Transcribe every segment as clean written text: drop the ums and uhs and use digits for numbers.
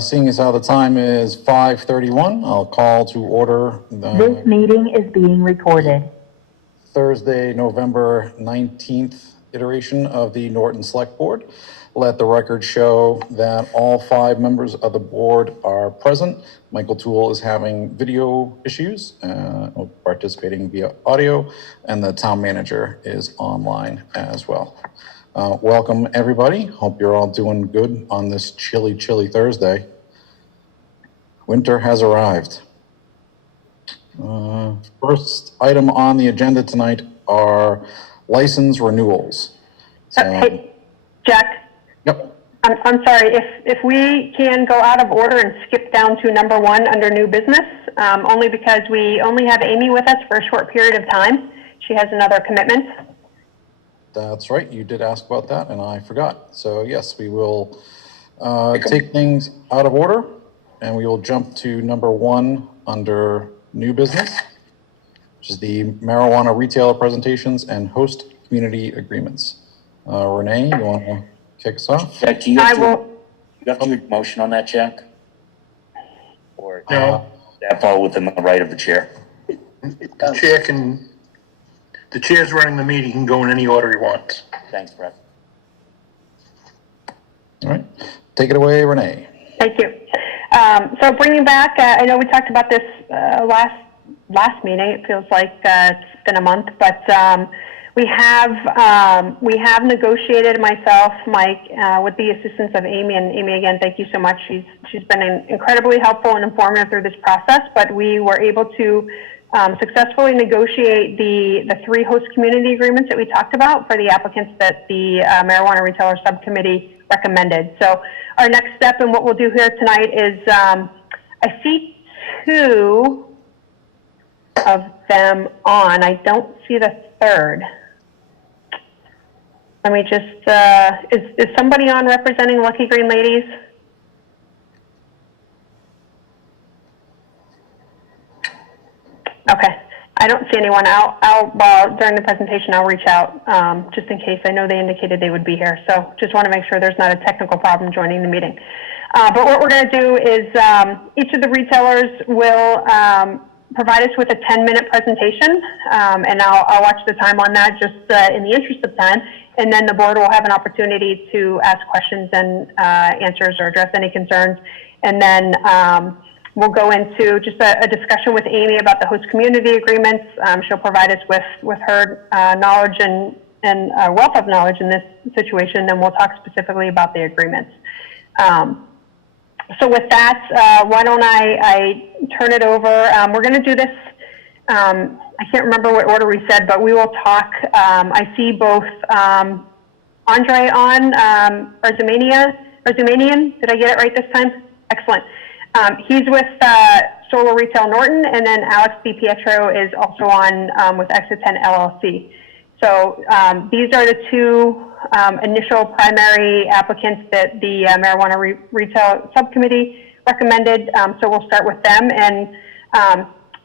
Seeing as how the time is 5:31, I'll call to order This meeting is being recorded. Thursday, November 19th iteration of the Norton Select Board. Let the record show that all 5 members of the board are present. Michael Toole is having video issues, participating via audio, and the town manager is online as well. Welcome, everybody. Hope you're all doing good on this chilly, chilly Thursday. Winter has arrived. First item on the agenda tonight are license renewals. Hey, Jack. Yep. I'm sorry, if we can go out of order and skip down to number 1 under new business, only because we only have Amy with us for a short period of time. She has another commitment. That's right. You did ask about that, and I forgot. So yes, we will take things out of order, and we will jump to number 1 under new business, which is the marijuana retailer presentations and host community agreements. Renee, you want to kick us off? Jack, do you have to do a motion on that, Jack? Or No. that fall within the right of the chair? The chair's running the meeting, he can go in any order he wants. Thanks, Brett. All right. Take it away, Renee. Thank you. So bringing back, I know we talked about this last meeting. It feels like it's been a month, but we have negotiated, myself, Mike, with the assistance of Amy. And Amy, again, thank you so much. She's been incredibly helpful and informative through this process. But we were able to successfully negotiate the 3 host community agreements that we talked about for the applicants that the marijuana retailer subcommittee recommended. So our next step and what we'll do here tonight is I see 2 of them on. I don't see the 3rd. Let me just, is somebody on representing Lucky Green Ladies? Okay, I don't see anyone. During the presentation, I'll reach out just in case. I know they indicated they would be here, so just want to make sure there's not a technical problem joining the meeting. But what we're going to do is each of the retailers will provide us with a 10-minute presentation, and I'll watch the time on that just in the interest of time, and then the board will have an opportunity to ask questions and answers or address any concerns, and then we'll go into just a discussion with Amy about the host community agreements. She'll provide us with her knowledge and wealth of knowledge in this situation, and we'll talk specifically about the agreements. So with that, why don't I turn it over. We're going to do this, I can't remember what order we said, but we will talk. I see both Andre on, Arzumanian. Did I get it right this time? Excellent. He's with Solar Retail Norton, and then Alex DiPietro is also on with Exit 10 LLC. So these are the 2 initial primary applicants that the marijuana retail subcommittee recommended. So we'll start with them. And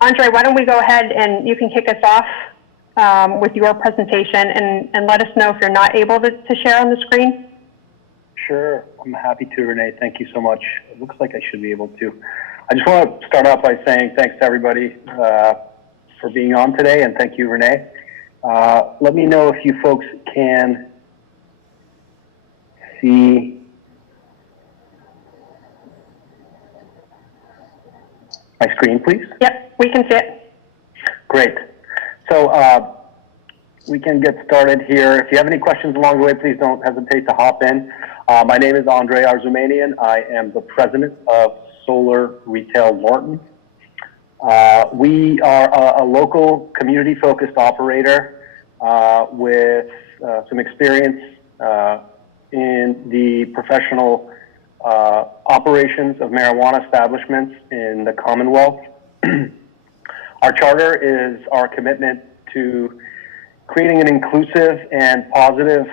Andre, why don't we go ahead and you can kick us off with your presentation and let us know if you're not able to share on the screen. Sure, I'm happy to, Renee. Thank you so much. It looks like I should be able to. I just want to start off by saying thanks to everybody for being on today, and thank you, Renee. Let me know if you folks can see my screen, please. Yep, we can see it. Great. So we can get started here. If you have any questions along the way, please don't hesitate to hop in. My name is Andre Arzumanian. I am the president of Solar Retail Norton. We are a local community-focused operator with some experience in the professional operations of marijuana establishments in the Commonwealth. Our charter is our commitment to creating an inclusive and positive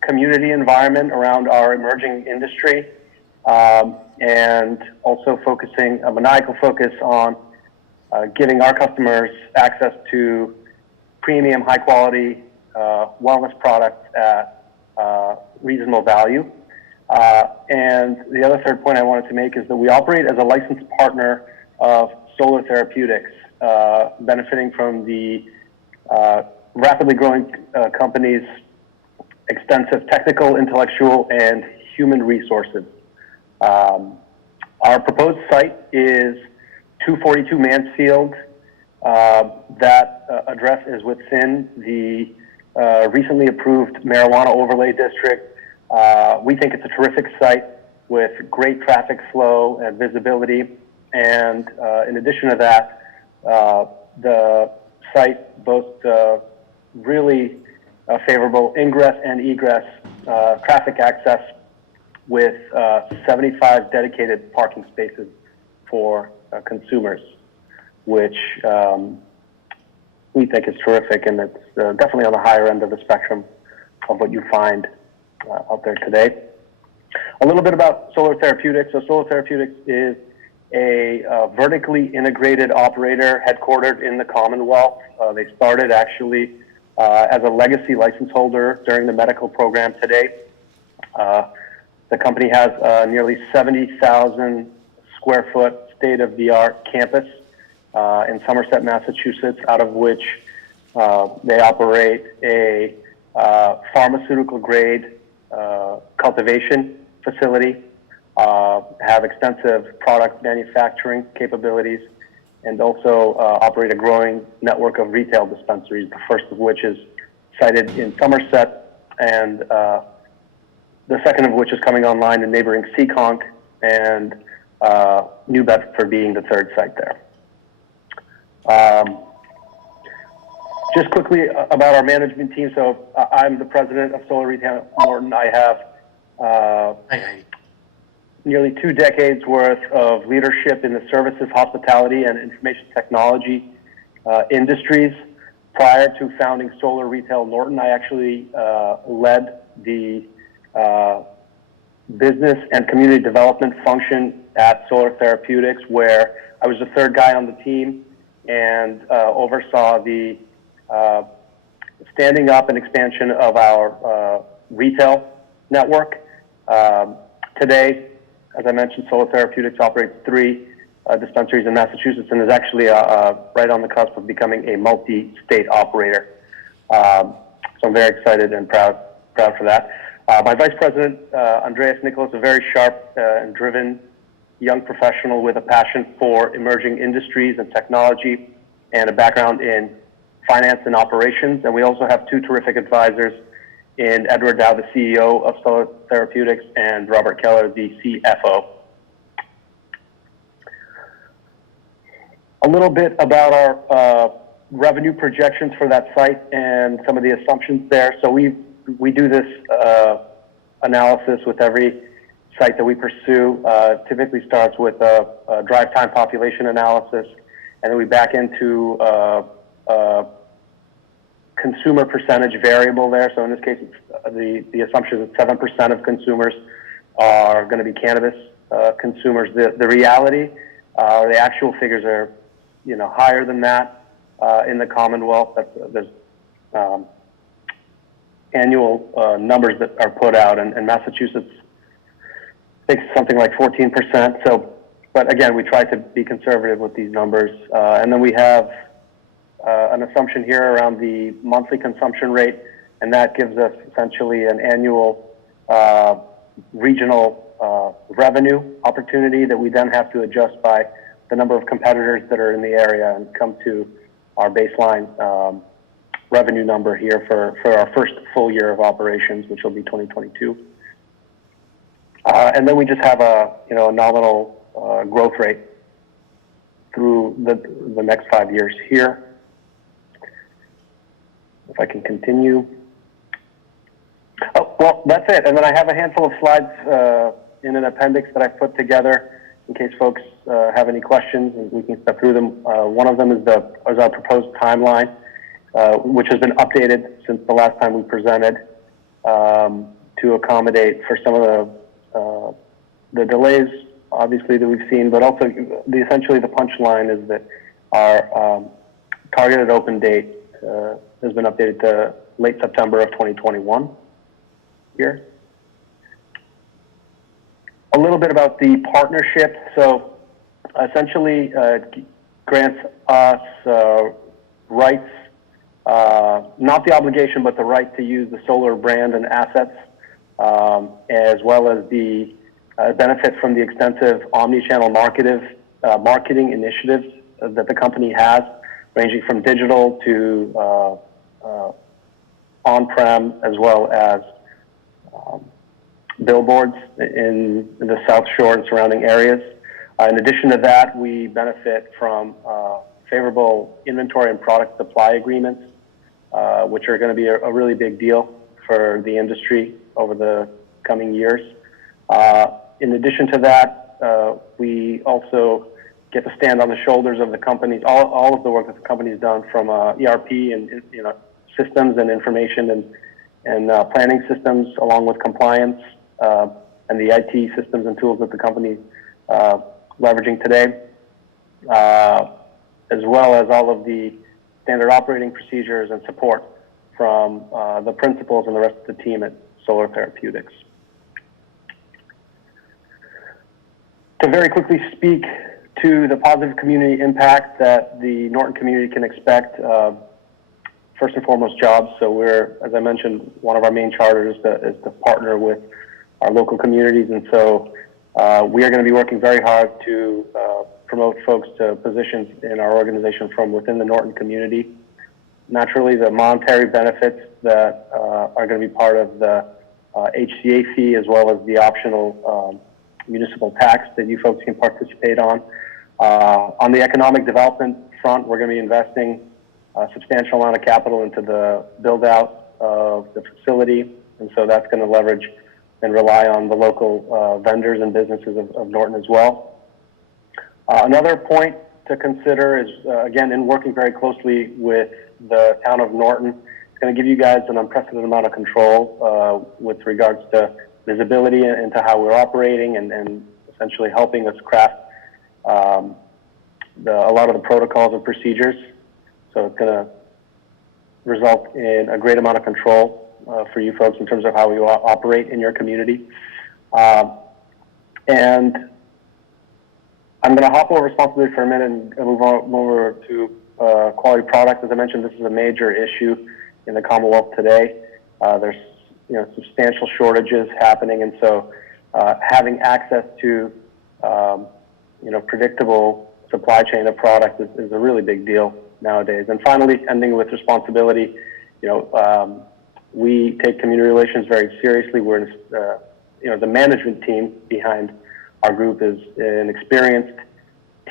community environment around our emerging industry, and also focusing a maniacal focus on giving our customers access to premium, high quality wellness products at reasonable value. And the other third point I wanted to make is that we operate as a licensed partner of Solar Therapeutics, benefiting from the rapidly growing company's extensive technical, intellectual, and human resources. Our proposed site is 242 Mansfield. That address is within the recently approved marijuana overlay district. We think it's a terrific site with great traffic flow and visibility. And in addition to that, the site boasts really favorable ingress and egress traffic access with 75 dedicated parking spaces for consumers, which we think is terrific, and it's definitely on the higher end of the spectrum of what you find out there today. A little bit about Solar Therapeutics. So Solar Therapeutics is a vertically integrated operator headquartered in the Commonwealth. They started actually as a legacy license holder during the medical program today. The company has nearly 70,000 square foot state-of-the-art campus in Somerset, Massachusetts, out of which they operate a pharmaceutical-grade cultivation facility, have extensive product manufacturing capabilities, and also operate a growing network of retail dispensaries, the first of which is sited in Somerset, and the second of which is coming online in neighboring Seekonk, and New Bedford being the third site there. Just quickly about our management team. So I'm the president of Solar Retail Norton. I have nearly 2 decades worth of leadership in the services, hospitality, and information technology industries. Prior to founding Solar Retail Norton, I actually led the business and community development function at Solar Therapeutics, where I was the third guy on the team and oversaw the standing up and expansion of our retail network. Today, as I mentioned, Solar Therapeutics operates 3 dispensaries in Massachusetts and is actually right on the cusp of becoming a multi-state operator. So I'm very excited and proud for that. My vice president, Andreas Nicholas, a very sharp and driven young professional with a passion for emerging industries and technology and a background in finance and operations. And we also have 2 terrific advisors in Edward Dow, the CEO of Solar Therapeutics, and Robert Keller, the CFO. A little bit about our revenue projections for that site and some of the assumptions there. So we do this analysis with every site that we pursue. Typically starts with a drive time population analysis, and then we back into consumer percentage variable there. So in this case, it's the assumption is that 7% of consumers are going to be cannabis consumers. The reality, the actual figures are, higher than that in the Commonwealth. There's annual numbers that are put out, and Massachusetts takes something like 14%. So, but again, we try to be conservative with these numbers, and then we have an assumption here around the monthly consumption rate, and that gives us essentially an annual regional revenue opportunity that we then have to adjust by the number of competitors that are in the area and come to our baseline revenue number here for our first full year of operations, which will be 2022. And then we just have a nominal growth rate through the next 5 years here. If I can continue. Oh, well, that's it. And then I have a handful of slides in an appendix that I've put together in case folks have any questions, and we can step through them. One of them is our proposed timeline, which has been updated since the last time we presented to accommodate for some of the delays, obviously, that we've seen, but also essentially the punchline is that our targeted open date has been updated to late September of 2021 here. A little bit about the partnership. So essentially grants us rights, not the obligation, but the right to use the solar brand and assets, as well as the benefit from the extensive omni-channel marketing initiatives that the company has, ranging from digital to on-prem, as well as billboards in the South Shore and surrounding areas. In addition to that, we benefit from favorable inventory and product supply agreements, which are going to be a really big deal for the industry over the coming years. In addition to that, we also get to stand on the shoulders of the companies, all of the work that the company's done from ERP and systems and information and planning systems, along with compliance and the IT systems and tools that the company leveraging today, as well as all of the standard operating procedures and support from the principals and the rest of the team at Solar Therapeutics. To very quickly speak to the positive community impact that the Norton community can expect, first and foremost, jobs. So we're, as I mentioned, one of our main charters is to partner with our local communities, and so we are going to be working very hard to promote folks to positions in our organization from within the Norton community. Naturally, the monetary benefits that are going to be part of the HCA fee, as well as the optional municipal tax that you folks can participate on. On the economic development front, we're going to be investing a substantial amount of capital into the build-out of the facility, and so that's going to leverage and rely on the local vendors and businesses of Norton as well. Another point to consider is, again, in working very closely with the town of Norton, it's going to give you guys an unprecedented amount of control with regards to visibility into how we're operating and essentially helping us craft a lot of the protocols and procedures. So it's going to result in a great amount of control for you folks in terms of how we operate in your community. And I'm going to hop over responsibility for a minute and move over to quality product. As I mentioned, this is a major issue in the Commonwealth today. There's substantial shortages happening, and so having access to predictable supply chain of product is a really big deal nowadays. And finally, ending with responsibility, we take community relations very seriously. We're the management team behind our group is an experienced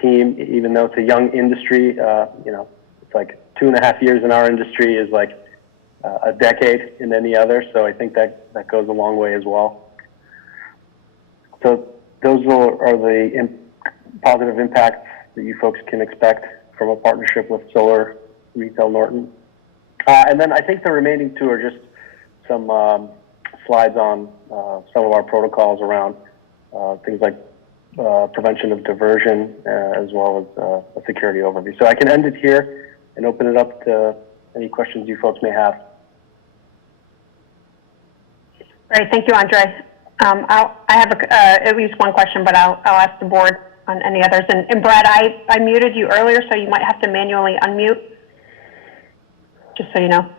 team, even though it's a young industry. It's like 2.5 years in our industry is like a decade in any other. So I think that goes a long way as well. So those are the positive impacts that you folks can expect from a partnership with Solar Retail Norton. And then I think the remaining two are just some slides on some of our protocols around things like prevention of diversion, as well as a security overview. So I can end it here and open it up to any questions you folks may have. Great, thank you, Andre. I have at least one question, but I'll ask the board on any others. And Brad, I muted you earlier, so you might have to manually unmute, just so you know.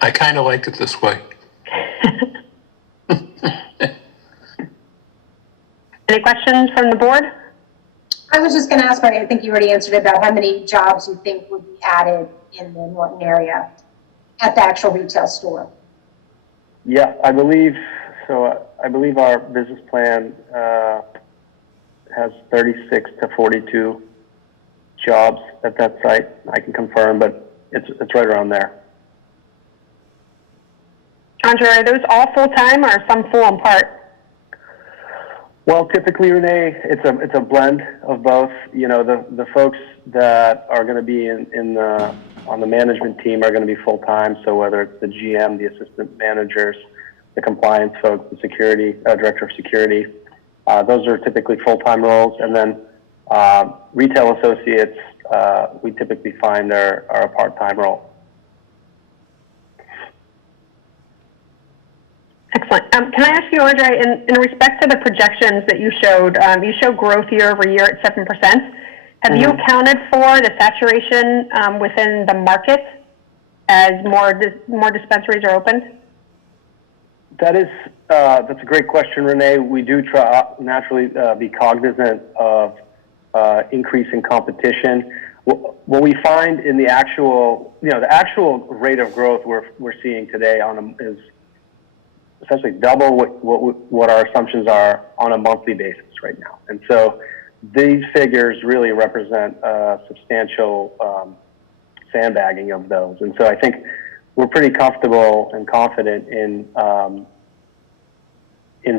I kind of like it this way. Any questions from the board? I was just going to ask, Marty, I think you already answered about how many jobs you think would be added in the Norton area at the actual retail store. Yeah, I believe so. I believe our business plan has 36 to 42 jobs at that site. I can confirm, but it's right around there. Andre, are those all full-time or some full and part? Well, typically, Renee, it's a blend of both. The folks that are going to be on the management team are going to be full-time. So whether it's the GM, the assistant managers, the compliance folks, the security director of security, those are typically full-time roles. And then retail associates, we typically find are a part-time role. Excellent. Can I ask you, Andre, in respect to the projections that you show growth year over year at 7%. Have you accounted for the saturation within the market as more dispensaries are opened? That's a great question, Renee. We do try naturally be cognizant of increasing competition. What we find in the actual, the actual rate of growth we're seeing today is essentially double what our assumptions are on a monthly basis right now. And so these figures really represent substantial sandbagging of those. And so I think we're pretty comfortable and confident in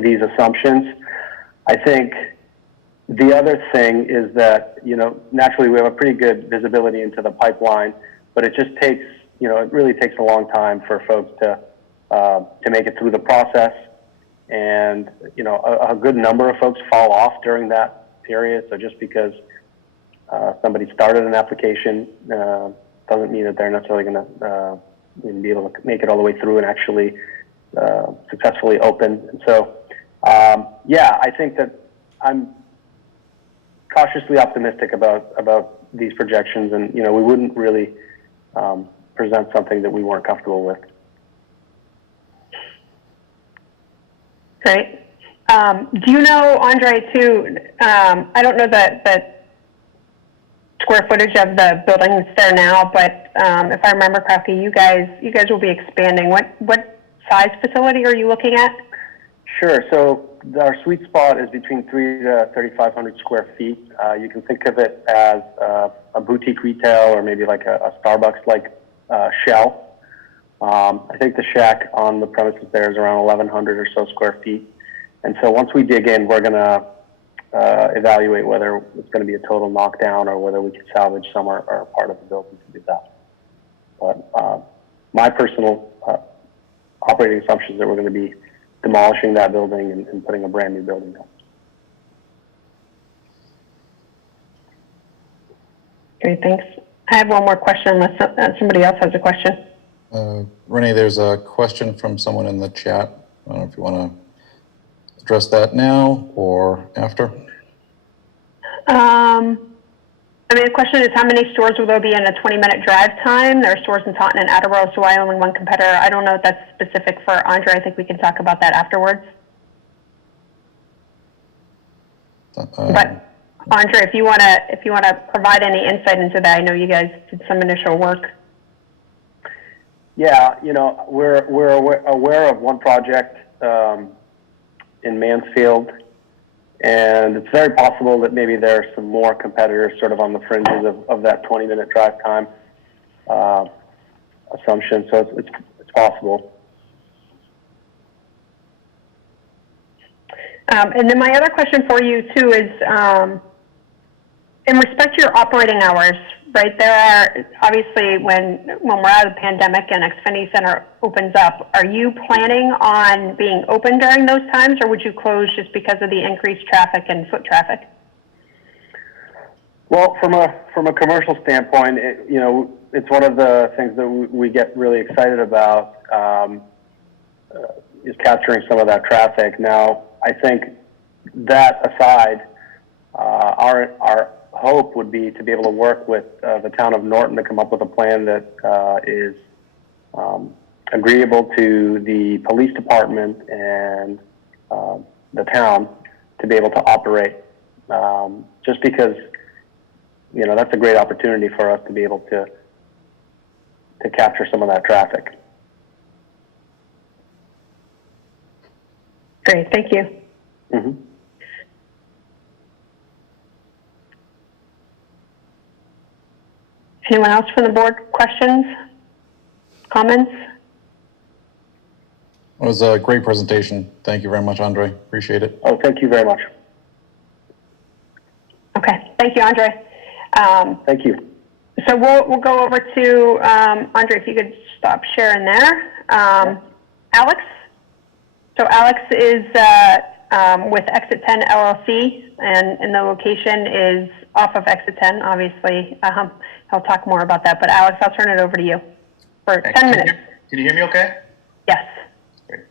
these assumptions. I think the other thing is that, naturally we have a pretty good visibility into the pipeline, but it just takes, it really takes a long time for folks to make it through the process. And, a good number of folks fall off during that period. So just because somebody started an application doesn't mean that they're necessarily going to be able to make it all the way through and actually successfully open. And so, I think that I'm cautiously optimistic about these projections, and we wouldn't really present something that we weren't comfortable with. Great. Do you know, Andre, too, I don't know the square footage of the buildings there now, but if I remember correctly, you guys will be expanding. What size facility are you looking at? Sure. So our sweet spot is between 3,000 to 3,500 square feet. You can think of it as a boutique retail or maybe like a Starbucks-like shell. I think the shack on the premises there is around 1,100 or so square feet. And so once we dig in, we're going to evaluate whether it's going to be a total knockdown or whether we can salvage some or part of the building to do that. But my personal operating assumption is that we're going to be demolishing that building and putting a brand new building up. Great, thanks. I have one more question unless somebody else has a question. Renee, there's a question from someone in the chat. I don't know if you want to address that now or after. The question is, how many stores will there be in a 20-minute drive time? There are stores in Taunton and Attleboro, so why only one competitor? I don't know if that's specific for Andre. I think we can talk about that afterwards. But Andre, if you want to provide any insight into that, I know you guys did some initial work. Yeah, we're aware of one project in Mansfield, and it's very possible that maybe there are some more competitors sort of on the fringes of that 20-minute drive time assumption. So it's possible. And then my other question for you too is, in respect to your operating hours, right? There are obviously when we're out of the pandemic and Xfinity Center opens up, are you planning on being open during those times, or would you close just because of the increased traffic and foot traffic? Well, from a commercial standpoint, it's one of the things that we get really excited about is capturing some of that traffic. Now, I think that aside, our hope would be to be able to work with the town of Norton to come up with a plan that is agreeable to the police department and the town to be able to operate. Just because, that's a great opportunity for us to be able to capture some of that traffic. Great, thank you. Mm-hmm. Anyone else from the board? Questions? Comments? It was a great presentation. Thank you very much, Andre. Appreciate it. Oh, thank you very much. Okay, thank you, Andre. Thank you. So we'll go over to Andre, if you could stop sharing there. Alex? So Alex is with Exit 10 LLC, and the location is off of Exit 10, obviously. He'll talk more about that, but Alex, I'll turn it over to you for 10 minutes. Can you hear me okay? Yes. Great.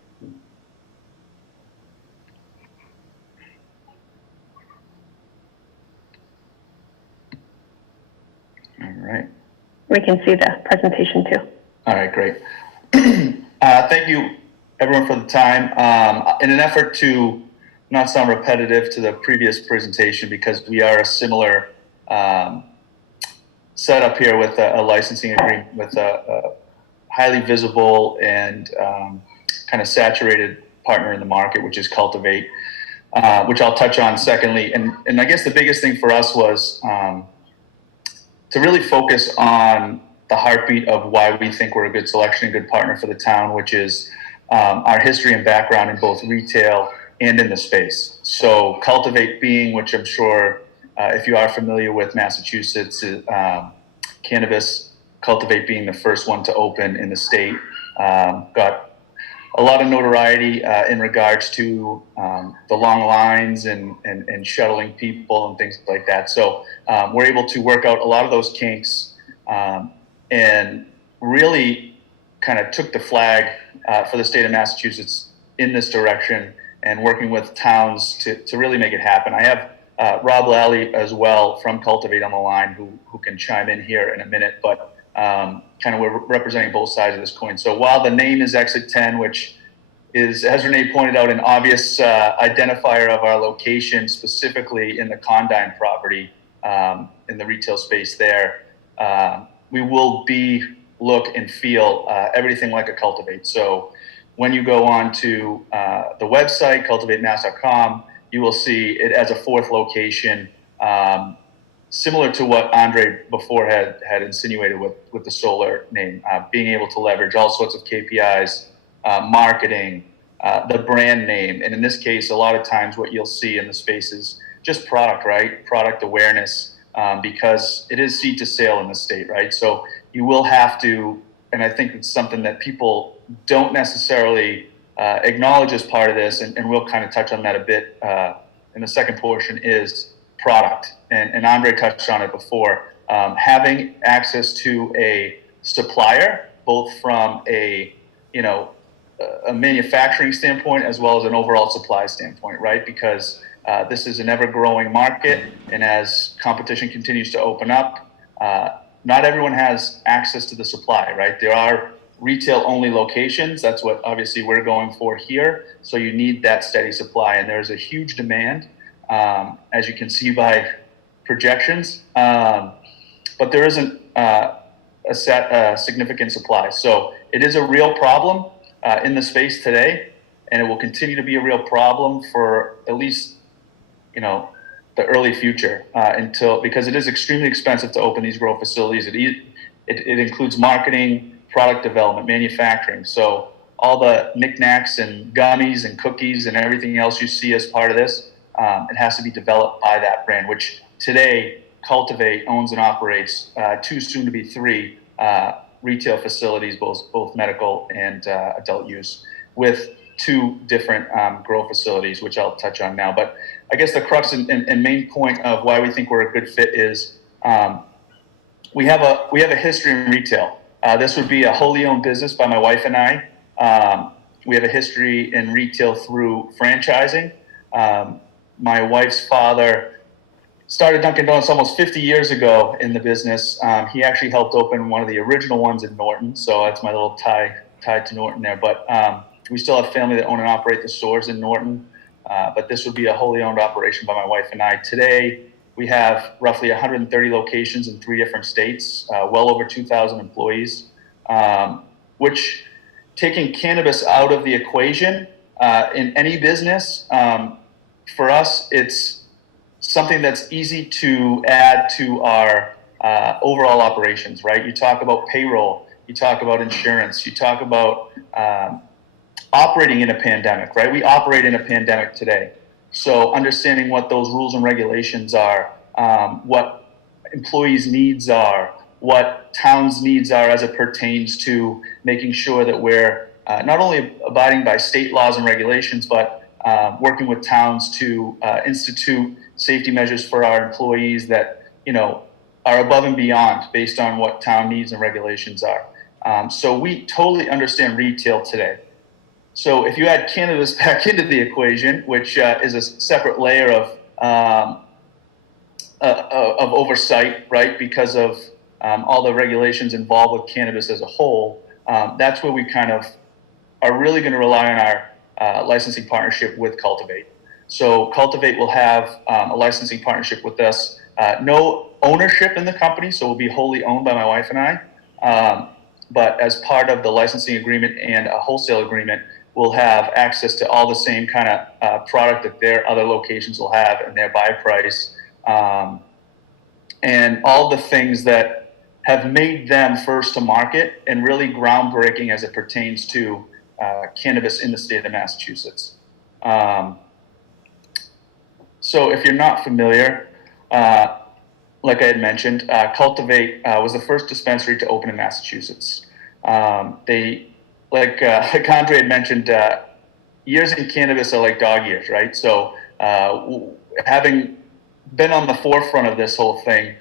right. We can see the presentation too. All right, great. Thank you, everyone, for the time. In an effort to not sound repetitive to the previous presentation, because we are a similar setup here with a licensing agreement with a highly visible and kind of saturated partner in the market, which is Cultivate, which I'll touch on secondly. And I guess the biggest thing for us was to really focus on the heartbeat of why we think we're a good selection and good partner for the town, which is our history and background in both retail and in the space. So Cultivate being, which I'm sure if you are familiar with Massachusetts, cannabis, Cultivate being the first one to open in the state, got a lot of notoriety in regards to the long lines and shuttling people and things like that. So we're able to work out a lot of those kinks and really kind of took the flag for the state of Massachusetts in this direction and working with towns to really make it happen. I have Rob Lally as well from Cultivate on the line who can chime in here in a minute, but kind of we're representing both sides of this coin. So while the name is Exit 10, which is, as Renee pointed out, an obvious identifier of our location, specifically in the Condyne property, in the retail space there, we will look and feel everything like a Cultivate. So when you go on to the website, cultivatemass.com, you will see it as a fourth location, similar to what Andre before had insinuated with the solar name, being able to leverage all sorts of KPIs, marketing, the brand name. And in this case, a lot of times what you'll see in the space is just product, right? Product awareness, because it is seed to sale in the state, right? So you will have to, and I think it's something that people don't necessarily acknowledge as part of this, and we'll kind of touch on that a bit in the second portion, is product. And Andre touched on it before. Having access to a supplier, both from a manufacturing standpoint as well as an overall supply standpoint, right? Because this is an ever-growing market, and as competition continues to open up, not everyone has access to the supply, right? There are retail-only locations. That's what obviously we're going for here. So you need that steady supply, and there's a huge demand, as you can see by projections, but there isn't a significant supply. So it is a real problem in the space today, and it will continue to be a real problem for at least the early future, because it is extremely expensive to open these grow facilities. It includes marketing, product development, manufacturing. So all the knickknacks and gummies and cookies and everything else you see as part of this, it has to be developed by that brand, which today Cultivate owns and operates 2, soon to be 3 retail facilities, both medical and adult use, with 2 different grow facilities, which I'll touch on now. But I guess the crux and main point of why we think we're a good fit is we have a history in retail. This would be a wholly owned business by my wife and I. We have a history in retail through franchising. My wife's father started Dunkin' Donuts almost 50 years ago in the business. He actually helped open one of the original ones in Norton, so that's my little tie to Norton there. But we still have family that own and operate the stores in Norton, but this would be a wholly owned operation by my wife and I. Today, we have roughly 130 locations in 3 different states, well over 2,000 employees, which, taking cannabis out of the equation in any business, for us, it's something that's easy to add to our overall operations, right? You talk about payroll, you talk about insurance, you talk about operating in a pandemic, right? We operate in a pandemic today. So understanding what those rules and regulations are, what employees' needs are, what towns' needs are as it pertains to making sure that we're not only abiding by state laws and regulations, but working with towns to institute safety measures for our employees that, are above and beyond based on what town needs and regulations are. So we totally understand retail today. So if you add cannabis back into the equation, which is a separate layer of oversight, right, because of all the regulations involved with cannabis as a whole, that's where we kind of are really going to rely on our licensing partnership with Cultivate. So Cultivate will have a licensing partnership with us. No ownership in the company, so we'll be wholly owned by my wife and I. But as part of the licensing agreement and a wholesale agreement, we'll have access to all the same kind of product that their other locations will have and their buy price. And all the things that have made them first to market and really groundbreaking as it pertains to cannabis in the state of Massachusetts. So if you're not familiar, like I had mentioned, Cultivate was the first dispensary to open in Massachusetts. They, like Andre had mentioned, years in cannabis are like dog years, right? So having been on the forefront of this whole thing,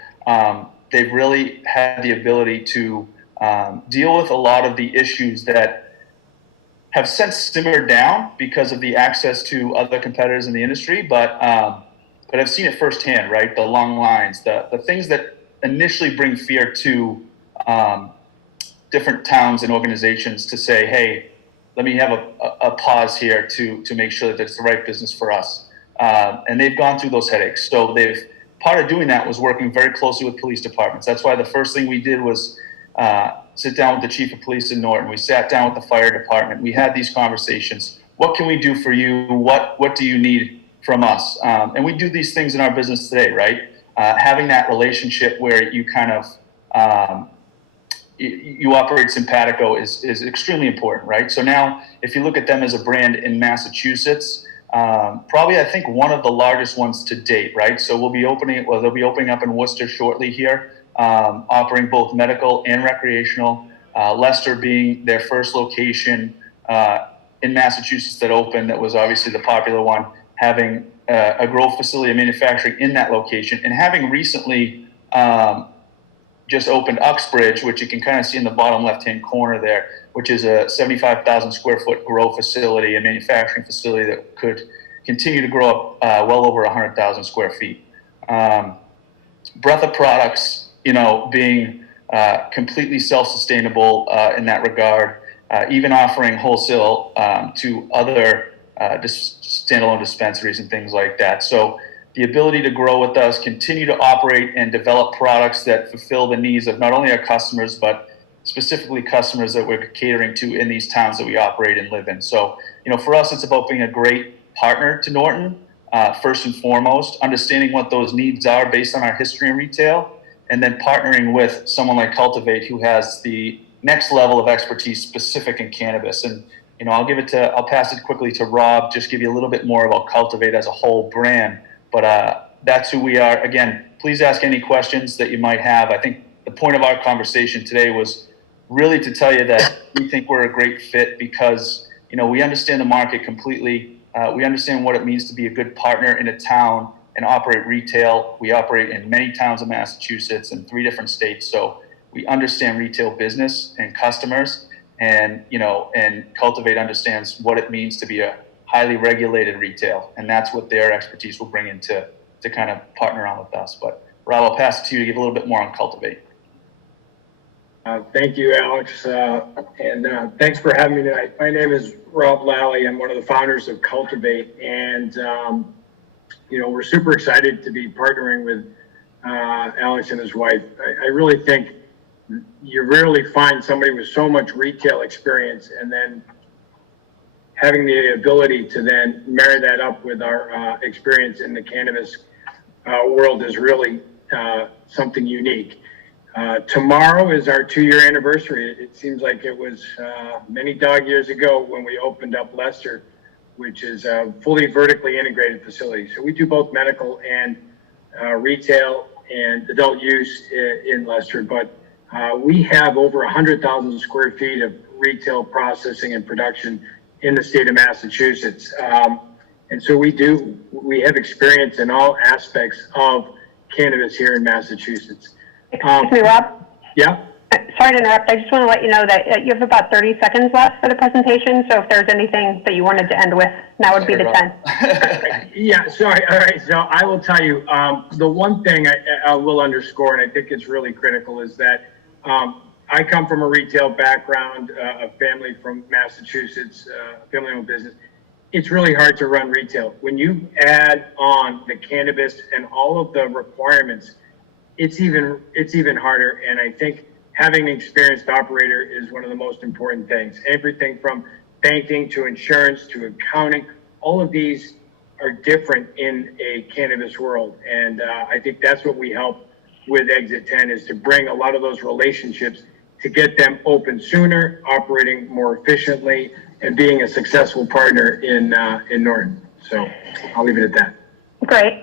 they've really had the ability to deal with a lot of the issues that have since simmered down because of the access to other competitors in the industry, but I've seen it firsthand, right? The long lines, the things that initially bring fear to different towns and organizations to say, hey, let me have a pause here to make sure that it's the right business for us. And they've gone through those headaches. So part of doing that was working very closely with police departments. That's why the first thing we did was sit down with the chief of police in Norton. We sat down with the fire department. We had these conversations. What can we do for you? What do you need from us? And we do these things in our business today, right? Having that relationship where you kind of, you operate simpatico is extremely important, right? So now, if you look at them as a brand in Massachusetts, probably I think one of the largest ones to date, right? So they'll be opening up in Worcester shortly here, offering both medical and recreational. Leicester being their first location in Massachusetts that opened, that was obviously the popular one, having a grow facility and manufacturing in that location, and having recently just opened Uxbridge, which you can kind of see in the bottom left-hand corner there, which is a 75,000 square foot grow facility and manufacturing facility that could continue to grow up well over 100,000 square feet. Breadth of products, being completely self-sustainable in that regard, even offering wholesale to other standalone dispensaries and things like that. So the ability to grow with us, continue to operate and develop products that fulfill the needs of not only our customers, but specifically customers that we're catering to in these towns that we operate and live in. So, for us, it's about being a great partner to Norton, first and foremost, understanding what those needs are based on our history in retail, and then partnering with someone like Cultivate, who has the next level of expertise specific in cannabis. And, I'll pass it quickly to Rob, just give you a little bit more about Cultivate as a whole brand. But that's who we are. Again, please ask any questions that you might have. I think the point of our conversation today was really to tell you that we think we're a great fit because, we understand the market completely. We understand what it means to be a good partner in a town and operate retail. We operate in many towns in Massachusetts and 3 different states. So we understand retail business and customers, and, and Cultivate understands what it means to be a highly regulated retail, and that's what their expertise will bring in to kind of partner on with us. But Rob, I'll pass it to you to give a little bit more on Cultivate. Thank you, Alex, and thanks for having me tonight. My name is Rob Lally. I'm one of the founders of Cultivate, and we're super excited to be partnering with Alex and his wife. I really think you rarely find somebody with so much retail experience and then having the ability to then marry that up with our experience in the cannabis world is really something unique. Tomorrow is our 2-year anniversary. It seems like it was many dog years ago when we opened up Leicester, which is a fully vertically integrated facility. So we do both medical and retail and adult use in Leicester, but we have over 100,000 square feet of retail processing and production in the state of Massachusetts. And so we have experience in all aspects of cannabis here in Massachusetts. Excuse me, Rob? Yeah? sorry to interrupt. I just want to let you know that you have about 30 seconds left for the presentation. So if there's anything that you wanted to end with, now would be the time. Yeah, sorry. All right. So I will tell you, the one thing I will underscore, and I think it's really critical, is that I come from a retail background, a family from Massachusetts, family-owned business. It's really hard to run retail. When you add on the cannabis and all of the requirements, it's even harder. And I think having an experienced operator is one of the most important things. Everything from banking to insurance to accounting, all of these are different in a cannabis world. And I think that's what we help with Exit 10, is to bring a lot of those relationships to get them open sooner, operating more efficiently, and being a successful partner in Norton. So I'll leave it at that. Great.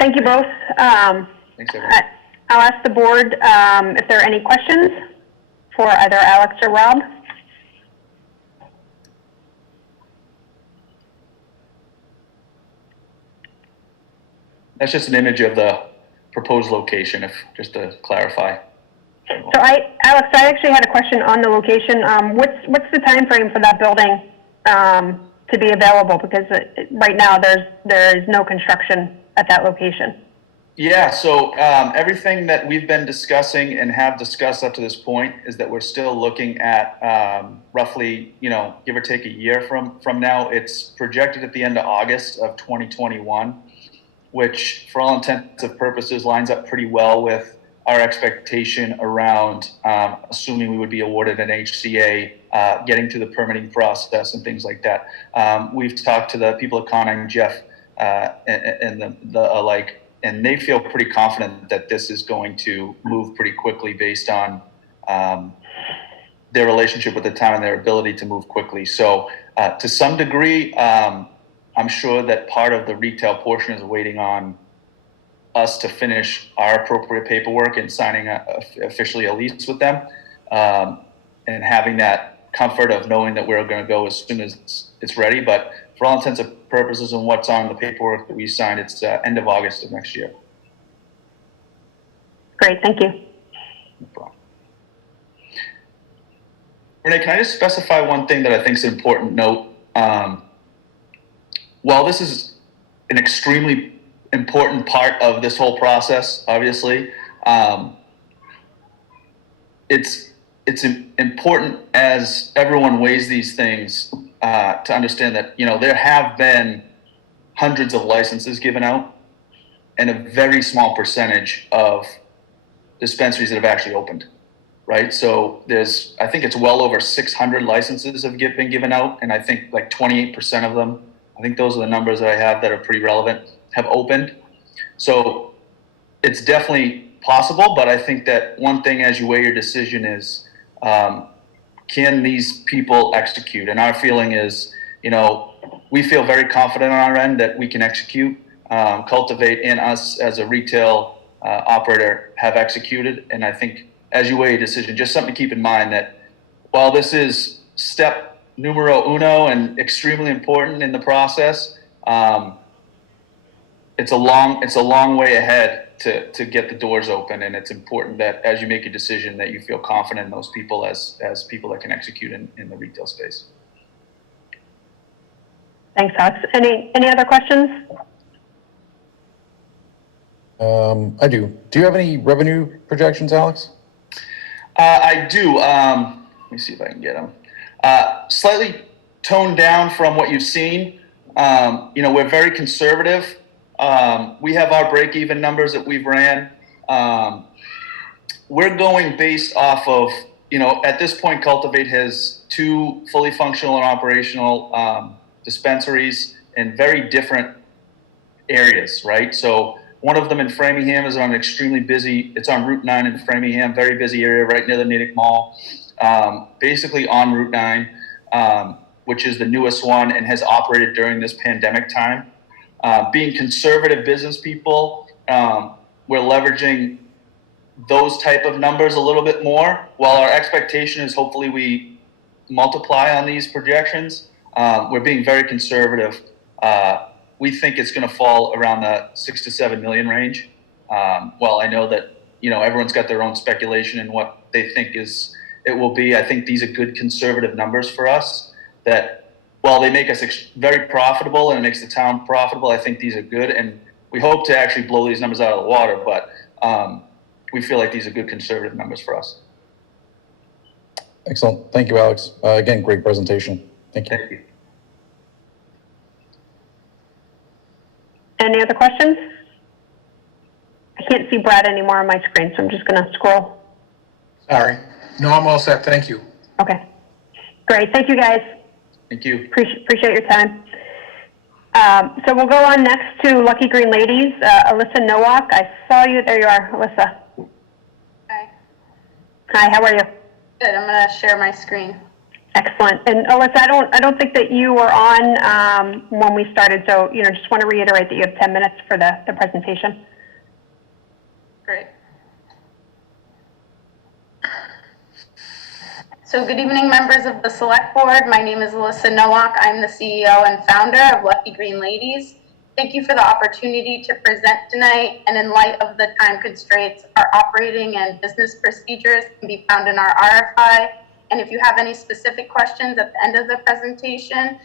Thank you both. Thanks, everyone. I'll ask the board if there are any questions for either Alex or Rob. That's just an image of the proposed location, just to clarify. So Alex, I actually had a question on the location. What's the time frame for that building to be available? Because right now there is no construction at that location. Yeah, so everything that we've been discussing and have discussed up to this point is that we're still looking at roughly, give or take a year from now. It's projected at the end of August of 2021, which for all intents and purposes lines up pretty well with our expectation around assuming we would be awarded an HCA, getting through the permitting process and things like that. We've talked to the people at Connor and Jeff and the alike, and they feel pretty confident that this is going to move pretty quickly based on their relationship with the town and their ability to move quickly. So to some degree, I'm sure that part of the retail portion is waiting on us to finish our appropriate paperwork and signing officially a lease with them, and having that comfort of knowing that we're going to go as soon as it's ready. But for all intents and purposes and what's on the paperwork that we signed, it's end of August of next year. Great, thank you. No problem. Renee, can I just specify one thing that I think is an important note? While this is an extremely important part of this whole process, obviously, it's important as everyone weighs these things to understand that there have been hundreds of licenses given out and a very small percentage of dispensaries that have actually opened, right? So I think it's well over 600 licenses have been given out, and I think like 28% of them, I think those are the numbers that I have that are pretty relevant, have opened. So it's definitely possible, but I think that one thing as you weigh your decision is, can these people execute? And our feeling is, we feel very confident on our end that we can execute. Cultivate and us as a retail operator have executed. And I think as you weigh your decision, just something to keep in mind that while this is step numero uno and extremely important in the process, it's a long way ahead to get the doors open, and it's important that as you make a decision that you feel confident in those people as people that can execute in the retail space. Thanks, Alex. Any other questions? I do. Do you have any revenue projections, Alex? I do. Let me see if I can get them. Slightly toned down from what you've seen. We're very conservative. We have our break-even numbers that we've ran. We're going based off of, at this point, Cultivate has 2 fully functional and operational dispensaries in very different areas, right? So one of them in Framingham is on extremely busy, it's on Route 9 in Framingham, very busy area right near the Natick Mall, basically on Route 9, which is the newest one and has operated during this pandemic time. Being conservative business people, we're leveraging those type of numbers a little bit more. While our expectation is hopefully we multiply on these projections, we're being very conservative. We think it's going to fall around the 6 to 7 million range. Well, I know that everyone's got their own speculation and what they think it will be. I think these are good conservative numbers for us that while they make us very profitable and it makes the town profitable, I think these are good. And we hope to actually blow these numbers out of the water, but we feel like these are good conservative numbers for us. Excellent. Thank you, Alex. Again, great presentation. Thank you. Thank you. Any other questions? I can't see Brad anymore on my screen, so I'm just going to scroll. Sorry. No, I'm all set. Thank you. Okay. Great. Thank you, guys. Thank you. Appreciate your time. So we'll go on next to Lucky Green Ladies. Alyssa Nowak, I saw you. There you are, Alyssa. Hi. Hi, how are you? Good. I'm going to share my screen. Excellent. And Alyssa, I don't think that you were on when we started, so just want to reiterate that you have 10 minutes for the presentation. Great. So good evening, members of the Select Board. My name is Alyssa Nowak. I'm the CEO and founder of Lucky Green Ladies. Thank you for the opportunity to present tonight, and in light of the time constraints, our operating and business procedures can be found in our RFI. And if you have any specific questions at the end of the presentation,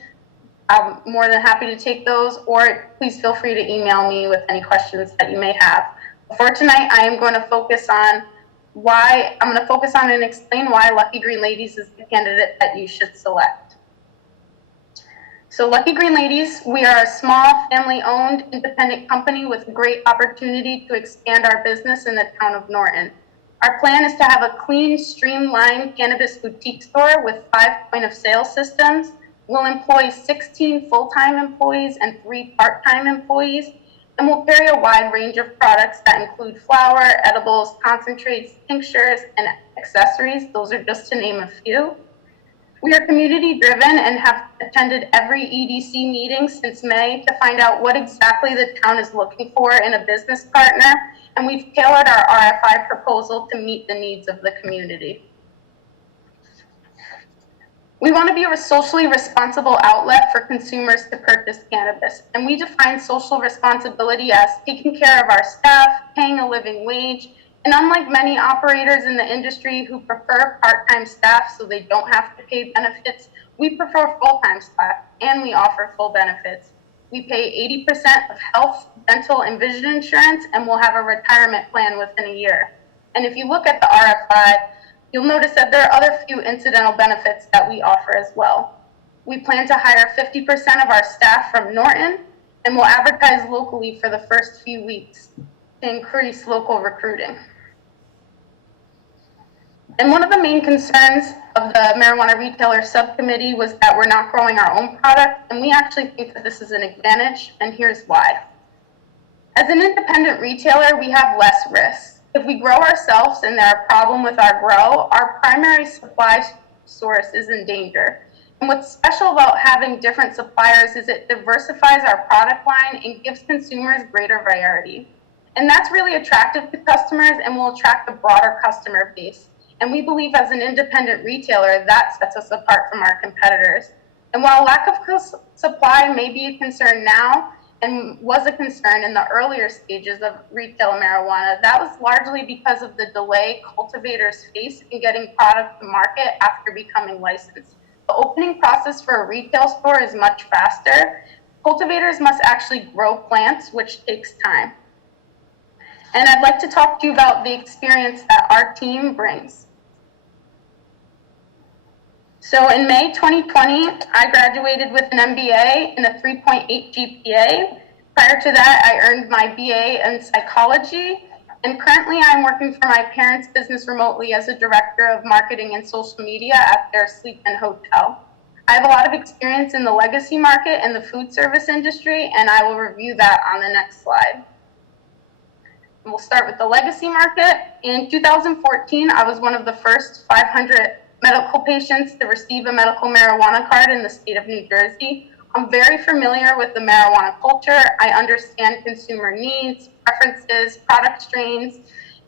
I'm more than happy to take those, or please feel free to email me with any questions that you may have. For tonight, I am going to focus on and explain why Lucky Green Ladies is the candidate that you should select. So Lucky Green Ladies, we are a small family-owned independent company with great opportunity to expand our business in the town of Norton. Our plan is to have a clean, streamlined cannabis boutique store with 5 point-of-sale systems. We'll employ 16 full-time employees and 3 part-time employees, and we'll carry a wide range of products that include flower, edibles, concentrates, tinctures, and accessories. Those are just to name a few. We are community-driven and have attended every EDC meeting since May to find out what exactly the town is looking for in a business partner, and we've tailored our RFI proposal to meet the needs of the community. We want to be a socially responsible outlet for consumers to purchase cannabis, and we define social responsibility as taking care of our staff, paying a living wage, and unlike many operators in the industry who prefer part-time staff so they don't have to pay benefits, we prefer full-time staff, and we offer full benefits. We pay 80% of health, dental, and vision insurance, and we'll have a retirement plan within a year. And if you look at the RFI, you'll notice that there are other few incidental benefits that we offer as well. We plan to hire 50% of our staff from Norton, and we'll advertise locally for the first few weeks to increase local recruiting. And one of the main concerns of the marijuana retailer subcommittee was that we're not growing our own product, and we actually think that this is an advantage, and here's why. As an independent retailer, we have less risk. If we grow ourselves and there's a problem with our grow, our primary supply source is in danger. And what's special about having different suppliers is it diversifies our product line and gives consumers greater variety. And that's really attractive to customers and will attract a broader customer base. And we believe as an independent retailer, that sets us apart from our competitors. And while lack of supply may be a concern now, and was a concern in the earlier stages of retail marijuana, that was largely because of the delay cultivators face in getting product to market after becoming licensed. The opening process for a retail store is much faster. Cultivators must actually grow plants, which takes time. And I'd like to talk to you about the experience that our team brings. So in May 2020, I graduated with an MBA and a 3.8 GPA. Prior to that, I earned my BA in psychology, and currently I'm working for my parents' business remotely as a director of marketing and social media at their sleep-in hotel. I have a lot of experience in the legacy market and the food service industry, and I will review that on the next slide. We'll start with the legacy market. In 2014, I was one of the first 500 medical patients to receive a medical marijuana card in the state of New Jersey. I'm very familiar with the marijuana culture. I understand consumer needs, preferences, product strains,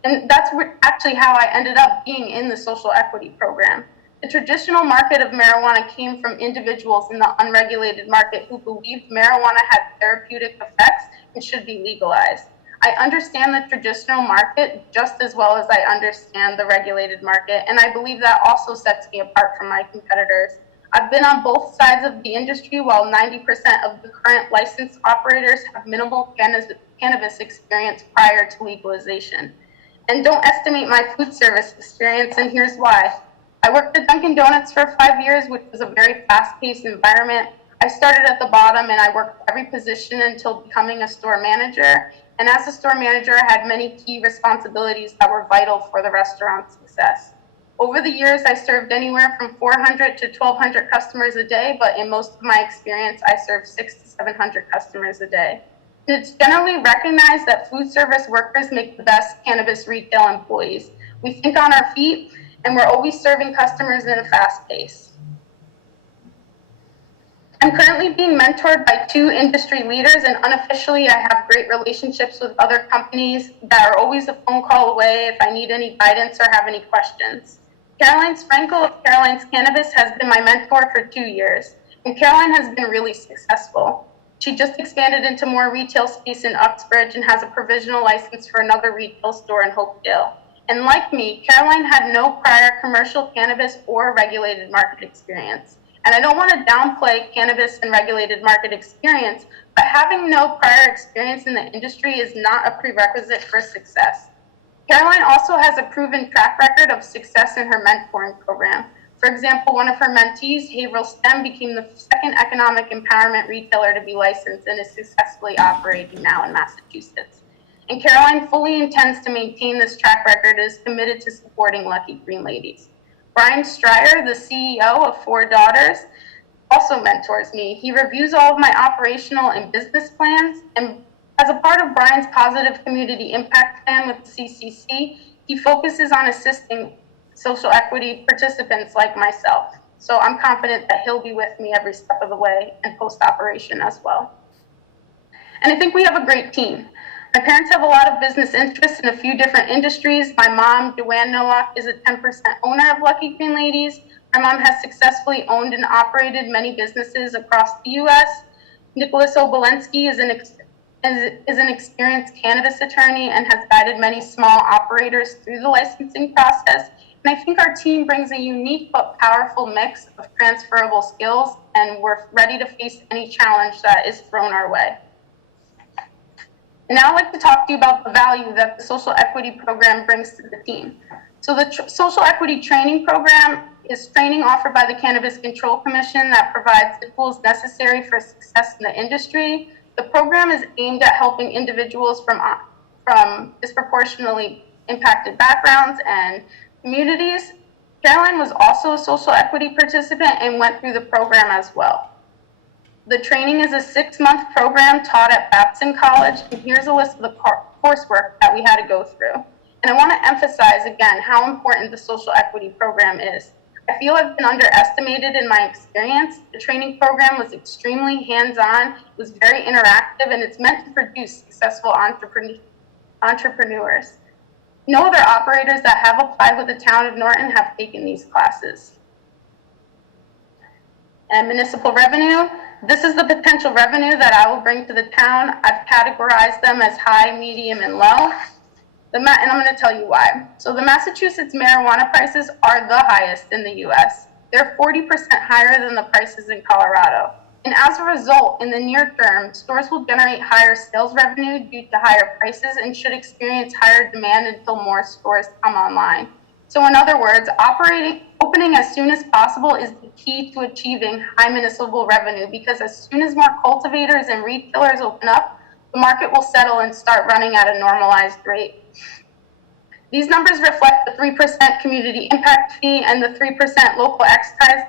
and that's actually how I ended up being in the social equity program. The traditional market of marijuana came from individuals in the unregulated market who believed marijuana had therapeutic effects and should be legalized. I understand the traditional market just as well as I understand the regulated market, and I believe that also sets me apart from my competitors. I've been on both sides of the industry, while 90% of the current licensed operators have minimal cannabis experience prior to legalization. And don't estimate my food service experience, and here's why. I worked at Dunkin' Donuts for 5 years, which was a very fast-paced environment. I started at the bottom and I worked every position until becoming a store manager. And as a store manager, I had many key responsibilities that were vital for the restaurant's success. Over the years, I served anywhere from 400 to 1,200 customers a day, but in most of my experience, I served 600 to 700 customers a day. And it's generally recognized that food service workers make the best cannabis retail employees. We think on our feet, and we're always serving customers in a fast pace. I'm currently being mentored by 2 industry leaders, and unofficially I have great relationships with other companies that are always a phone call away if I need any guidance or have any questions. Caroline Sprinkle of Caroline's Cannabis has been my mentor for 2 years, and Caroline has been really successful. She just expanded into more retail space in Uxbridge and has a provisional license for another retail store in Hopedale. And like me, Caroline had no prior commercial cannabis or regulated market experience. And I don't want to downplay cannabis and regulated market experience, but having no prior experience in the industry is not a prerequisite for success. Caroline also has a proven track record of success in her mentoring program. For example, one of her mentees, Haverhill STEM, became the second economic empowerment retailer to be licensed and is successfully operating now in Massachusetts. And Caroline fully intends to maintain this track record and is committed to supporting Lucky Green Ladies. Brian Stryer, the CEO of 4 Daughters, also mentors me. He reviews all of my operational and business plans, and as a part of Brian's positive community impact plan with the CCC, he focuses on assisting social equity participants like myself. So I'm confident that he'll be with me every step of the way and post-operation as well. And I think we have a great team. My parents have a lot of business interests in a few different industries. My mom, Joanne Nowak, is a 10% owner of Lucky Green Ladies. My mom has successfully owned and operated many businesses across the U.S. Nicholas Obolensky is an experienced cannabis attorney and has guided many small operators through the licensing process. And I think our team brings a unique but powerful mix of transferable skills, and we're ready to face any challenge that is thrown our way. And now I'd like to talk to you about the value that the social equity program brings to the team. So the social equity training program is training offered by the Cannabis Control Commission that provides the tools necessary for success in the industry. The program is aimed at helping individuals from disproportionately impacted backgrounds and communities. Caroline was also a social equity participant and went through the program as well. The training is a 6-month program taught at Babson College, and here's a list of the coursework that we had to go through. And I want to emphasize again how important the social equity program is. I feel I've been underestimated in my experience. The training program was extremely hands-on, it was very interactive, and it's meant to produce successful entrepreneurs. No other operators that have applied with the town of Norton have taken these classes. And municipal revenue, this is the potential revenue that I will bring to the town. I've categorized them as high, medium, and low. And I'm going to tell you why. So the Massachusetts marijuana prices are the highest in the U.S. They're 40% higher than the prices in Colorado. And as a result, in the near term, stores will generate higher sales revenue due to higher prices and should experience higher demand until more stores come online. So in other words, opening as soon as possible is the key to achieving high municipal revenue, because as soon as more cultivators and retailers open up, the market will settle and start running at a normalized rate. These numbers reflect the 3% community impact fee and the 3% local excise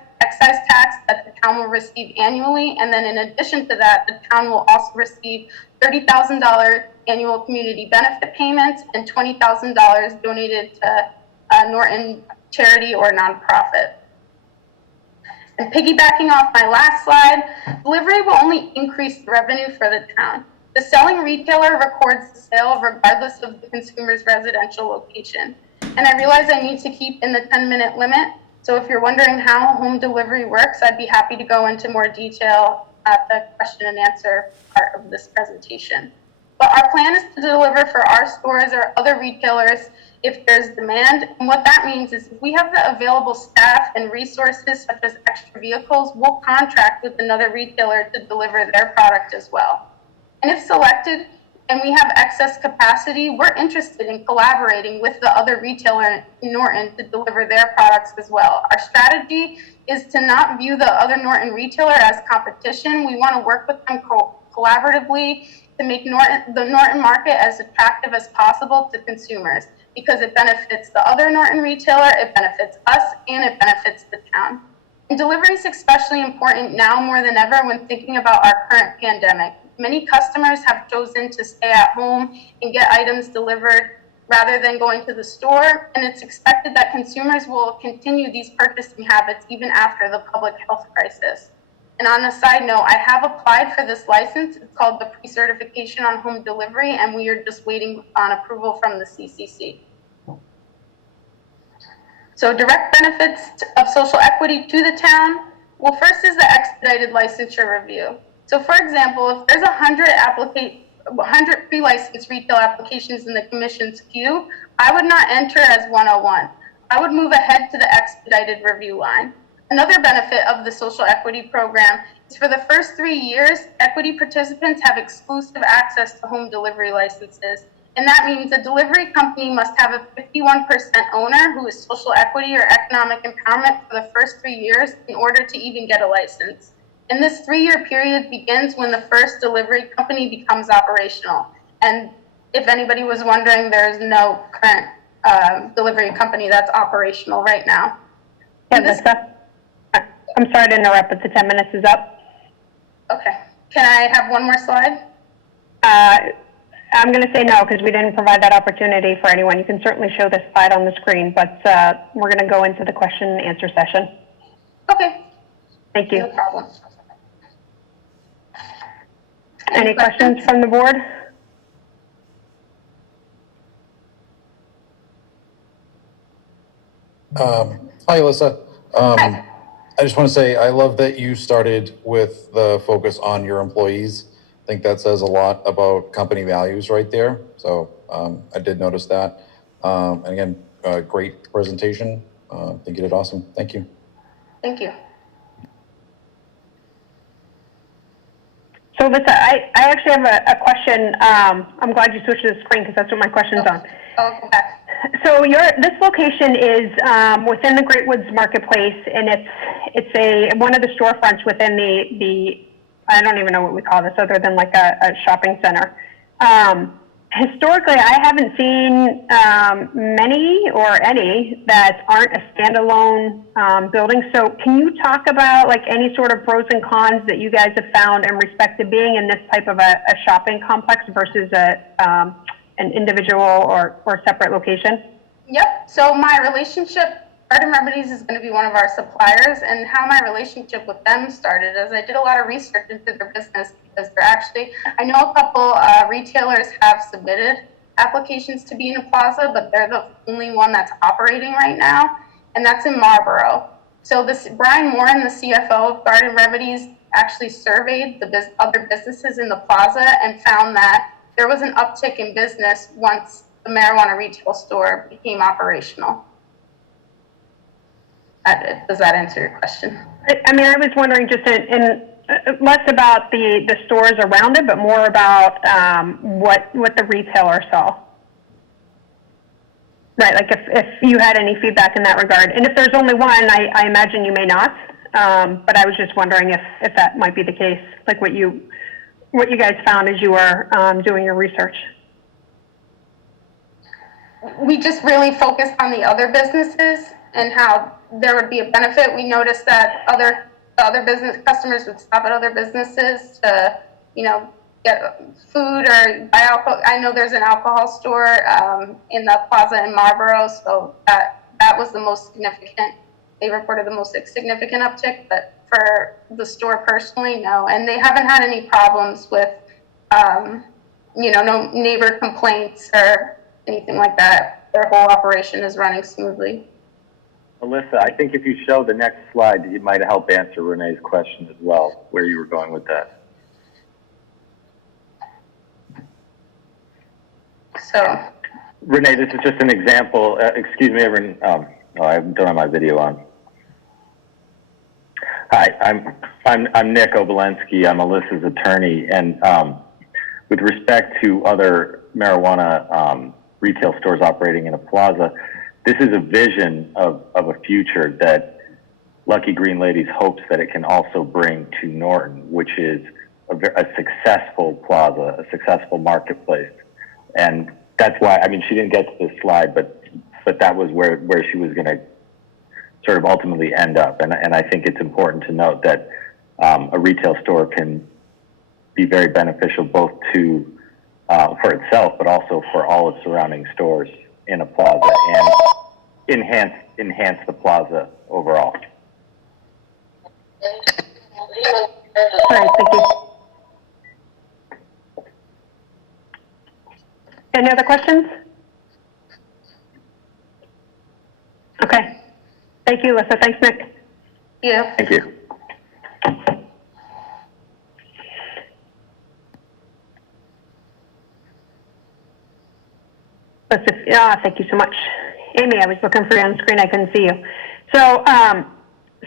tax that the town will receive annually. And then in addition to that, the town will also receive $30,000 annual community benefit payments and $20,000 donated to Norton charity or nonprofit. And piggybacking off my last slide, delivery will only increase the revenue for the town. The selling retailer records the sale regardless of the consumer's residential location. And I realize I need to keep in the 10-minute limit. So if you're wondering how home delivery works, I'd be happy to go into more detail at the question and answer part of this presentation. But our plan is to deliver for our stores or other retailers if there's demand. And what that means is if we have the available staff and resources such as extra vehicles, we'll contract with another retailer to deliver their product as well. And if selected and we have excess capacity, we're interested in collaborating with the other retailer in Norton to deliver their products as well. Our strategy is to not view the other Norton retailer as competition. We want to work with them collaboratively to make the Norton market as attractive as possible to consumers, because it benefits the other Norton retailer, it benefits us, and it benefits the town. And delivery is especially important now more than ever when thinking about our current pandemic. Many customers have chosen to stay at home and get items delivered rather than going to the store, and it's expected that consumers will continue these purchasing habits even after the public health crisis. And on a side note, I have applied for this license. It's called the Pre-Certification on Home Delivery, and we are just waiting on approval from the CCC. So direct benefits of social equity to the town. Well, first is the expedited licensure review. So for example, if there's 100 pre-licensed retail applications in the commission's queue, I would not enter as 101. I would move ahead to the expedited review line. Another benefit of the social equity program is for the first 3 years, equity participants have exclusive access to home delivery licenses. And that means a delivery company must have a 51% owner who is social equity or economic empowerment for the first 3 years in order to even get a license. And this 3-year period begins when the first delivery company becomes operational. And if anybody was wondering, there's no current delivery company that's operational right now. Yeah, Lisa, I'm sorry to interrupt, but the 10 minutes is up. Okay. Can I have one more slide? I'm going to say no, because we didn't provide that opportunity for anyone. You can certainly show this slide on the screen, but we're going to go into the question and answer session. Okay. Thank you. No problem. Any questions from the board? Hi, Alyssa. Hi. I just want to say, I love that you started with the focus on your employees. I think that says a lot about company values right there. So I did notice that. And again, great presentation. I think you did awesome. Thank you. Thank you. So Lisa, I actually have a question. I'm glad you switched to the screen because that's what my question's on. I'll go back. So this location is within the Great Woods Marketplace, and it's one of the storefronts within the I don't even know what we call this other than like a shopping center. Historically, I haven't seen many or any that aren't a standalone building. So can you talk about like any sort of pros and cons that you guys have found in respect to being in this type of a shopping complex versus an individual or separate location? Yep. So my relationship, Garden Remedies is going to be one of our suppliers, and how my relationship with them started is I did a lot of research into their business because they're actually, I know a couple retailers have submitted applications to be in a plaza, but they're the only one that's operating right now, and that's in Marlboro. So Brian Morin, the CFO of Garden Remedies, actually surveyed the other businesses in the plaza and found that there was an uptick in business once the marijuana retail store became operational. Does that answer your question? I mean, I was wondering just in less about the stores around it, but more about what the retailer saw. Right, like if you had any feedback in that regard. And if there's only one, I imagine you may not, but I was just wondering if that might be the case, like what you guys found as you were doing your research. We just really focused on the other businesses and how there would be a benefit. We noticed that other business customers would stop at other businesses to, get food or buy alcohol. I know there's an alcohol store in the plaza in Marlboro, so that was the most significant. They reported the most significant uptick, but for the store personally, no. And they haven't had any problems with, no neighbor complaints or anything like that. Their whole operation is running smoothly. Alyssa, I think if you show the next slide, it might help answer Renee's question as well, where you were going with that. So, Renee, this is just an example. Excuse me, everyone. I don't have my video on. Hi, I'm Nick Obolensky. I'm Alyssa's attorney, and with respect to other marijuana retail stores operating in a plaza, this is a vision of a future that Lucky Green Ladies hopes that it can also bring to Norton, which is a successful plaza, a successful marketplace. And that's why, I mean, she didn't get to this slide, but that was where she was going to sort of ultimately end up. And I think it's important to note that a retail store can be very beneficial both to for itself, but also for all its surrounding stores in a plaza, and enhance the plaza overall. All right, thank you. Any other questions? Okay. Thank you, Alyssa. Thanks, Nick. yeah. Thank you. Thank you so much. Amy, I was looking for you on screen. I couldn't see you. So,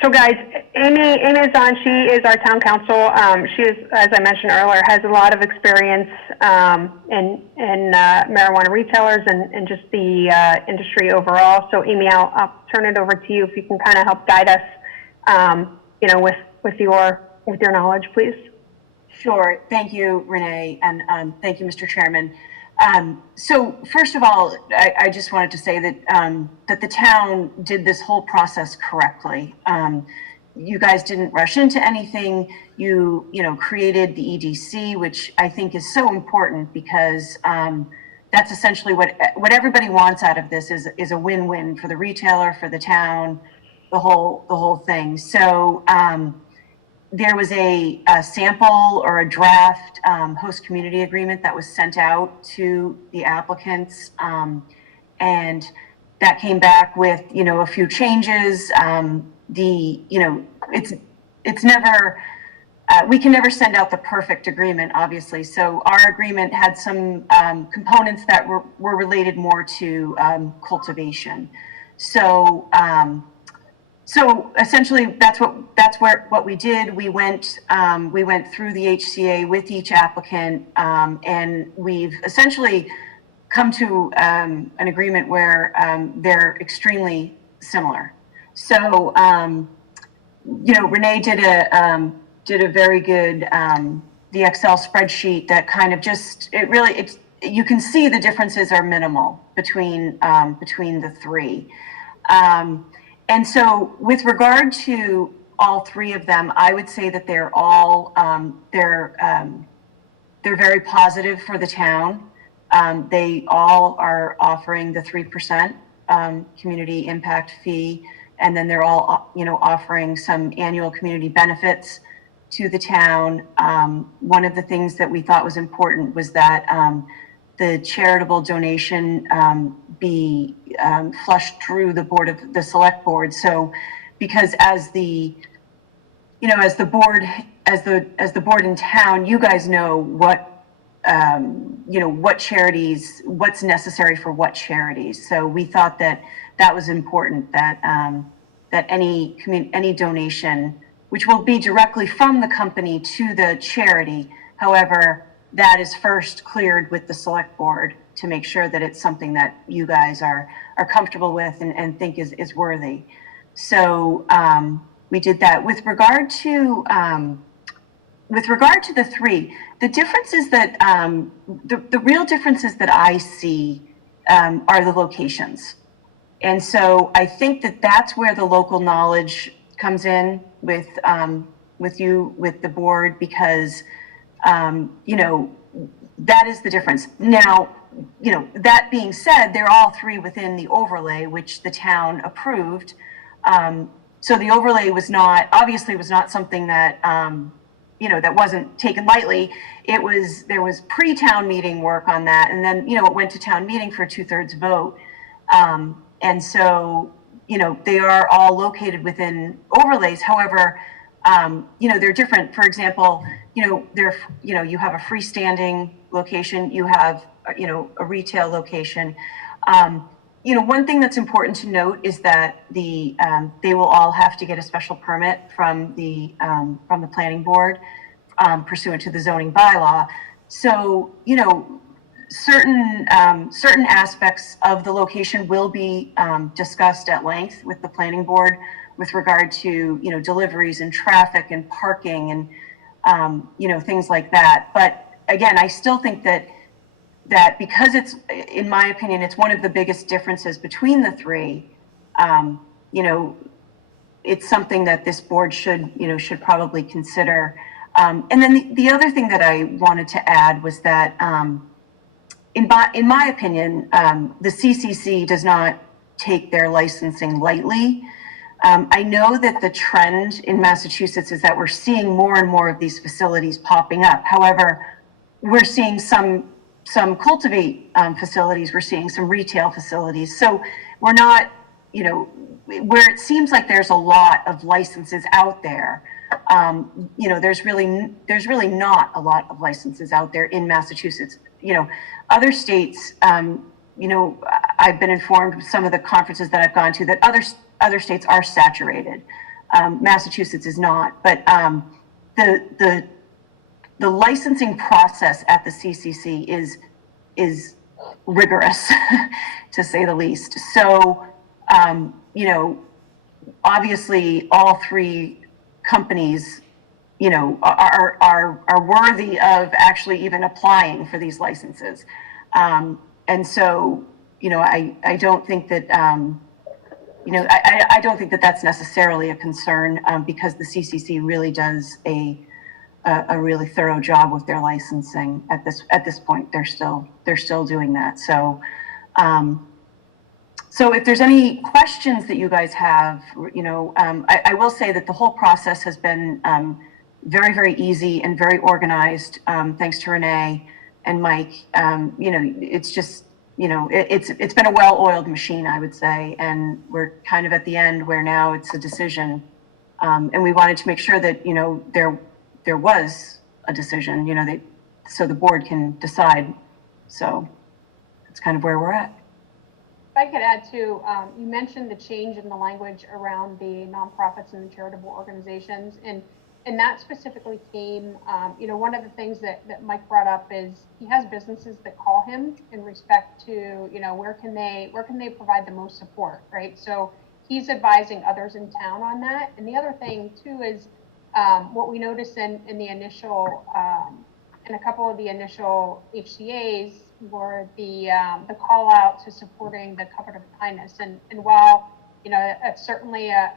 so guys, Amy is on. She is our town council. She is, as I mentioned earlier, has a lot of experience in marijuana retailers and just the industry overall. So, Amy, I'll turn it over to you if you can kind of help guide us, you know, with your knowledge, please. Sure. Thank you, Renee, and thank you, Mr. Chairman. So first of all, I just wanted to say that that the town did this whole process correctly. You guys didn't rush into anything. You created the EDC, which I think is so important because that's essentially what everybody wants out of this is a win-win for the retailer, for the town, the whole thing. So there was a sample or a draft host community agreement that was sent out to the applicants, and that came back with a few changes. It's never we can never send out the perfect agreement, obviously. So our agreement had some components that were related more to cultivation. So essentially, that's what we did. We went through the HCA with each applicant, and we've essentially come to an agreement where they're extremely similar. So Renee did a very good the Excel spreadsheet that kind of you can see the differences are minimal between the three. And so with regard to all three of them, I would say that they're all, they're very positive for the town. They all are offering the 3% community impact fee, and then they're all, offering some annual community benefits to the town. One of the things that we thought was important was that the charitable donation be flushed through the board of the select board. So, because as the board in town, you guys know what charities, what's necessary for what charities. So we thought that was important, that any donation, which will be directly from the company to the charity, however, that is first cleared with the select board to make sure that it's something that you guys are comfortable with and think is worthy. So we did that. With regard to the three, the difference is that the real differences that I see are the locations. And so I think that that's where the local knowledge comes in with the board, because that is the difference. Now, that being said, they're all three within the overlay, which the town approved. So the overlay was not something that, that wasn't taken lightly. There was pre-town meeting work on that. And then, it went to town meeting for a 2/3 vote. And so, they are all located within overlays. However, they're different. For example, you have a freestanding location, you have, a retail location. One thing that's important to note is that they will all have to get a special permit from the planning board pursuant to the zoning bylaw. So, certain aspects of the location will be discussed at length with the planning board with regard to, deliveries and traffic and parking and, things like that. But again, I still think that because it's, in my opinion, it's one of the biggest differences between the three, it's something that this board should probably consider. And then the other thing that I wanted to add was that, in my opinion, the CCC does not take their licensing lightly. I know that the trend in Massachusetts is that we're seeing more and more of these facilities popping up. However, we're seeing some cultivate facilities, we're seeing some retail facilities. So we're not, where it seems like there's a lot of licenses out there, there's really not a lot of licenses out there in Massachusetts. Other states, I've been informed with some of the conferences that I've gone to that other states are saturated. Massachusetts is not, but the licensing process at the CCC is rigorous, to say the least. So, obviously, all three companies, are worthy of actually even applying for these licenses. And so, I don't think that, I don't think that that's necessarily a concern because the CCC really does a really thorough job with their licensing at this point. They're still doing that. So, so if there's any questions that you guys have, I will say that the whole process has been very, very easy and very organized, thanks to Renee and Mike. It's just, it's been a well-oiled machine, I would say, and we're kind of at the end where now it's a decision. And we wanted to make sure that, there was a decision, so the board can decide. So that's kind of where we're at. If I could add too, you mentioned the change in the language around the nonprofits and the charitable organizations, and that specifically came, one of the things that Mike brought up is he has businesses that call him in respect to, where can they provide the most support, right? So he's advising others in town on that. And the other thing too is what we noticed in the initial, in a couple of the initial HCAs were the call out to supporting the Covenant of Kindness. And while, it's certainly a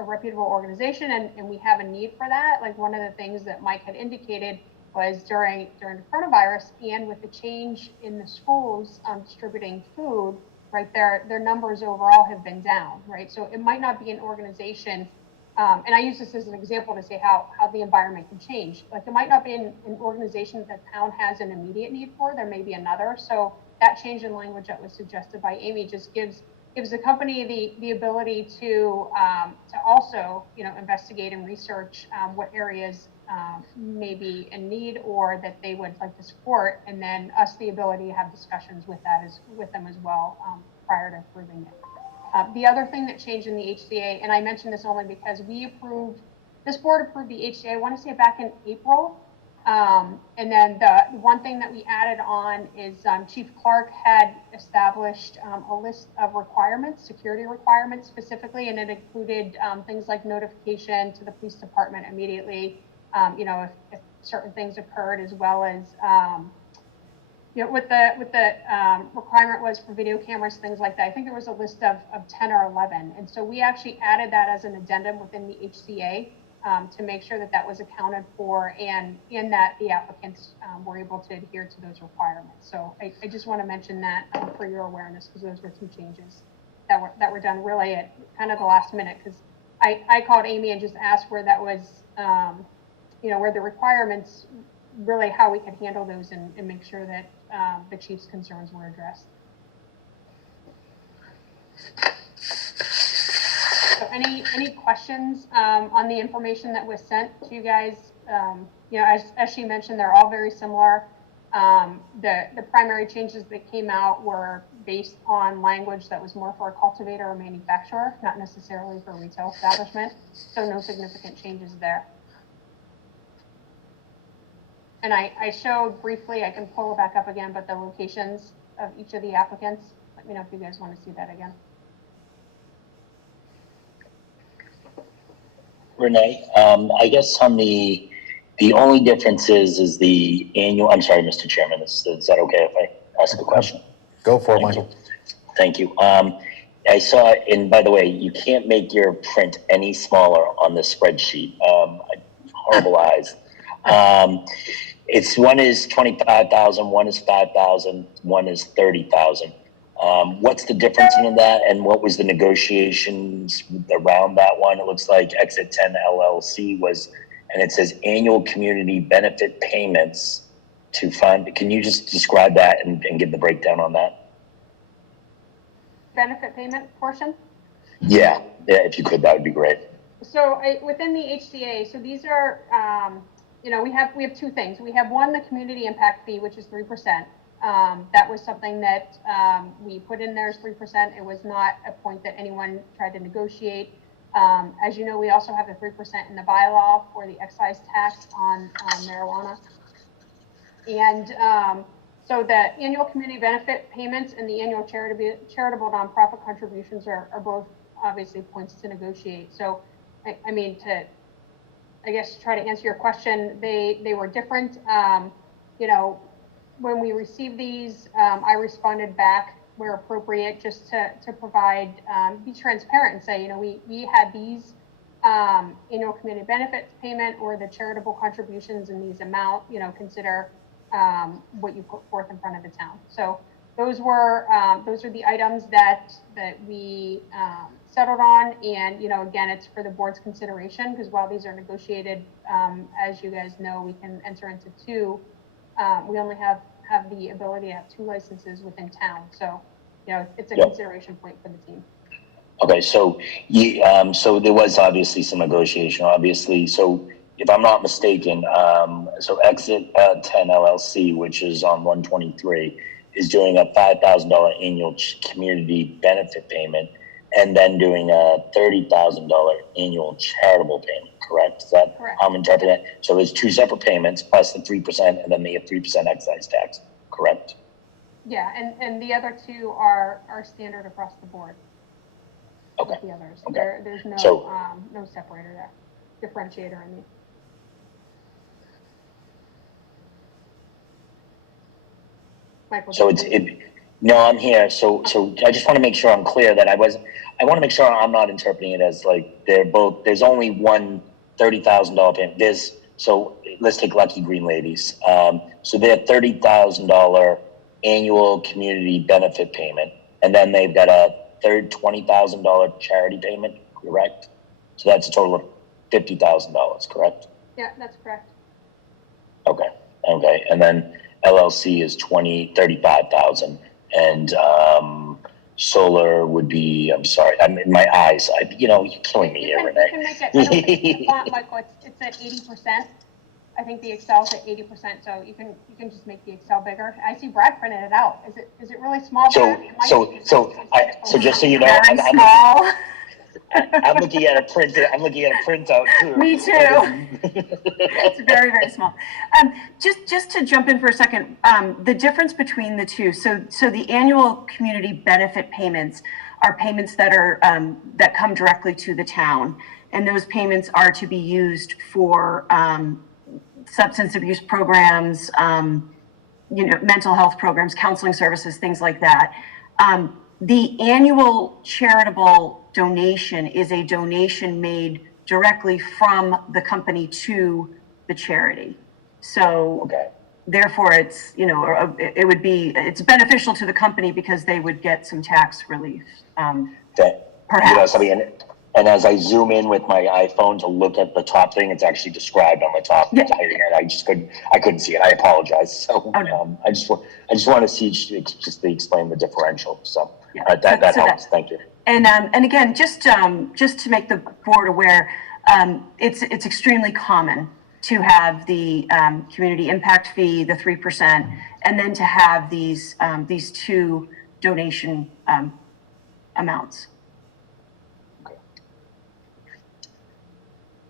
reputable organization and we have a need for that, like one of the things that Mike had indicated was during the coronavirus and with the change in the schools distributing food, right, their numbers overall have been down, right? So it might not be an organization, and I use this as an example to say how the environment can change. Like it might not be an organization that the town has an immediate need for, there may be another. So that change in language that was suggested by Amy just gives the company the ability to also, investigate and research what areas may be in need or that they would like to support, and then us the ability to have discussions with them as well prior to approving it. The other thing that changed in the HCA, and I mention this only because this board approved the HCA, I want to say back in April. And then the one thing that we added on is Chief Clark had established a list of requirements, security requirements specifically, and it included things like notification to the police department immediately, if certain things occurred, as well as what the requirement was for video cameras, things like that. I think there was a list of 10 or 11. And so we actually added that as an addendum within the HCA to make sure that was accounted for and in that the applicants were able to adhere to those requirements. So I just want to mention that for your awareness, because those were two changes that were done really at kind of the last minute, because I called Amy and just asked where that was, where the requirements, really how we could handle those and make sure that the chief's concerns were addressed. So any questions on the information that was sent to you guys you know, as she mentioned, they're all very similar. The primary changes that came out were based on language that was more for a cultivator or manufacturer, not necessarily for a retail establishment. So no significant changes there. And I showed briefly, I can pull it back up again, but the locations of each of the applicants. Let me know if you guys want to see that again. Renee, I guess on the only difference is the annual, I'm sorry, Mr. Chairman, is that okay if I ask a question? Go for it, Michael. Thank you. I saw, and by the way, you can't make your print any smaller on the spreadsheet. Horrible eyes. One is 25,000, one is 5,000, one is 30,000. What's the difference in that, and what was the negotiations around that one? It looks like Exit 10 LLC was, and it says annual community benefit payments to fund. Can you just describe that and give the breakdown on that? Benefit payment portion? Yeah, if you could, that would be great. So within the HCA, so these are, you know, we have two things. We have one, the community impact fee, which is 3%. That was something that we put in there as 3%. It was not a point that anyone tried to negotiate. As you know, we also have the 3% in the bylaw for the excise tax on marijuana. And so the annual community benefit payments and the annual charitable nonprofit contributions are both obviously points to negotiate. So, I mean, I guess try to answer your question, they were different. You know, when we received these, I responded back where appropriate, just to provide, be transparent and say, you know, we had these annual community benefits payment or the charitable contributions in these amount, you know, consider what you put forth in front of the town. So those are the items that we settled on, and you know, again, it's for the board's consideration, because while these are negotiated, as you guys know, we can enter into two. We only have the ability to have 2 licenses within town, so you know, it's a consideration point for the team. Okay, so so there was obviously some negotiation, obviously. So if I'm not mistaken, so Exit 10 LLC, which is on 123, is doing a $5,000 annual community benefit payment, and then doing a $30,000 annual charitable payment, correct? Is that correct? how I'm interpreting it? So there's 2 separate payments plus the 3%, and then they have 3% excise tax, correct? Yeah, and the other 2 are standard across the board. Okay. With the others, Okay. There's no no separator there, differentiator. I mean. Michael, So no, I'm here. So I just want to make sure I'm clear that I want to make sure I'm not interpreting it as like there's only one $30,000 payment. So let's take Lucky Green Ladies. So they're $30,000 annual community benefit payment, and then they've got a third $20,000 charity payment, correct? So that's a total of $50,000, correct? Yeah, that's correct. Okay, and then LLC is 35,000, and solar would be, I'm sorry, I'm in my eyes. You're killing me here, Renee. You can make it, Michael, it's at 80%. I think the Excel's at 80%, so you can just make the Excel bigger. I see Brad printed it out. Is it really small? So just so you know, Very small. I'm looking at a printout too. Me too. It's very, very small. Just to jump in for a second, the difference between the two. So the annual community benefit payments are payments that are that come directly to the town, and those payments are to be used for substance abuse programs, mental health programs, counseling services, things like that. The annual charitable donation is a donation made directly from the company to the charity. So therefore it's, it's beneficial to the company because they would get some tax relief. Perhaps. And as I zoom in with my iPhone to look at the top thing, it's actually described on the top. Yeah. I couldn't see it. I apologize. So I just want to see just to explain the differential. So that helps. Thank you. And again, just to make the board aware, it's extremely common to have the community impact fee, the 3%, and then to have these two donation amounts.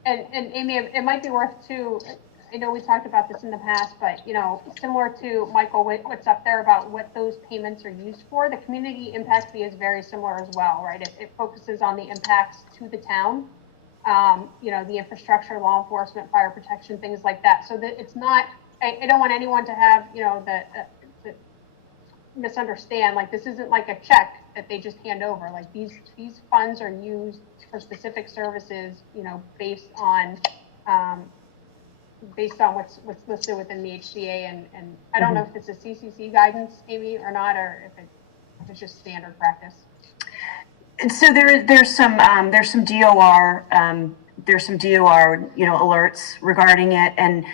And Amy, it might be worth too, I know we talked about this in the past, but similar to Michael, what's up there about what those payments are used for, the community impact fee is very similar as well, right? It focuses on the impacts to the town, the infrastructure, law enforcement, fire protection, things like that. So that it's not, I don't want anyone to have, the misunderstand, like this isn't like a check that they just hand over. Like these funds are used for specific services, based on what's listed within the HCA, and I don't know if it's a CCC guidance, Amy, or not, or if it's just standard practice. And so there's some DOR alerts regarding it, and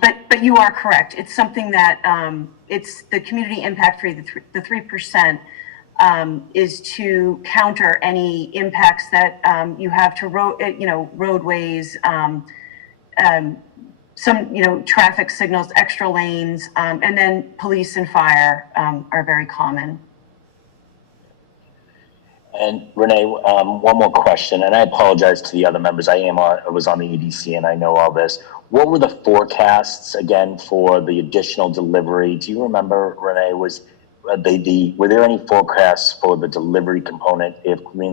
but you are correct. It's something that it's the community impact fee, the 3%. Is to counter any impacts that you have to roadways, some traffic signals, extra lanes, and then police and fire are very common. And Renee, one more question, and I apologize to the other members. I was on the EDC and I know all this. What were the forecasts again for the additional delivery? Do you remember, Renee? Were there any forecasts for the delivery component if we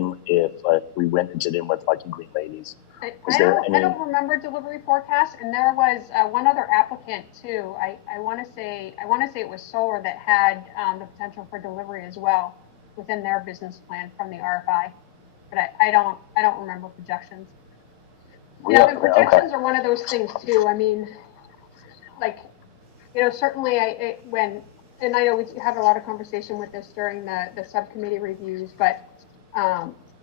went and did it with Lucky Green Ladies? I don't remember delivery forecasts, and there was one other applicant too. I want to say it was Solar that had the potential for delivery as well within their business plan from the RFI, but I don't remember projections. The projections are one of those things too. I mean, certainly and I know we had a lot of conversation with this during the subcommittee reviews, but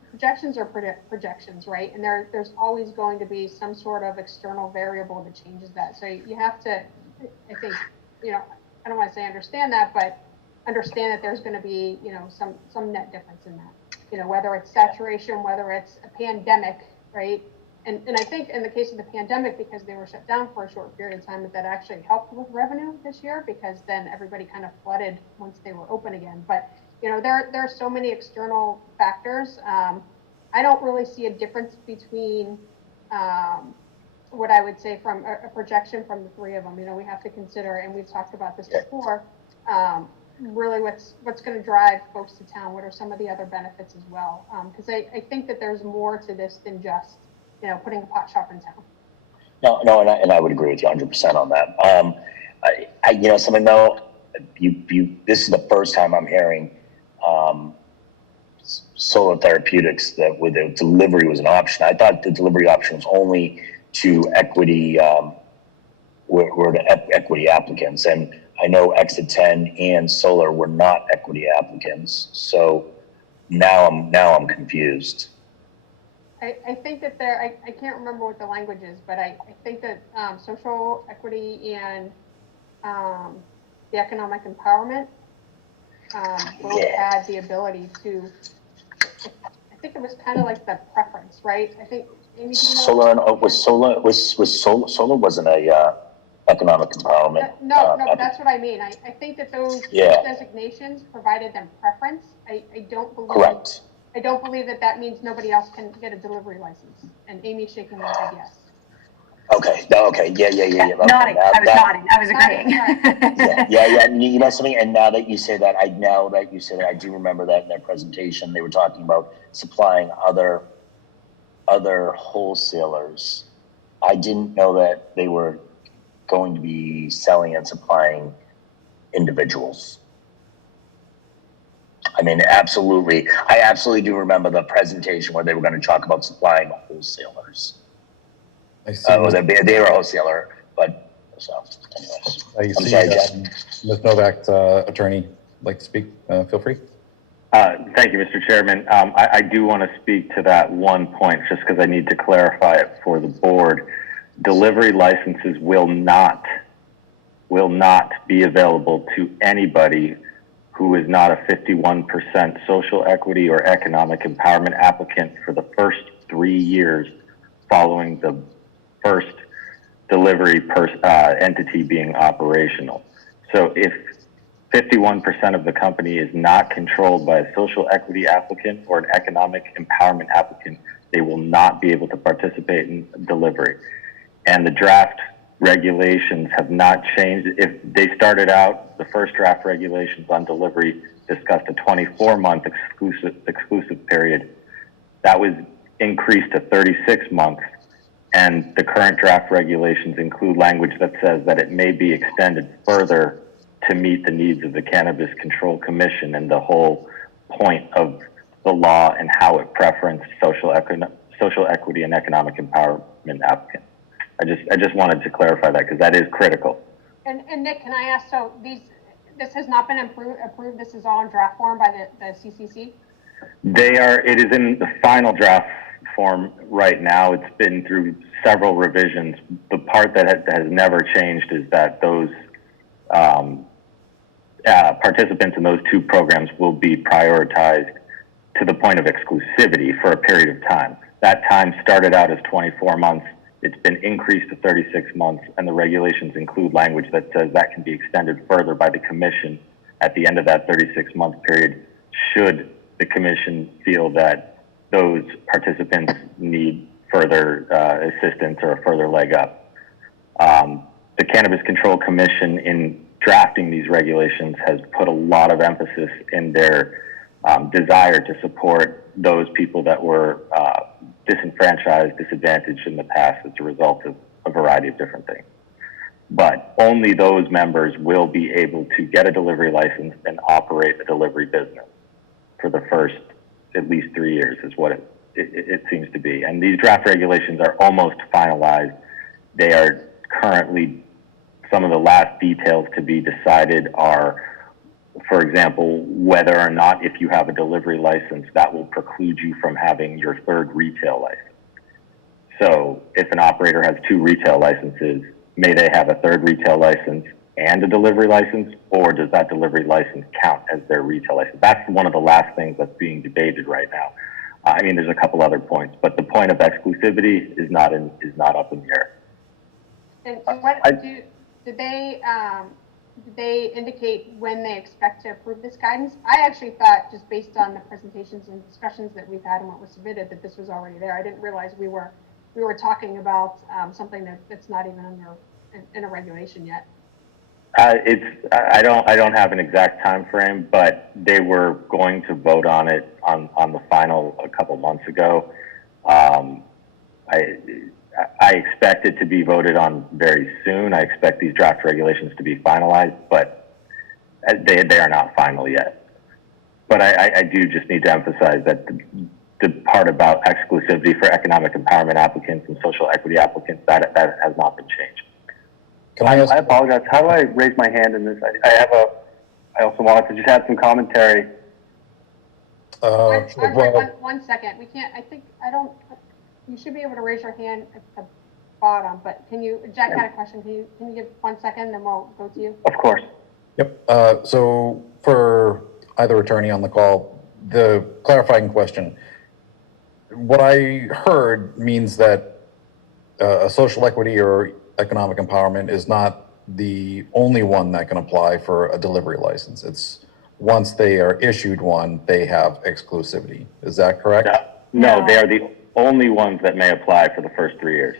projections are projections, right? And there's always going to be some sort of external variable that changes that. So you have to, I think, I don't want to say understand that, but understand that there's going to be, some net difference in that. Whether it's saturation, whether it's a pandemic, right? And I think in the case of the pandemic, because they were shut down for a short period of time, that actually helped with revenue this year, because then everybody kind of flooded once they were open again. But, there are so many external factors. I don't really see a difference between what I would say from a projection from the three of them. We have to consider, and we've talked about this before, really what's going to drive folks to town. What are some of the other benefits as well? Because I think that there's more to this than just putting a pot shop in town. No, and I would agree with you 100% on that. Something though, this is the first time I'm hearing Solar Therapeutics that where the delivery was an option. I thought the delivery option was only to equity, were to equity applicants, and I know Exit 10 and Solar were not equity applicants. So now I'm confused. I think that I can't remember what the language is, but I think that social equity and the economic empowerment both had the ability to, I think it was kind of like the preference, right? I think Amy, Solar wasn't a economic empowerment. No, that's what I mean. I think that those designations provided them preference. I don't believe. Correct. I don't believe that means nobody else can get a delivery license. And Amy's shaking her head yes. Okay. Yeah. Nodding. I was nodding. I was agreeing. Yeah. Something. And now that you say that, I do remember that in their presentation, they were talking about supplying other wholesalers. I didn't know that they were going to be selling and supplying individuals. I mean, absolutely. I absolutely do remember the presentation where they were going to talk about supplying wholesalers. I see. They were a wholesaler, but so anyways. I see. Sorry, Jen. Ms. Novak, attorney, like to speak. Feel free. Thank you, Mr. Chairman. I do want to speak to that one point just because I need to clarify it for the board. Delivery licenses will not be available to anybody who is not a 51% social equity or economic empowerment applicant for the first 3 years following the first delivery entity being operational. So if 51% of the company is not controlled by a social equity applicant or an economic empowerment applicant, they will not be able to participate in delivery. And the draft regulations have not changed. If they started out, the first draft regulations on delivery discussed a 24-month exclusive period. That was increased to 36 months. And the current draft regulations include language that says that it may be extended further to meet the needs of the Cannabis Control Commission and the whole point of the law and how it preferenced social equity and economic empowerment applicants. I just wanted to clarify that because that is critical. And Nick, can I ask, so this has not been approved, this is all in draft form by the CCC? It is in the final draft form right now. It's been through several revisions. The part that has never changed is that those participants in those two programs will be prioritized to the point of exclusivity for a period of time. That time started out as 24 months. It's been increased to 36 months, and the regulations include language that says that can be extended further by the commission at the end of that 36-month period, should the commission feel that those participants need further assistance or a further leg up. The Cannabis Control Commission, in drafting these regulations, has put a lot of emphasis in their desire to support those people that were disenfranchised, disadvantaged in the past as a result of a variety of different things. But only those members will be able to get a delivery license and operate a delivery business for the first at least 3 years is what it seems to be. And these draft regulations are almost finalized. They are currently, some of the last details to be decided are, for example, whether or not if you have a delivery license, that will preclude you from having your third retail license. So if an operator has 2 retail licenses, may they have a third retail license and a delivery license, or does that delivery license count as their retail license? That's one of the last things that's being debated right now. I mean, there's a couple other points, but the point of exclusivity is not up in the air. And what did they indicate when they expect to approve this guidance? I actually thought, just based on the presentations and discussions that we've had and what was submitted, that this was already there. I didn't realize we were talking about something that's not even in a regulation yet. I don't have an exact time frame, but they were going to vote on it on the final a couple months ago. I expect it to be voted on very soon. I expect these draft regulations to be finalized, but they are not final yet. But I do just need to emphasize that the part about exclusivity for economic empowerment applicants and social equity applicants, that has not been changed. I apologize. How do I raise my hand in this? I also wanted to just add some commentary. One second. We can't, you should be able to raise your hand at the bottom, but Jack had a question. Can you give 1 second, then we'll go to you? Of course. Yep. So for either attorney on the call, the clarifying question, what I heard means that a social equity or economic empowerment is not the only one that can apply for a delivery license. It's once they are issued one, they have exclusivity. Is that correct? No, they are the only ones that may apply for the first 3 years.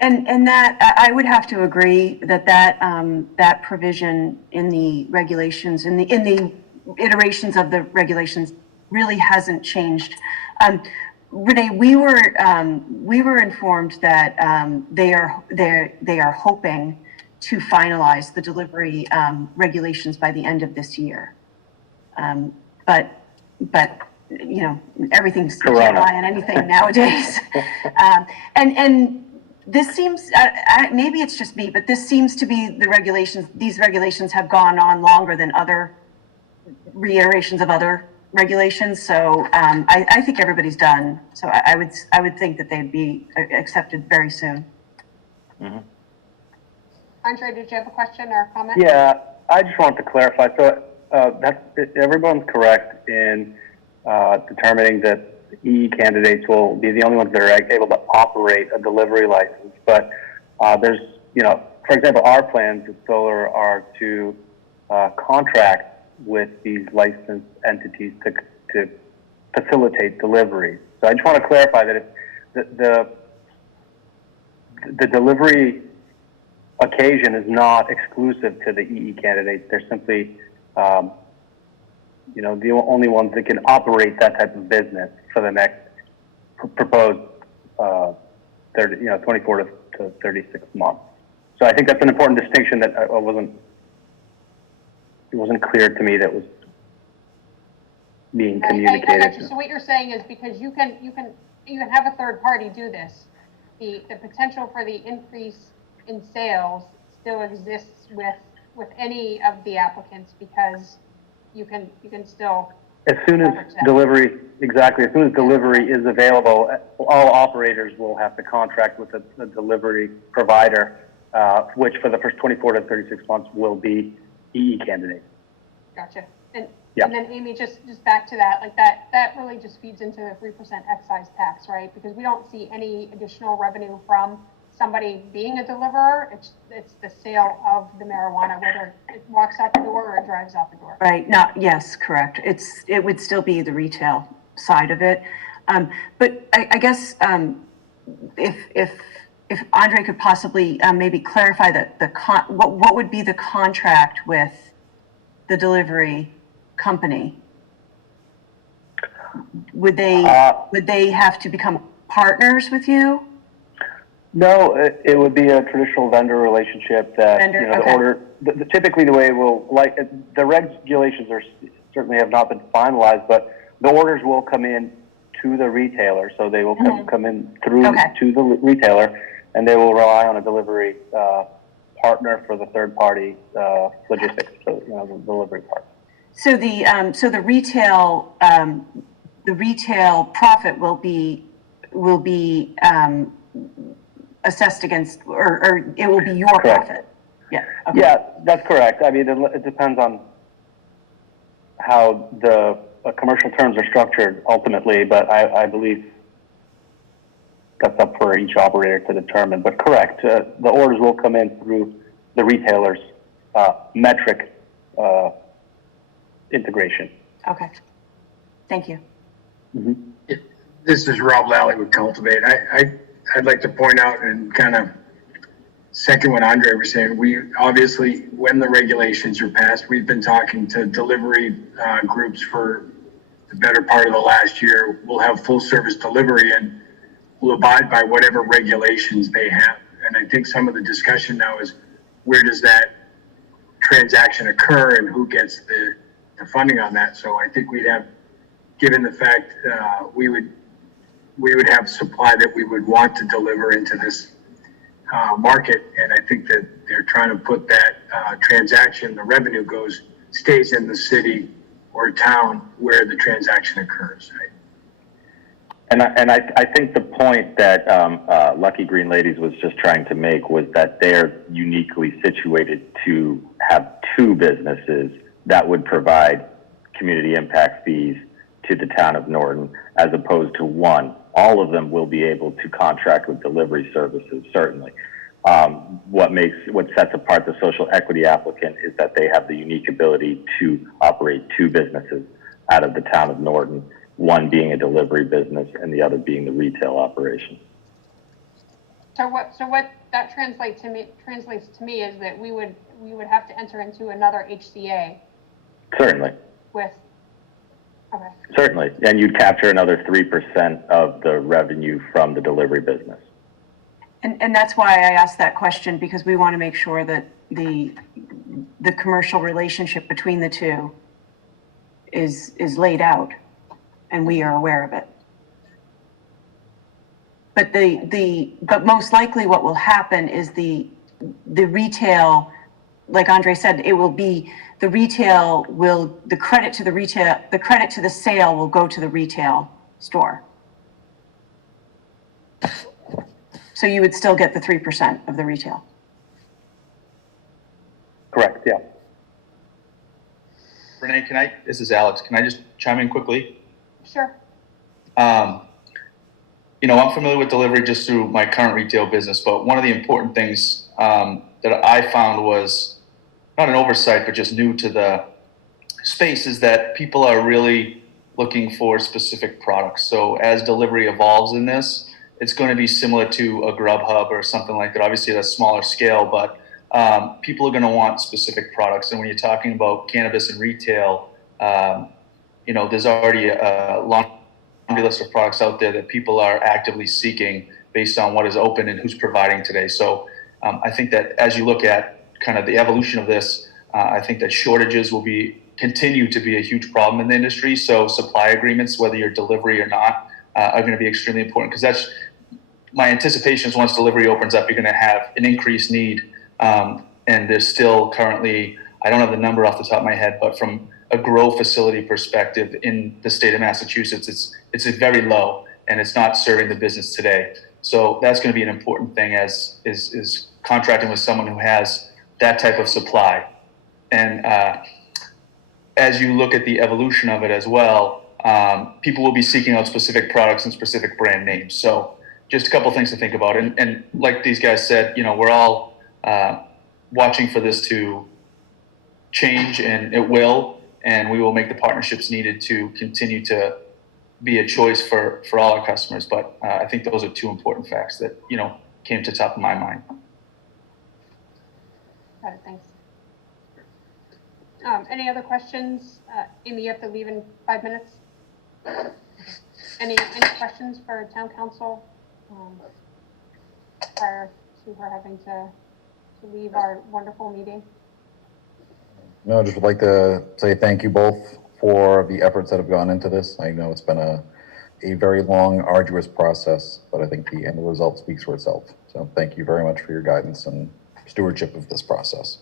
And that, I would have to agree that provision in the regulations, in the iterations of the regulations, really hasn't changed. Renee, we were informed that they are hoping to finalize the delivery regulations by the end of this year. But you know, everything's rely on anything nowadays. And this seems, maybe it's just me, but this seems to be the regulations. These regulations have gone on longer than other reiterations of other regulations. So I think everybody's done. So I would think that they'd be accepted very soon. Mm-hmm. Andre, did you have a question or a comment? Yeah, I just wanted to clarify. So everyone's correct in determining that EE candidates will be the only ones that are able to operate a delivery license. but there's, for example, our plans at Solar are to contract with these licensed entities to facilitate delivery. So I just want to clarify that if the delivery occasion is not exclusive to the EE candidates. They're simply, the only ones that can operate that type of business for the next proposed 24 to 36 months. So I think that's an important distinction that it wasn't clear to me that was being communicated. I got you. So what you're saying is because you can have a third party do this, the potential for the increase in sales still exists with any of the applicants because you can still. As soon as delivery is available, all operators will have to contract with a delivery provider, which for the first 24 to 36 months will be EE candidates. Gotcha. And then Amy, just back to that, like that really just feeds into the 3% excise tax, right? Because we don't see any additional revenue from somebody being a deliverer. It's the sale of the marijuana, whether it walks out the door or it drives out the door. Right. Yes, correct. It would still be the retail side of it. But I guess if Andre could possibly maybe clarify that what would be the contract with the delivery company? Would they have to become partners with you? No, it would be a traditional vendor relationship that, typically the way the regulations certainly have not been finalized, but the orders will come in to the retailer. So they will come in through to the retailer, and they will rely on a delivery partner for the third party logistics, so the delivery part. So the retail profit will be assessed against, or it will be your profit. Yeah. Okay. Yeah, that's correct. I mean, it depends on how the commercial terms are structured ultimately, but I believe that's up for each operator to determine. But correct, the orders will come in through the retailer's metric integration. Okay. Thank you. Mm-hmm. This is Rob Lally with Cultivate. I'd like to point out and kind of second what Andre was saying. We obviously, when the regulations are passed, we've been talking to delivery groups for the better part of the last year. We'll have full service delivery and we'll abide by whatever regulations they have. And I think some of the discussion now is where does that transaction occur and who gets the funding on that. So I think we'd have, given the fact we would have supply that we would want to deliver into this market. And I think that they're trying to put that transaction, the revenue stays in the city or town where the transaction occurs. Right? And I think the point that Lucky Green Ladies was just trying to make was that they're uniquely situated to have two businesses that would provide community impact fees to the town of Norton, as opposed to one. All of them will be able to contract with delivery services, certainly. What sets apart the social equity applicant is that they have the unique ability to operate two businesses out of the town of Norton, one being a delivery business and the other being the retail operation. So what that translates to me is that we would have to enter into another HCA. Certainly. Okay. Certainly, and you'd capture another 3% of the revenue from the delivery business. And that's why I asked that question, because we want to make sure that the commercial relationship between the two is laid out, and we are aware of it. But but most likely what will happen is the retail, like Andre said, it will be the credit to the sale will go to the retail store. So you would still get the 3% of the retail. Correct, yeah. Renee, this is Alex. Can I just chime in quickly? Sure. I'm familiar with delivery just through my current retail business, but one of the important things that I found was not an oversight, but just new to the space is that people are really looking for specific products. So as delivery evolves in this, it's going to be similar to a Grubhub or something like that. Obviously, at a smaller scale, but people are going to want specific products. And when you're talking about cannabis and retail, there's already a laundry list of products out there that people are actively seeking based on what is open and who's providing today. So I think that as you look at kind of the evolution of this, I think that shortages will continue to be a huge problem in the industry. So supply agreements, whether you're delivery or not, are going to be extremely important, because that's my anticipation is once delivery opens up, you're going to have an increased need. And there's still currently, I don't have the number off the top of my head, but from a grow facility perspective in the state of Massachusetts, it's very low and it's not serving the business today. So that's going to be an important thing is contracting with someone who has that type of supply. And as you look at the evolution of it as well, people will be seeking out specific products and specific brand names. So just a couple things to think about. And like these guys said, we're all watching for this to change, and it will, and we will make the partnerships needed to continue to be a choice for all our customers. But I think those are two important facts that, came to top of my mind. Got it, thanks. Any other questions? Amy, you have to leave in 5 minutes. Any questions for town council prior to her having to leave our wonderful meeting? No, I just would like to say thank you both for the efforts that have gone into this. I know it's been a very long, arduous process, but I think the end result speaks for itself. So thank you very much for your guidance and stewardship of this process.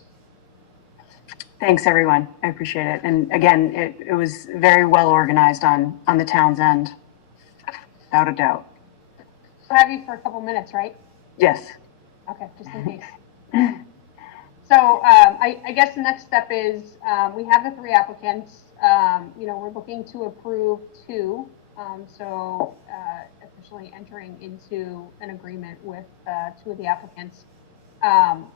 Thanks, everyone. I appreciate it. And again, it was very well organized on the town's end, without a doubt. We'll have you for a couple minutes, right? Yes. Okay, just in case. So I guess the next step is we have the 3 applicants. We're looking to approve 2. So officially entering into an agreement with 2 of the applicants.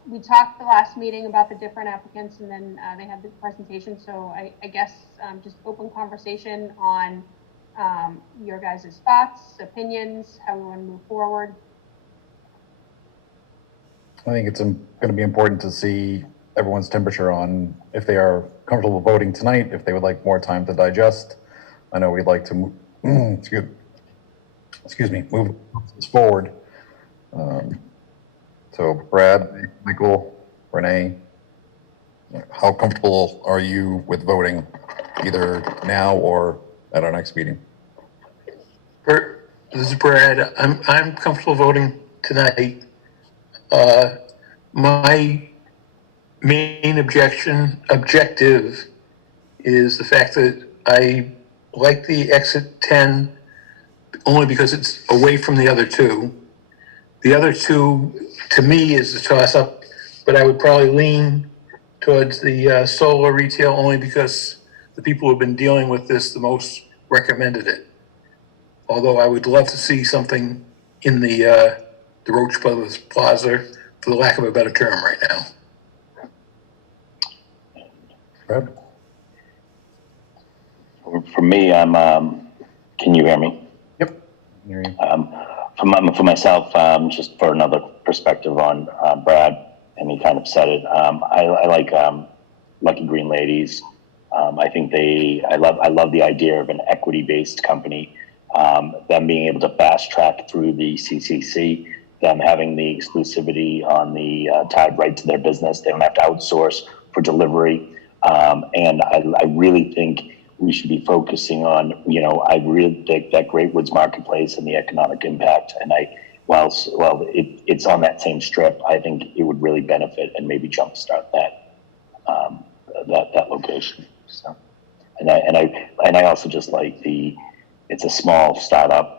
We talked the last meeting about the different applicants, and then they had the presentation. So I guess just open conversation on your guys' thoughts, opinions, how we want to move forward. I think it's going to be important to see everyone's temperature on if they are comfortable voting tonight, if they would like more time to digest. I know we'd like to move this forward. So Brad, Michael, Renee, how comfortable are you with voting either now or at our next meeting? This is Brad. I'm comfortable voting tonight. My main objective is the fact that I like the exit 10 only because it's away from the other 2. The other 2, to me, is a toss-up, but I would probably lean towards the solar retail only because the people who have been dealing with this the most recommended it. Although I would love to see something in the Roach Brothers Plaza, for the lack of a better term right now. Brad? For me, can you hear me? Yep. Hear you. For myself, just for another perspective on Brad, and he kind of said it, I like Lucky Green Ladies. I think I love the idea of an equity-based company, them being able to fast track through the CCC, them having the exclusivity on the tied right to their business. They don't have to outsource for delivery. And I really think we should be focusing on, I really think that Great Woods Marketplace and the economic impact. And while it's on that same strip, I think it would really benefit and maybe jumpstart that location. So, and I also just like it's a small startup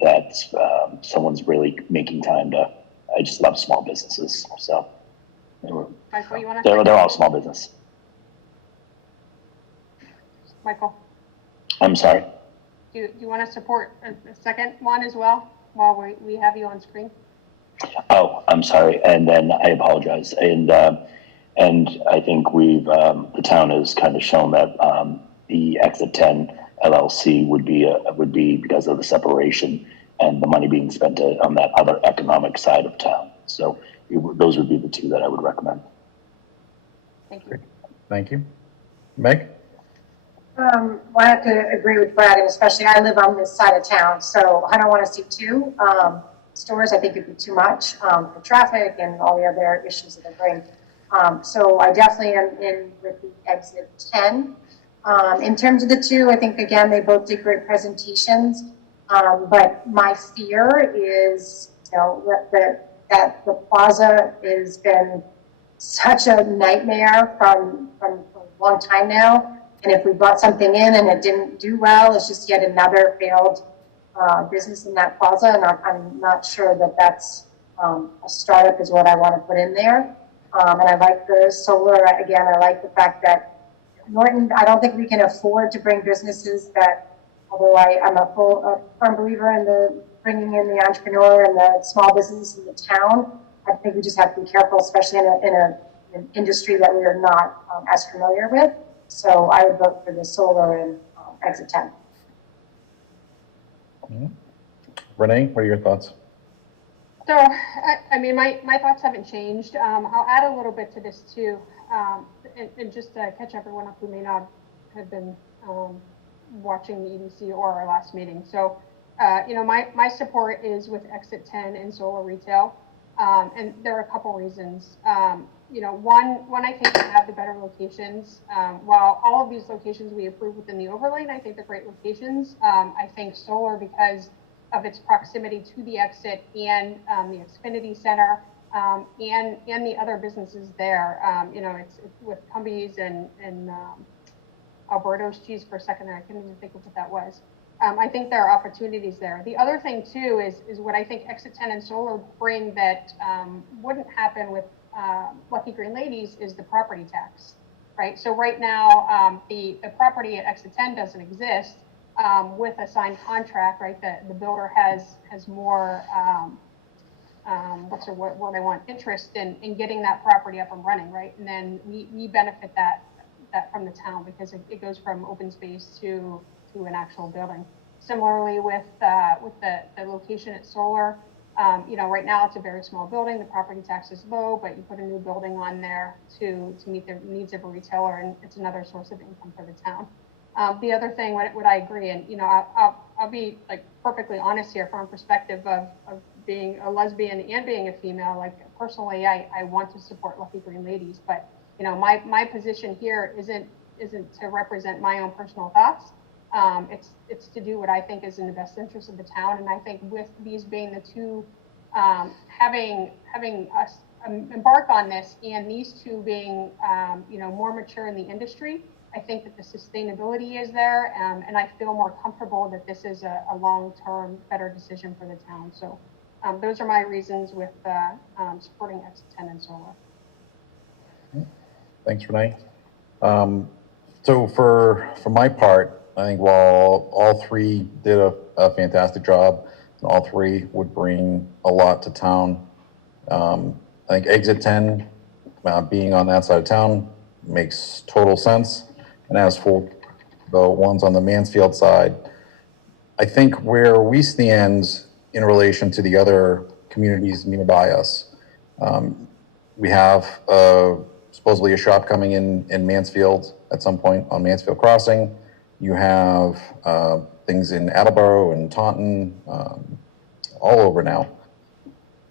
that's someone's really making time to. I just love small businesses. So Michael, you want they're all small business. Michael? I'm sorry. Do you want to support a second one as well while we have you on screen? Oh, I'm sorry, and then I apologize, and I think the town has kind of shown that the Exit 10 LLC would be because of the separation and the money being spent on that other economic side of town. So those would be the two that I would recommend. Thank you. Thank you. Meg? Well, I have to agree with Brad, and especially I live on this side of town, so I don't want to see two stores. I think it'd be too much for traffic and all the other issues that they bring. So I definitely am in with the Exit 10. In terms of the two, I think, again, they both did great presentations. But my fear is, that the plaza has been such a nightmare from a long time now. And if we brought something in and it didn't do well, it's just yet another failed business in that plaza. And I'm not sure that that's a startup is what I want to put in there. And I like the solar. Again, I like the fact that Norton, I don't think we can afford to bring businesses that, although I'm a firm believer in the bringing in the entrepreneur and the small business in the town, I think we just have to be careful, especially in an industry that we are not as familiar with. So I would vote for the solar and Exit 10. Mm-hmm. Renee, what are your thoughts? So, I mean, my thoughts haven't changed. I'll add a little bit to this too, and just to catch everyone up who may not have been watching the EDC or our last meeting. So, my support is with Exit 10 and solar retail, and there are a couple reasons. One, I think they have the better locations. While all of these locations we approve within the overlay, and I think they're great locations, I think solar, because of its proximity to the exit and the Xfinity Center and the other businesses there. It's with Cumbies and Alberto's Cheese for a second there. I couldn't even think of what that was. I think there are opportunities there. The other thing too is what I think Exit 10 and solar bring that wouldn't happen with Lucky Green Ladies is the property tax, right? So right now the property at Exit 10 doesn't exist. With a signed contract, right, the builder has more, what I want, interest in getting that property up and running, right? And then we benefit that from the town because it goes from open space to an actual building. Similarly with the location at solar, right now it's a very small building, the property tax is low, but you put a new building on there to meet the needs of a retailer, and it's another source of income for the town. The other thing, what I agree, and I'll be like perfectly honest here from a perspective of being a lesbian and being a female. Like personally, I want to support Lucky Green Ladies, but my position here isn't to represent my own personal thoughts. It's to do what I think is in the best interest of the town, and I think with these being the two, having us embark on this, and these two being more mature in the industry. I think that the sustainability is there, and I feel more comfortable that this is a long-term better decision for the town. So those are my reasons with supporting Exit 10 and solar. Thanks, Renee. So for my part, I think while all three did a fantastic job, and all three would bring a lot to town, I think Exit 10, being on that side of town, makes total sense. And as for the ones on the Mansfield side, I think where we stand in relation to the other communities nearby us, we have supposedly a shop coming in Mansfield at some point on Mansfield Crossing. You have things in Attleboro and Taunton, all over now.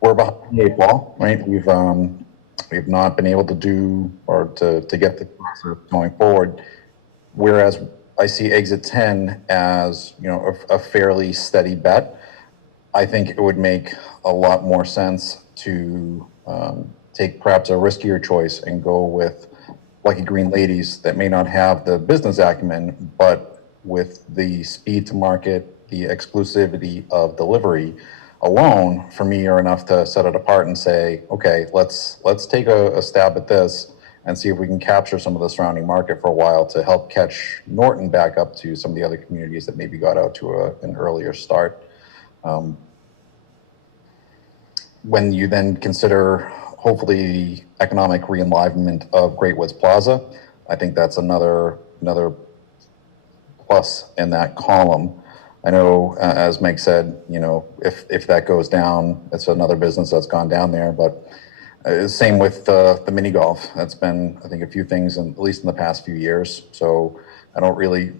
We're behind the eight ball, right? We've not been able to do or to get the process going forward. Whereas I see Exit 10 as a fairly steady bet. I think it would make a lot more sense to take perhaps a riskier choice and go with Lucky Green Ladies that may not have the business acumen, but with the speed to market, the exclusivity of delivery alone, for me, are enough to set it apart and say, okay, let's take a stab at this and see if we can capture some of the surrounding market for a while to help catch Norton back up to some of the other communities that maybe got out to an earlier start. When you then consider, hopefully, the economic re-enlivenment of Great Woods Plaza, I think that's another plus in that column. I know, as Meg said, you know, if that goes down, it's another business that's gone down there. But same with the mini golf. That's been, I think, a few things, at least in the past few years. So I don't really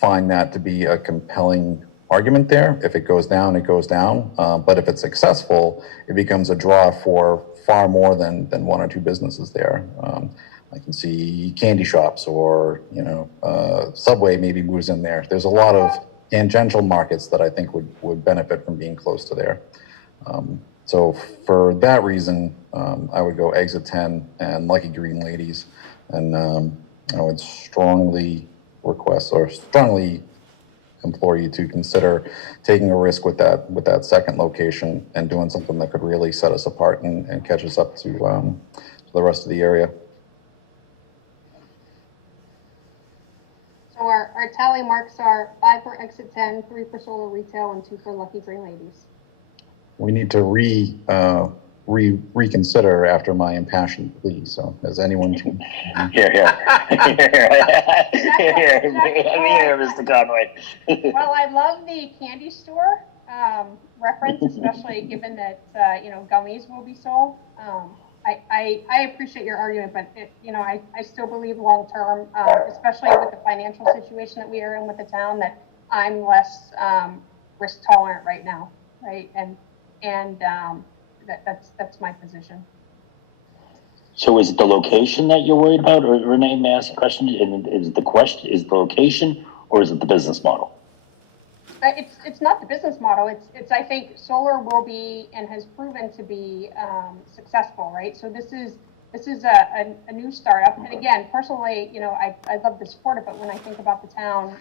find that to be a compelling argument there. If it goes down, it goes down. But if it's successful, it becomes a draw for far more than one or two businesses there. I can see candy shops, or, you know, Subway maybe moves in there. There's a lot of tangential markets that I think would benefit from being close to there. So for that reason, I would go exit 10 and Lucky Green Ladies. And I would strongly request, or strongly implore you to consider taking a risk with that second location and doing something that could really set us apart and catch us up to the rest of the area. So our tally marks are 5 for exit 10, 3 for solar retail, and 2 for Lucky Green Ladies. We need to reconsider after my impassioned plea. So has anyone? Here, Mr. Conway. Well, I love the candy store reference, especially given that, you know, gummies will be sold. I appreciate your argument, but you know, I still believe long term, especially with the financial situation that we are in with the town, that I'm less risk tolerant right now, right? And that's my position. So is it the location that you're worried about, or Renee, may I ask a question? Is the location, or is it the business model? It's not the business model. It's I think solar will be and has proven to be successful, right? So this is a new startup. And again, personally, you know, I love to support it, but when I think about the town,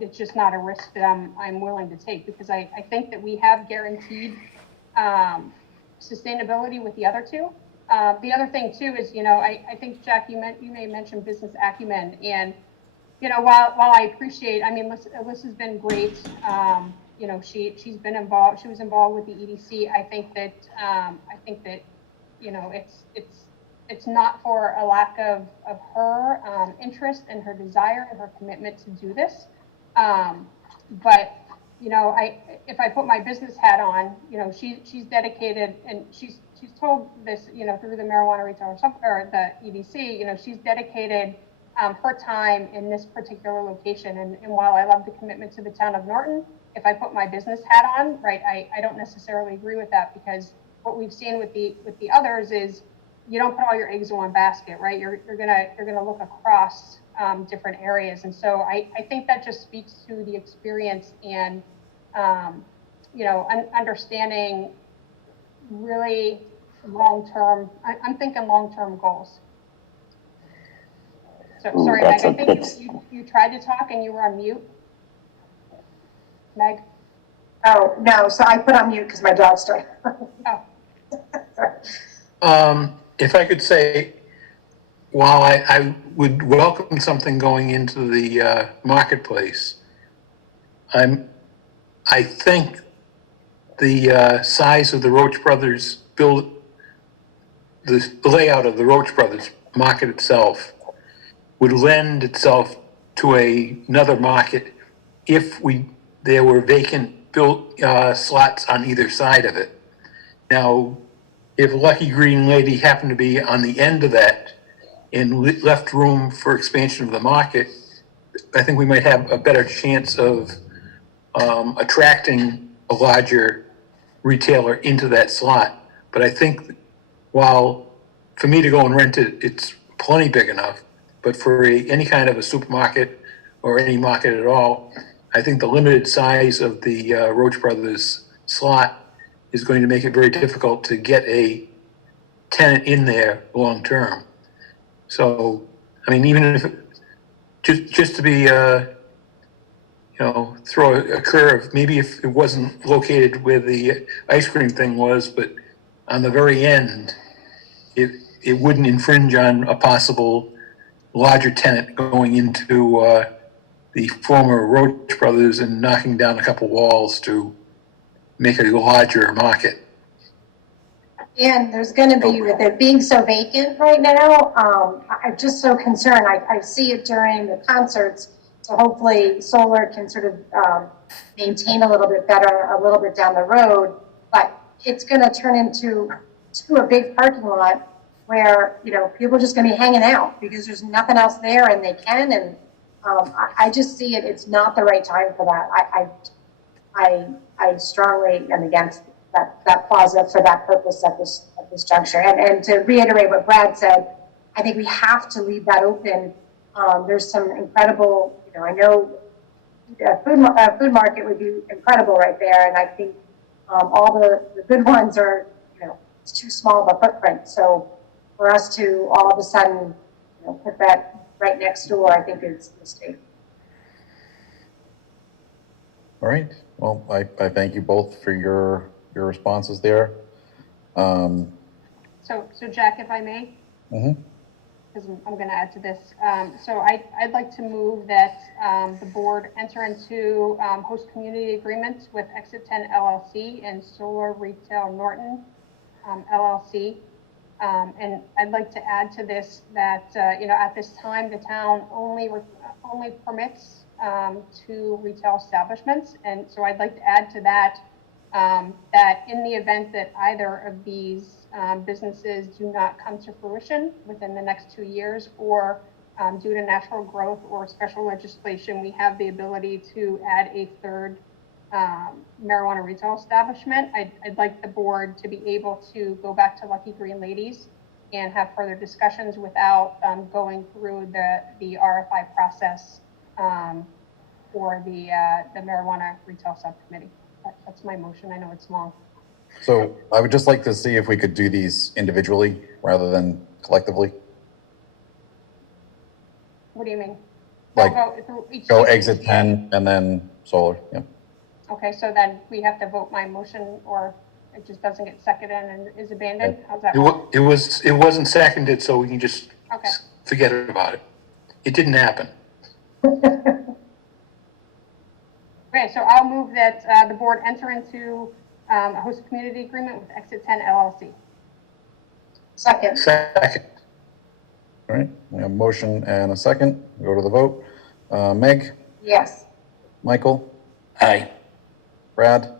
it's just not a risk that I'm willing to take, because I think that we have guaranteed sustainability with the other two. The other thing too is, you know, I think, Jack, you may mention business acumen, and you know, while I appreciate, I mean, Alyssa's been great. You know, she's been involved. She was involved with the EDC. I think that you know, it's not for a lack of her interest and her desire and her commitment to do this. But you know, if I put my business hat on, you know, she's dedicated, and she's told this, you know, through the marijuana retail or the EDC, you know, she's dedicated her time in this particular location. And while I love the commitment to the town of Norton, if I put my business hat on, right, I don't necessarily agree with that, because what we've seen with the others is you don't put all your eggs in one basket, right? You're gonna look across different areas. And so I think that just speaks to the experience and you know, understanding really long-term, I'm thinking long-term goals. So, sorry, Meg, I think you tried to talk and you were on mute. Meg? Oh, no, so I put on mute because my dog started. Oh. If I could say, while I would welcome something going into the marketplace, I think the size of the Roach Brothers the layout of the Roach Brothers market itself would lend itself to another market if there were vacant built slots on either side of it. Now, if Lucky Green Lady happened to be on the end of that and left room for expansion of the market, I think we might have a better chance of attracting a larger retailer into that slot. But I think while for me to go and rent it, it's plenty big enough, but for any kind of a supermarket or any market at all, I think the limited size of the Roach Brothers slot is going to make it very difficult to get a tenant in there long term. So, I mean, even if just to be, you know, throw a curve, maybe if it wasn't located where the ice cream thing was, but on the very end, it wouldn't infringe on a possible larger tenant going into the former Roach Brothers and knocking down a couple walls to make a larger market. And there's going to be, with it being so vacant right now, I'm just so concerned. I see it during the concerts, so hopefully solar can sort of maintain a little bit better, a little bit down the road. But it's going to turn into a big parking lot where, you know, people are just going to be hanging out because there's nothing else there and they can. And I just see it. It's not the right time for that. I strongly am against that plaza for that purpose at this juncture. And to reiterate what Brad said, I think we have to leave that open. There's some incredible, you know, I know a food market would be incredible right there, and I think all the good ones are, you know, it's too small of a footprint. So for us to all of a sudden, you know, put that right next door, I think is a mistake. All right. Well, I thank you both for your responses there. So Jack, if I may, Mm-hmm. because I'm going to add to this. So I'd like to move that the board enter into host community agreements with Exit 10 LLC and Solar Retail Norton LLC. And I'd like to add to this that, you know, at this time, the town only permits 2 retail establishments. And so I'd like to add to that, that in the event that either of these businesses do not come to fruition within the next 2 years, or due to natural growth or special legislation, we have the ability to add a third marijuana retail establishment. I'd like the board to be able to go back to Lucky Green Ladies and have further discussions without going through the RFI process for the marijuana retail subcommittee. That's my motion. I know it's long. So I would just like to see if we could do these individually rather than collectively. What do you mean? Like, go through each go case. exit 10 and then solar. Yeah. Okay, so then we have to vote my motion, or it just doesn't get seconded and is abandoned? How's that work? It wasn't seconded, so we can just Okay. forget about it. It didn't happen. Okay, so I'll move that the board enter into a host community agreement with Exit 10 LLC. Second. Second. All right. We have a motion and a second. Go to the vote. Meg, Yes. Michael, Aye. Brad,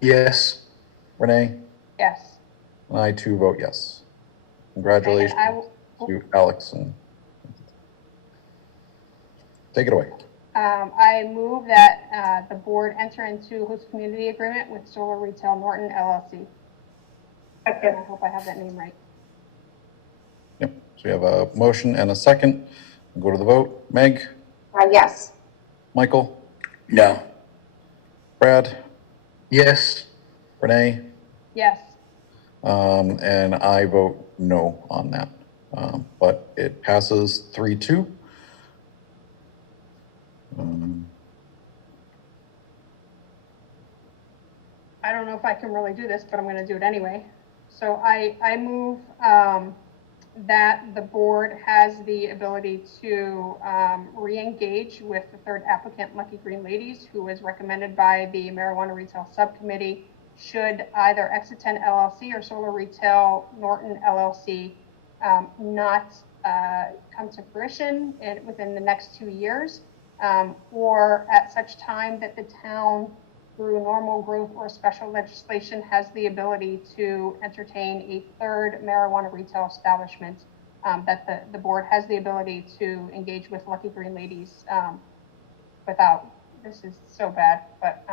Yes. Renee, Yes. and I too vote yes. Congratulations And I will, to Alex, and take it away. I move that the board enter into host community agreement with Solar Retail Norton LLC. And I hope I have that name right. Yep. So we have a motion and a second. We'll go to the vote. Meg, Yes. Michael, No. Brad, Yes. Renee, Yes. and I vote no on that. But it passes 3-2. I don't know if I can really do this, but I'm going to do it anyway. So I move that the board has the ability to re-engage with the third applicant, Lucky Green Ladies, who was recommended by the Marijuana Retail Subcommittee, should either Exit 10 LLC or Solar Retail Norton LLC not come to fruition within the next 2 years, or at such time that the town, through normal growth or special legislation, has the ability to entertain a third marijuana retail establishment, that the board has the ability to engage with Lucky Green Ladies without, this is so bad, but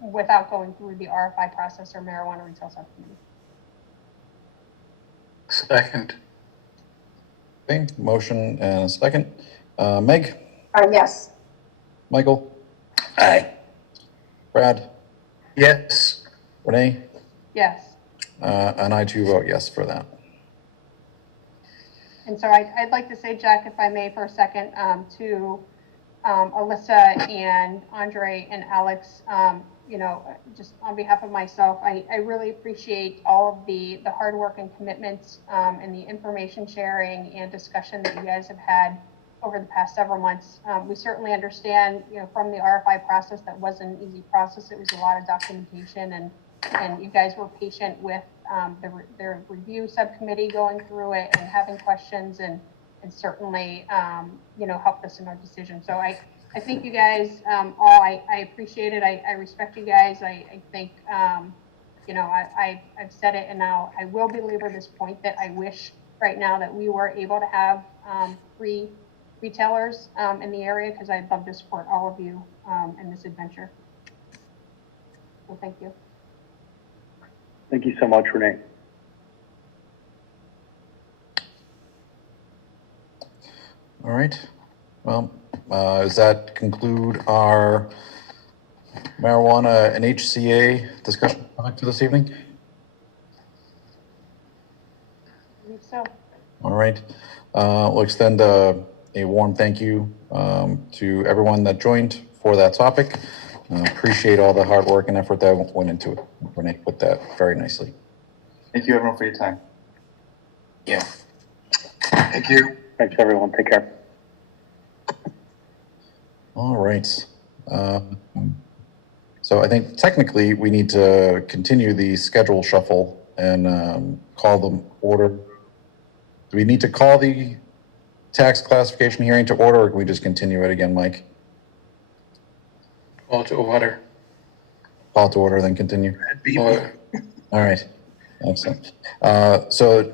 without going through the RFI process or marijuana retail subcommittee. Second. Okay, motion and a second. Meg, Yes. Michael, Aye. Brad, Yes. Renee, Yes. and I too vote yes for that. And so I'd like to say, Jack, if I may, for a second, to Alyssa and Andre and Alex, just on behalf of myself, I really appreciate all of the hard work and commitments and the information sharing and discussion that you guys have had over the past several months. We certainly understand, from the RFI process, that wasn't an easy process. It was a lot of documentation, and you guys were patient with the review subcommittee going through it and having questions, and certainly, helped us in our decision. So I thank you guys all. I appreciate it. I respect you guys. I think, I've said it, and now I will belabor this point that I wish right now that we were able to have 3 retailers in the area, because I'd love to support all of you in this adventure. So thank you. Thank you so much, Renee. All right. Well, does that conclude our marijuana and HCA discussion topic for this evening? I believe so. All right. We'll extend a warm thank you to everyone that joined for that topic. Appreciate all the hard work and effort that went into it. Renee put that very nicely. Thank you, everyone, for your time. Yeah. Thank you. Thanks, everyone. Take care. All right. So I think technically we need to continue the schedule shuffle and call them order. Do we need to call the tax classification hearing to order, or can we just continue it again, Mike? Call to order. Call to order, then continue. Order. All right. Excellent. So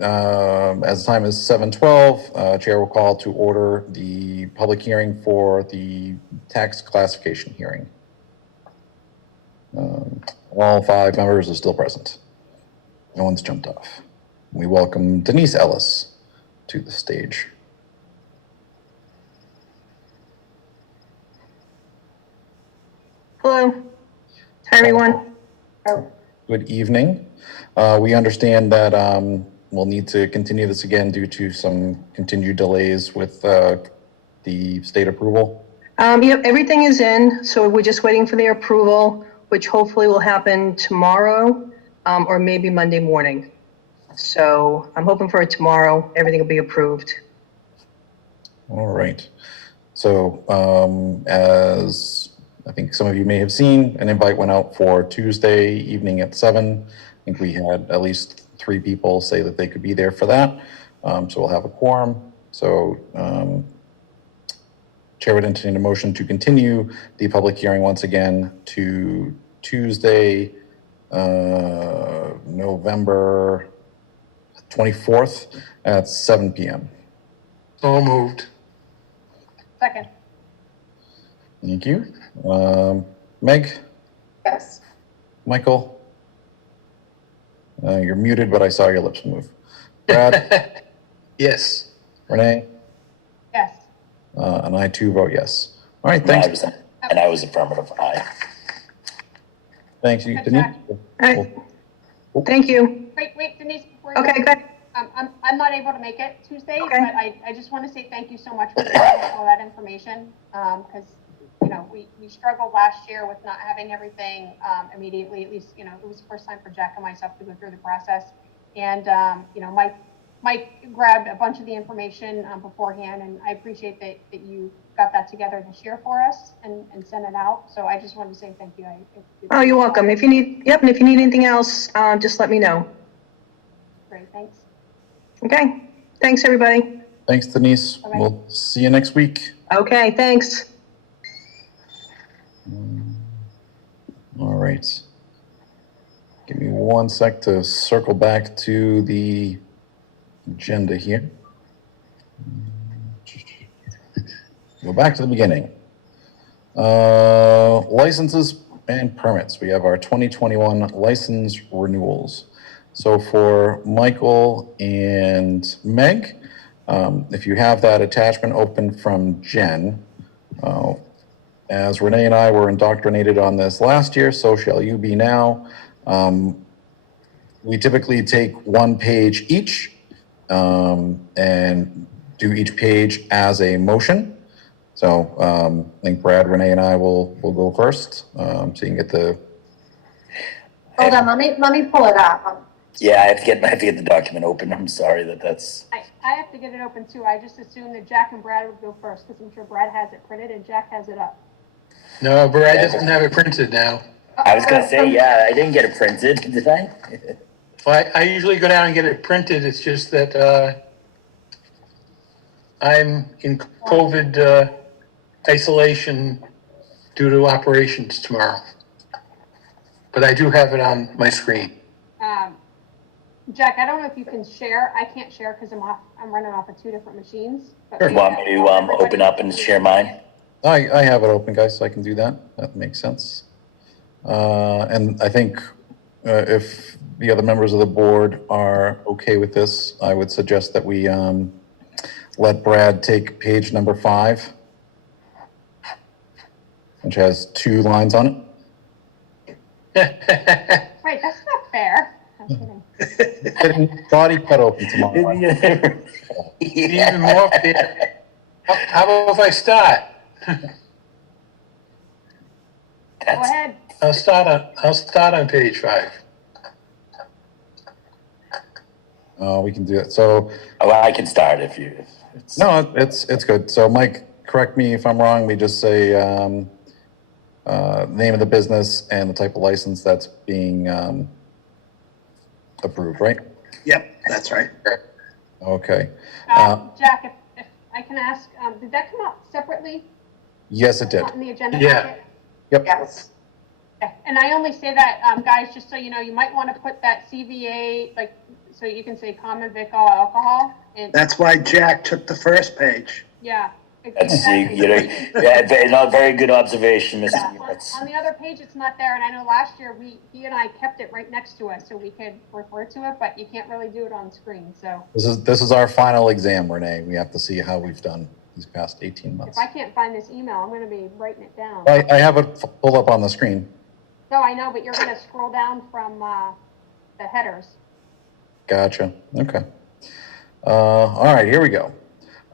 as the time is 7:12, Chair will call to order the public hearing for the tax classification hearing. All 5 members are still present. No one's jumped off. We welcome Denise Ellis to the stage. Hello. Hi, everyone. Good evening. We understand that we'll need to continue this again due to some continued delays with the state approval. Yep, everything is in, so we're just waiting for their approval, which hopefully will happen tomorrow or maybe Monday morning. So I'm hoping for it tomorrow. Everything will be approved. All right. So as I think some of you may have seen, an invite went out for Tuesday evening at 7. I think we had at least 3 people say that they could be there for that. So we'll have a quorum. So Chair would entertain a motion to continue the public hearing once again to Tuesday, November 24th at 7 p.m. So moved. Second. Thank you. Meg? Yes. Michael? You're muted, but I saw your lips move. Brad? Yes. Renee? Yes. And I too vote yes. All right, thanks. And I was affirmative. Aye. Thanks, you, Denise. All right. Thank you. Wait, Denise, before you Okay, go, good. I'm not able to make it Tuesday, Okay. but I just want to say thank you so much for sharing all that information, because, we struggled last year with not having everything immediately. At least, it was the first time for Jack and myself to go through the process. And, Mike grabbed a bunch of the information beforehand, and I appreciate that you got that together this year for us and sent it out. So I just wanted to say thank you. Oh, you're welcome. If you need, and if you need anything else, just let me know. Great, thanks. Okay. Thanks, everybody. Thanks, Denise. Bye-bye. We'll see you next week. Okay, thanks. All right. Give me one sec to circle back to the agenda here. Go back to the beginning. Licenses and permits. We have our 2021 license renewals. So for Michael and Meg, if you have that attachment open from Jen, as Renee and I were indoctrinated on this last year, so shall you be now. We typically take 1 page each and do each page as a motion. So I think Brad, Renee, and I will go first, so you can get the Hold on, let me pull it up. Yeah, I have to get the document open. I'm sorry that's. I have to get it open too. I just assumed that Jack and Brad would go first, because I'm sure Brad has it printed and Jack has it up. No, Brad doesn't have it printed now. I was gonna say, yeah, I didn't get it printed, did I? Well, I usually go down and get it printed. It's just that I'm in COVID isolation due to operations tomorrow. But I do have it on my screen. Jack, I don't know if you can share. I can't share because I'm running off of 2 different machines. But You want me to open up and share mine? I have it open, guys, so I can do that. That makes sense. And I think if the other members of the board are okay with this, I would suggest that we let Brad take page number 5, which has 2 lines on it. Wait, that's not fair. I'm kidding. Getting body cut open tomorrow. Even more fair. How about if I start? Go ahead. I'll start on page 5. We can do it. So. Oh, well, I can start if you. No, it's good. So Mike, correct me if I'm wrong. We just say name of the business and the type of license that's being approved, right? Yep, that's right. Okay. Jack, if I can ask, did that come out separately? Yes, it did. Not in the agenda Yeah. packet? Yep. Yes. Okay. And I only say that, guys, just so you know, you might want to put that CVA, like, so you can say common vic all alcohol. And That's why Jack took the first page. yeah. That's exactly. very good observation, Mr. Yeah. On the other page, it's not there, and I know last year he and I kept it right next to us so we could refer to it, but you can't really do it on screen. So This is our final exam, Renee. We have to see how we've done these past 18 months. if I can't find this email, I'm going to be writing it down. I have it pulled up on the screen. No, I know, but you're going to scroll down from the headers. Gotcha. Okay. All right, here we go.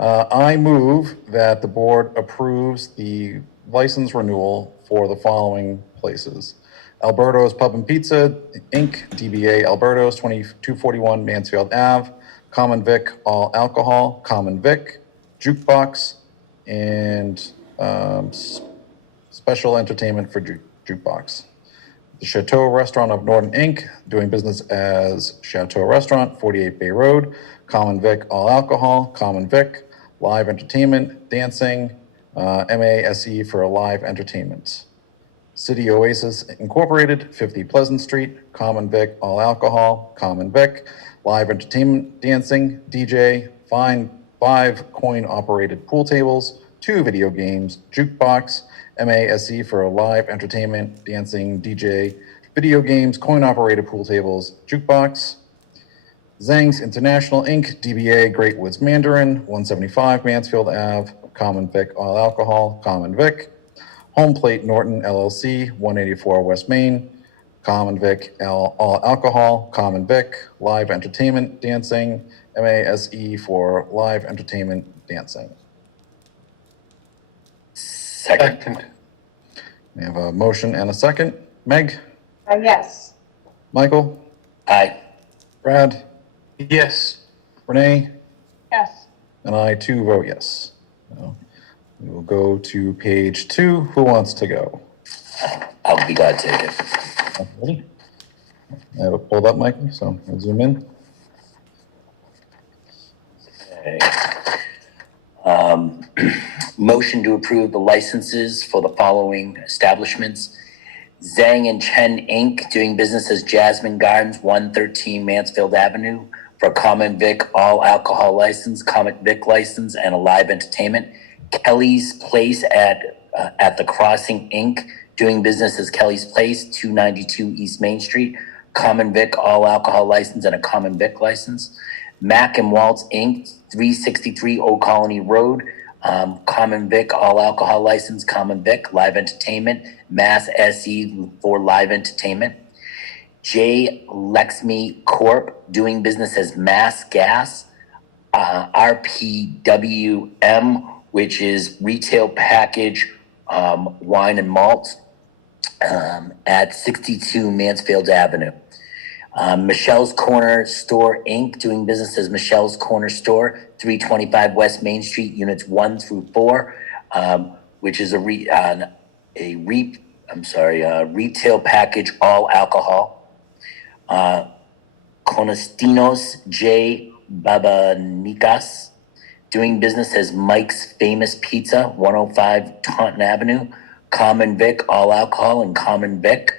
I move that the board approves the license renewal for the following places. Alberto's Pub and Pizza, Inc., DBA Alberto's, 2241 Mansfield Ave, Common Vic All Alcohol, Common Vic, Jukebox, and Special Entertainment for Jukebox. The Chateau Restaurant of Norton, Inc., doing business as Chateau Restaurant, 48 Bay Road, Common Vic All Alcohol, Common Vic, Live Entertainment, Dancing, MASE for live entertainment. City Oasis Incorporated, 50 Pleasant Street, Common Vic All Alcohol, Common Vic, Live Entertainment, Dancing, DJ, 5 coin-operated pool tables, 2 video games, Jukebox, MASE for live entertainment, dancing, DJ, video games, coin-operated pool tables, Jukebox. Zhang's International Inc., DBA Great Woods Mandarin, 175 Mansfield Ave, Common Vic All Alcohol, Common Vic. Home Plate Norton LLC, 184 West Main, Common Vic All Alcohol, Common Vic, Live Entertainment, Dancing, MASE for live entertainment, dancing. Second. We have a motion and a second. Meg? Yes. Michael? Aye. Brad? Yes. Renee? Yes. And I too vote yes. So we will go to page 2. Who wants to go? I'll be glad to take it. Ready? I have it pulled up, Michael, so I'll zoom in. Okay. Motion to approve the licenses for the following establishments. Zhang and Chen Inc., doing business as Jasmine Gardens, 113 Mansfield Avenue, for a Common Vic all alcohol license, Common Vic license, and a live entertainment. Kelly's Place at the Crossing Inc., doing business as Kelly's Place, 292 East Main Street, Common Vic all alcohol license and a Common Vic license. Mac and Waltz Inc., 363 Old Colony Road, Common Vic all alcohol license, Common Vic, live entertainment, Mass SE for live entertainment. J. Lexmi Corp., doing business as Mass Gas, RPWM, which is retail package wine and malt. at 62 Mansfield Avenue. Michelle's Corner Store, Inc., doing business as Michelle's Corner Store, 325 West Main Street, units 1 through 4, which is a retail package, all alcohol. Konastinos J. Babanikas, doing business as Mike's Famous Pizza, 105 Taunton Avenue, Common Vic, all alcohol, and Common Vic.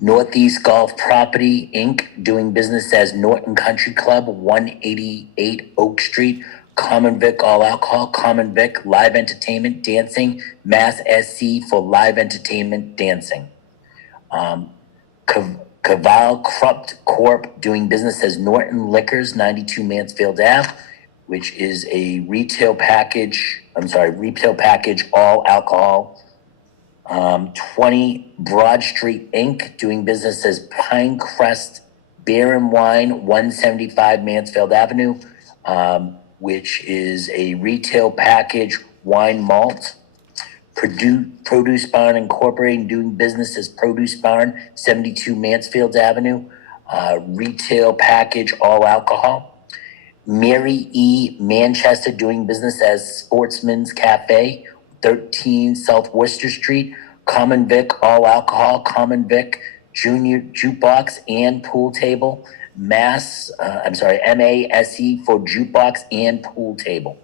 Northeast Golf Property, Inc., doing business as Norton Country Club, 188 Oak Street, Common Vic, all alcohol, Common Vic, live entertainment, dancing, Mass SC for live entertainment, dancing. Caval Krupp Corp., doing business as Norton Liquors, 92 Mansfield Ave, which is a retail package, all alcohol. 20 Broad Street, Inc., doing business as Pinecrest Beer and Wine, 175 Mansfield Avenue, which is a retail package, wine malt. Produce Barn Incorporated, doing business as Produce Barn, 72 Mansfield Avenue, retail package, all alcohol. Mary E. Manchester, doing business as Sportsman's Cafe, 13 South Worcester Street, Common Vic, all alcohol, Common Vic, junior jukebox and pool table, MASE for jukebox and pool table.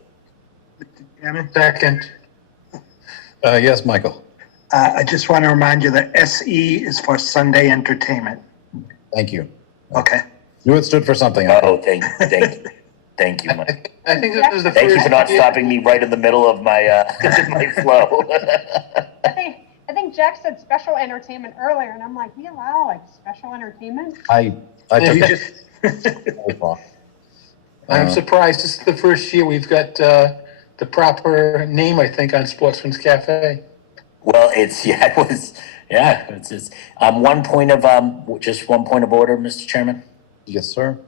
Chairman? Second. Yes, Michael. I just want to remind you that SE is for Sunday entertainment. Thank you. Okay. Knew it stood for something. Oh, thank you, Mike. I think this is the Thank you first for not year- stopping me right in the middle of my my flow. I think Jack said special entertainment earlier, and I'm like, we allow like special entertainment? I Yeah, took you it. I'm surprised this is the first year we've got the proper name, I think, on Sportsman's Cafe. Well, it's one point of order, Mr. Chairman. Yes, sir.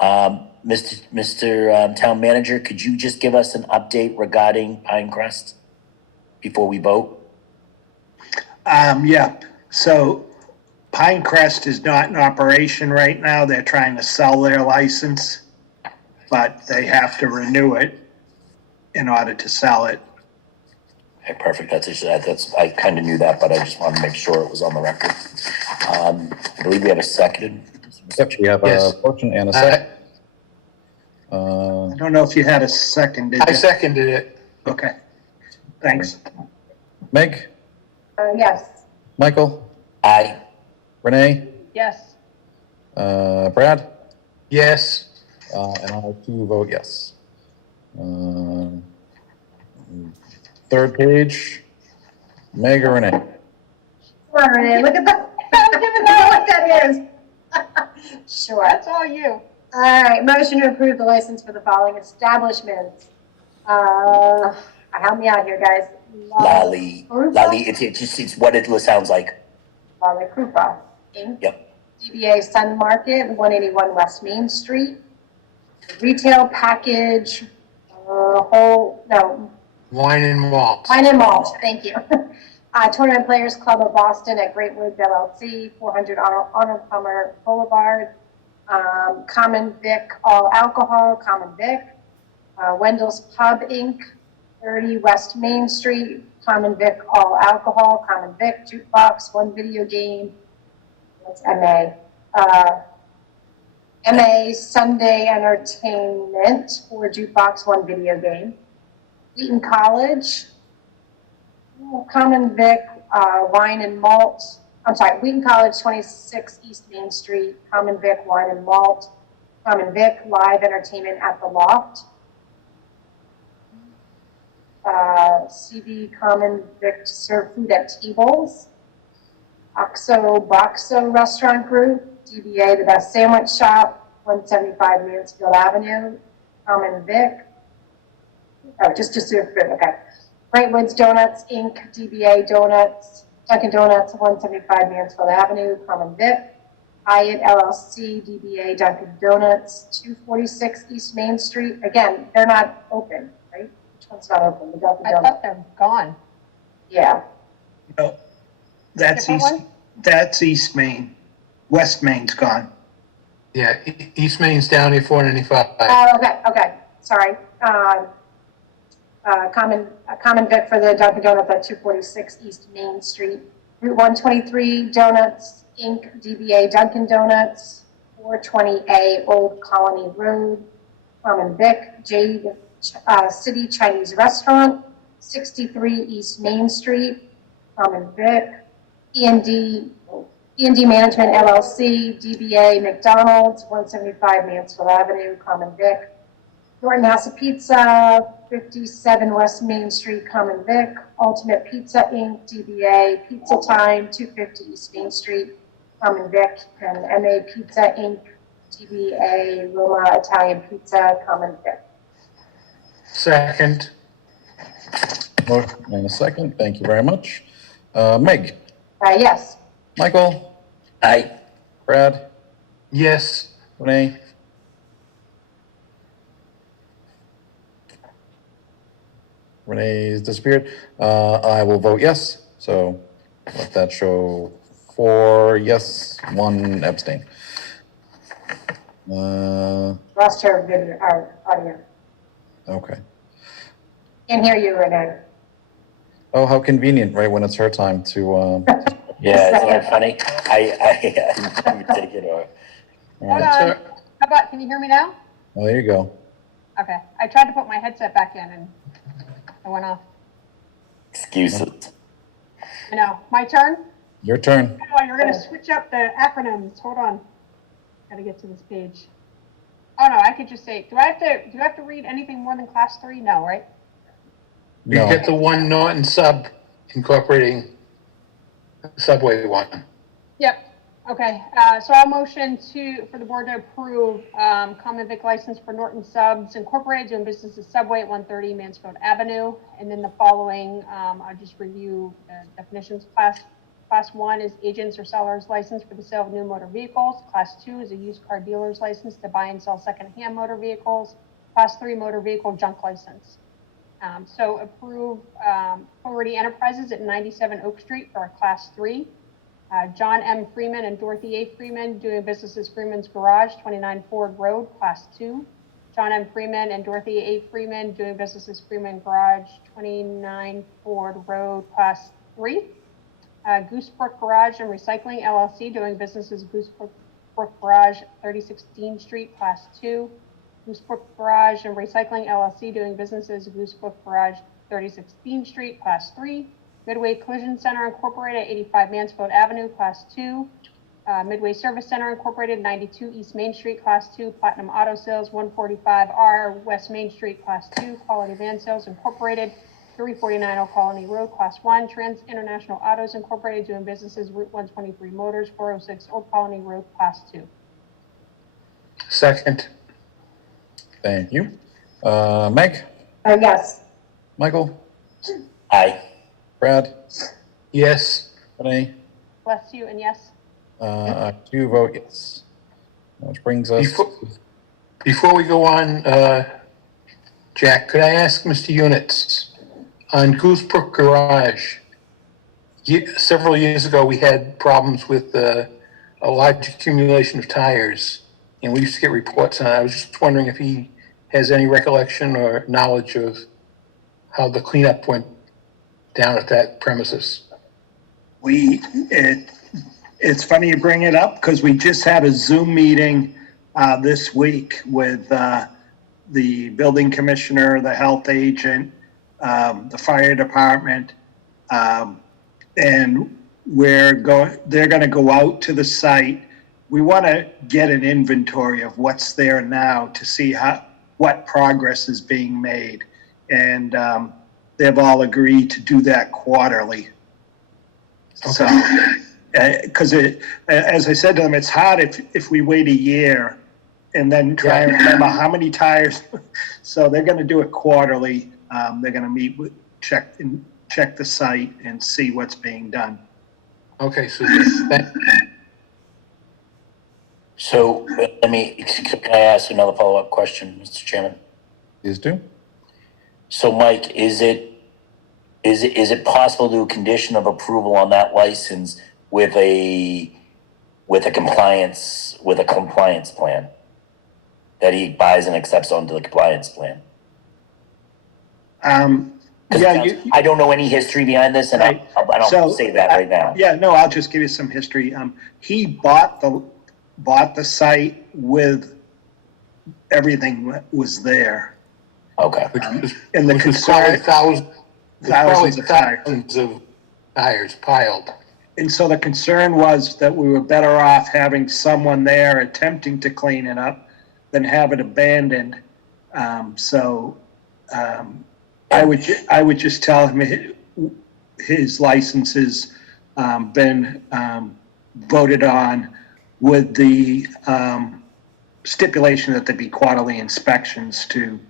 Mr. Town Manager, could you just give us an update regarding Pinecrest before we vote? Yeah. So Pinecrest is not in operation right now. They're trying to sell their license, but they have to renew it in order to sell it. Okay, perfect. I kind of knew that, but I just wanted to make sure it was on the record. I believe we have a second. Yep, we have Yes. a motion and a second. I don't know if you had a second, did I you? seconded it. Okay. Thanks. Meg, Yes. Michael, Aye. Renee, Yes. Brad, Yes. and I too vote yes. Third page, Meg or Renee? Come on, Renee, look at that. I'm giving that what that is. Sure. That's all you. All right, motion to approve the license for the following establishments. Help me out here, guys. Lali, it's what it sounds like. Lali Krupa, Inc. Yep. DBA Sun Market, 181 West Main Street. Retail package, Wine and malt. Wine and Malt, thank you. Tournament Players Club of Boston at Great Woods LLC, 400 Arnold Palmer Boulevard. Common Vic, all alcohol, Common Vic. Wendell's Pub, Inc., 30 West Main Street, Common Vic, all alcohol, Common Vic, jukebox, one video game. That's MA. MA Sunday Entertainment, for jukebox, one video game. Wheaton College, Common Vic, wine and malt. I'm sorry, Wheaton College, 26 East Main Street, Common Vic, wine and malt. Common Vic, live entertainment at the Loft. CD Common Vic to serve food at tables. Boxo Restaurant Group, DBA The Best Sandwich Shop, 175 Mansfield Avenue, Common Vic. Oh, just serve food, okay. Great Woods Donuts, Inc., DBA Donuts, Dunkin' Donuts, 175 Mansfield Avenue, Common Vic. Hyatt LLC, DBA Dunkin' Donuts, 246 East Main Street. Again, they're not open, right? Which one's not open? The Dunkin' I Donuts. thought they're gone. Yeah. That's Different East, one? that's East Main. West Main's gone. Yeah, East Main's down here 495. Okay, sorry. Common Vic for the Dunkin' Donuts at 246 East Main Street. Route 123 Donuts Inc., DBA Dunkin' Donuts, 420A Old Colony Road. Common Vic, Jade City Chinese Restaurant, 63 East Main Street. Common Vic, E&D Management LLC, DBA McDonald's, 175 Mansfield Avenue, Common Vic. Norton House of Pizza, 57 West Main Street, Common Vic. Ultimate Pizza Inc., DBA Pizza Time, 250 East Main Street, Common Vic. And MA Pizza Inc., DBA Roma Italian Pizza, Common Vic. Second. Motion and a second. Thank you very much. Meg? Yes. Michael? Aye. Brad? Yes. Renee? Renee's disappeared. I will vote yes. So let that show 4 yes, 1 abstain. Lost her video, our audio. Okay. Can't hear you, Renee. Oh, how convenient, right, when it's her time to, Yeah, isn't that funny? I take it or. Hold on. How about, can you hear me now? oh, there you go. Okay, I tried to put my headset back in and it went off. Excuses. I know. My turn? Your turn. Oh, you're gonna switch up the acronyms. Hold on. Gotta get to this page. Oh no, I could just say, do I have to read anything more than class 3? No, right? You No. get the one Norton sub incorporating subway one. Yep. Okay, so I'll motion for the board to approve, common vic license for Norton Subs Incorporated doing business as Subway at 130 Mansfield Avenue. And then the following, I'll just review the definitions. Class 1 is agents or sellers license for the sale of new motor vehicles. Class 2 is a used car dealer's license to buy and sell secondhand motor vehicles. Class 3 motor vehicle junk license. So approve Authority Enterprises at 97 Oak Street for a Class 3. John M. Freeman and Dorothy A. Freeman doing business as Freeman's Garage, 29 Ford Road, Class 2. John M. Freeman and Dorothy A. Freeman doing business as Freeman Garage, 29 Ford Road, Class 3. Goosebrook Garage and Recycling LLC doing business as Goosebrook Garage, 3016 Street, Class 2. Goosebrook Garage and Recycling LLC doing business as Goosebrook Garage, 3016 Street, Class 3. Midway Collision Center Incorporated, 85 Mansfield Avenue, Class 2. Midway Service Center Incorporated, 92 East Main Street, Class 2. Platinum Auto Sales, 145R West Main Street, Class 2. Quality Van Sales Incorporated, 349 Old Colony Road, Class 1. Trans International Autos Incorporated, doing businesses Route 123 Motors, 406 Old Colony Road, Class 2. Second. Thank you. Meg? Yes. Michael? Aye. Brad? Yes. Renee? Bless you and yes. I do vote yes. Which brings us, Before we go on, Jack, could I ask Mr. Units, on Goosebrook Garage, several years ago, we had problems with a large accumulation of tires, and we used to get reports on it. I was just wondering if he has any recollection or knowledge of how the cleanup went down at that premises. It's funny you bring it up because we just had a Zoom meeting this week with the building commissioner, the health agent, the fire department, and they're going to go out to the site. We want to get an inventory of what's there now to see what progress is being made, and they've all agreed to do that quarterly. So, because as I said to them, it's hard if we wait a year and then try and remember how many tires. So they're going to do it quarterly. They're going to meet with check the site and see what's being done. Okay, So can I ask another follow-up question, Mr. Chairman? Please do. So Mike, is it Is it possible to do a condition of approval on that license with a compliance plan? That he buys and accepts onto the compliance plan? Yeah, I don't know any history behind this, and Right. I don't So, say that right now. Yeah, no, I'll just give you some history. He bought the site with everything that was there. Okay. And the Which was probably concern, thousands of tires. thousands of tires piled. And so the concern was that we were better off having someone there attempting to clean it up than have it abandoned. I would just tell him his license has been voted on with the stipulation that there be quarterly inspections to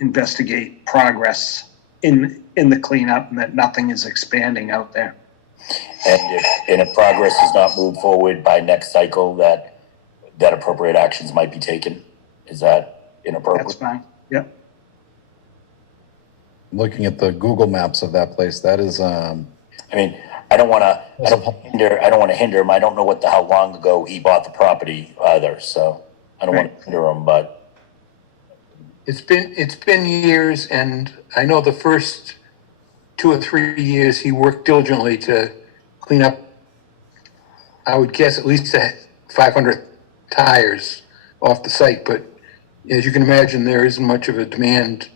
investigate progress in the cleanup and that nothing is expanding out there. And if progress does not move forward by next cycle, that appropriate actions might be taken. Is that inappropriate? That's fine. Yep. Looking at the Google Maps of that place, that is, I mean, I don't want to hinder him. I don't know how long ago he bought the property either, so I don't want to hinder him, but It's been years, and I know the first 2 or 3 years he worked diligently to clean up, I would guess, at least 500 tires off the site. But as you can imagine, there isn't much of a demand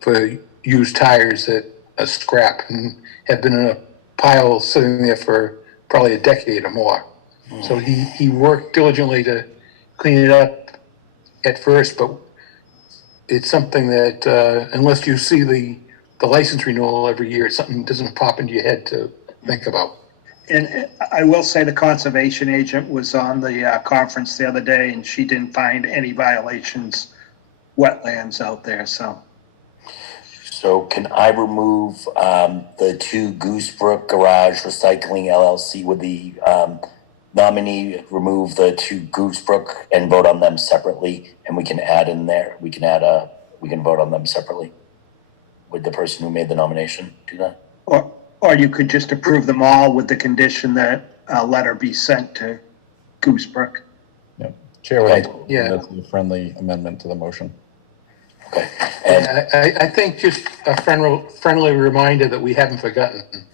for used tires that are scrap and have been in a pile sitting there for probably a decade or more. So he worked diligently to clean it up at first, but it's something that unless you see the license renewal every year, it's something that doesn't pop into your head to think about. And I will say the conservation agent was on the conference the other day, and she didn't find any violations, wetlands out there, so. So can I remove the 2 Goosebrook Garage Recycling LLC with the nominee, remove the 2 Goosebrook and vote on them separately, and we can add in there, we can vote on them separately with the person who made the nomination, do that? Or you could just approve them all with the condition that a letter be sent to Goosebrook. Chair would like to Yeah. that's a friendly amendment to the motion. Okay. And I think just a friendly reminder that we haven't forgotten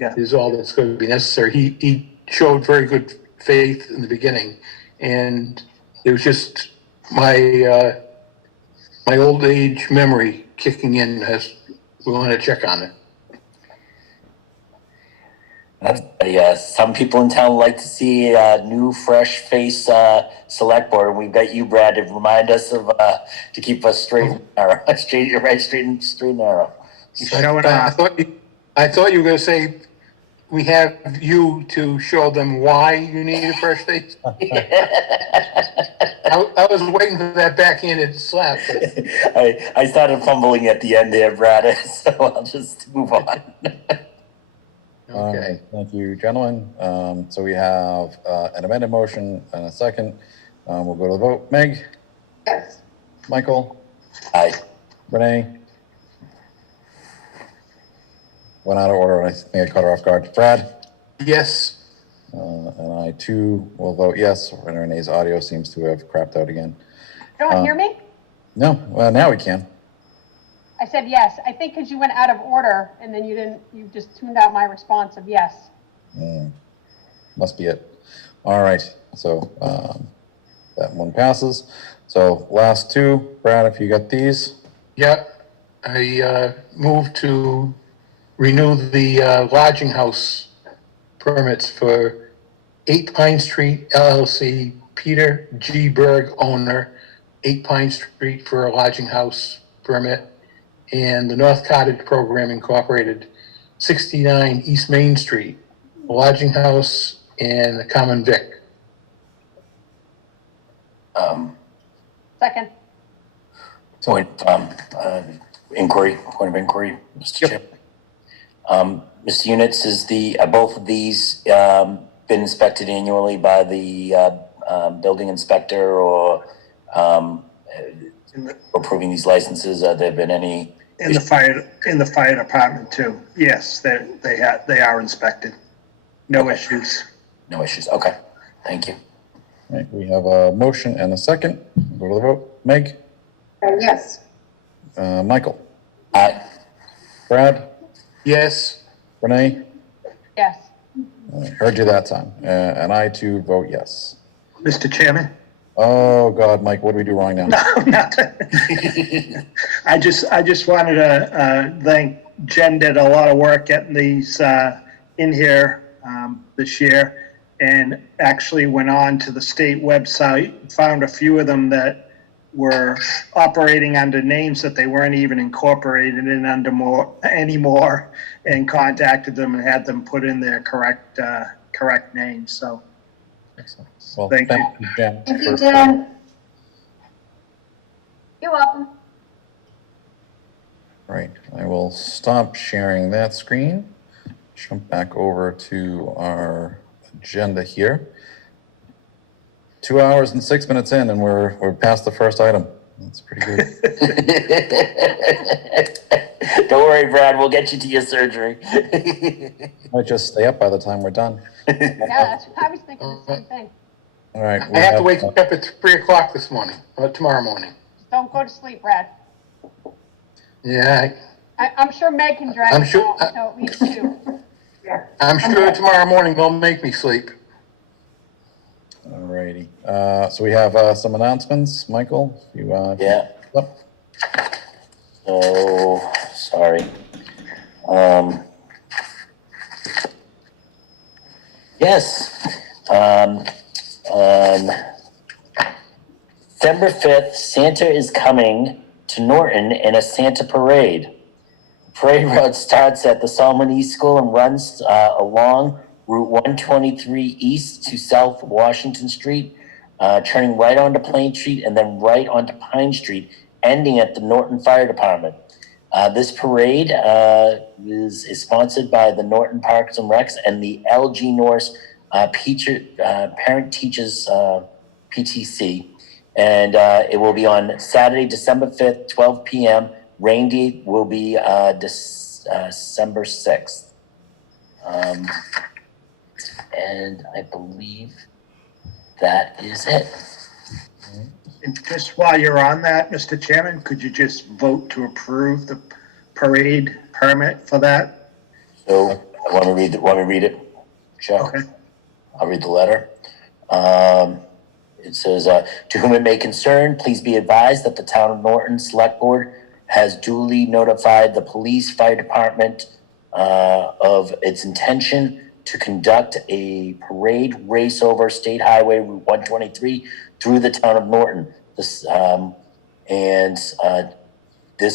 is all that's going to be necessary. He showed very good faith in the beginning, and it was just my old age memory kicking in as we want to check on it. Some people in town like to see a new, fresh face select board, and we've got you, Brad, to remind us of to keep us straight and narrow. Straight and narrow. I thought you were going to say we have you to show them why you need a fresh face. I was waiting for that backhanded slap. I started fumbling at the end there, Brad, so I'll just move on. Okay, thank you, gentlemen. So we have an amended motion and a second. We'll go to the vote. Meg? Yes. Michael? Aye. Renee? Went out of order, and I think I caught her off guard. Brad? Yes. And I too will vote yes. Renee's audio seems to have crapped out again. You don't hear me? No, well, now we can. I said yes. I think because you went out of order and then you just tuned out my response of yes. Must be it. All right, so that one passes. So last 2, Brad, if you got these. Yep. I moved to renew the lodging house permits for 8 Pine Street LLC, Peter G. Berg, owner, 8 Pine Street for a lodging house permit, and the North Cottage Program Incorporated, 69 East Main Street, lodging house and a common vic. Second. Point of inquiry, Mr. Chair. Mr. Units, is both of these been inspected annually by the building inspector or approving these licenses? Have there been any In the fire department too. Yes, they are inspected. No issues. No issues. Okay. Thank you. All right, we have a motion and a second. Go to the vote. Meg? Yes. Michael? Aye. Brad? Yes. Renee? Yes. Heard you that time. And I too vote yes. Mr. Chairman? Oh, God, Mike, what do we do wrong now? I just wanted to thank Jen. Did a lot of work getting these in here this year, and actually went on to the state website, found a few of them that were operating under names that they weren't even incorporated in anymore, and contacted them and had them put in their correct names. So Excellent. Well, Thank you. Jen. Thank you, Jen. You're welcome. Right, I will stop sharing that screen. Jump back over to our agenda here. 2 hours and 6 minutes in, and we're past the first item. That's pretty good. Don't worry, Brad. We'll get you to your surgery. Might just stay up by the time we're done. Yeah, I was thinking the same thing. All right. I have to wake up at 3 o'clock this morning, tomorrow morning. Just don't go to sleep, Brad. Yeah, I'm sure Meg can drag I'm us sure- out until at least 2. I'm sure tomorrow morning they'll make me sleep. All righty. So we have some announcements. Michael, you Yeah. Yep. So, sorry. Yes. December 5th, Santa is coming to Norton in a Santa parade. The parade route starts at the Solomon East School and runs along Route 123 east to South Washington Street, turning right onto Plain Street and then right onto Pine Street, ending at the Norton Fire Department. This parade is sponsored by the Norton Parks and Recs and the LG Norse Parent Teachers PTC. And it will be on Saturday, December 5th, 12 p.m. Rain date will be December 6th. And I believe that is it. And just while you're on that, Mr. Chairman, could you just vote to approve the parade permit for that? So, want me to read it, Chuck? Okay. I'll read the letter. It says, to whom it may concern, please be advised that the Town of Norton Select Board has duly notified the police fire department of its intention to conduct a parade race over State Highway Route 123 through the Town of Norton. This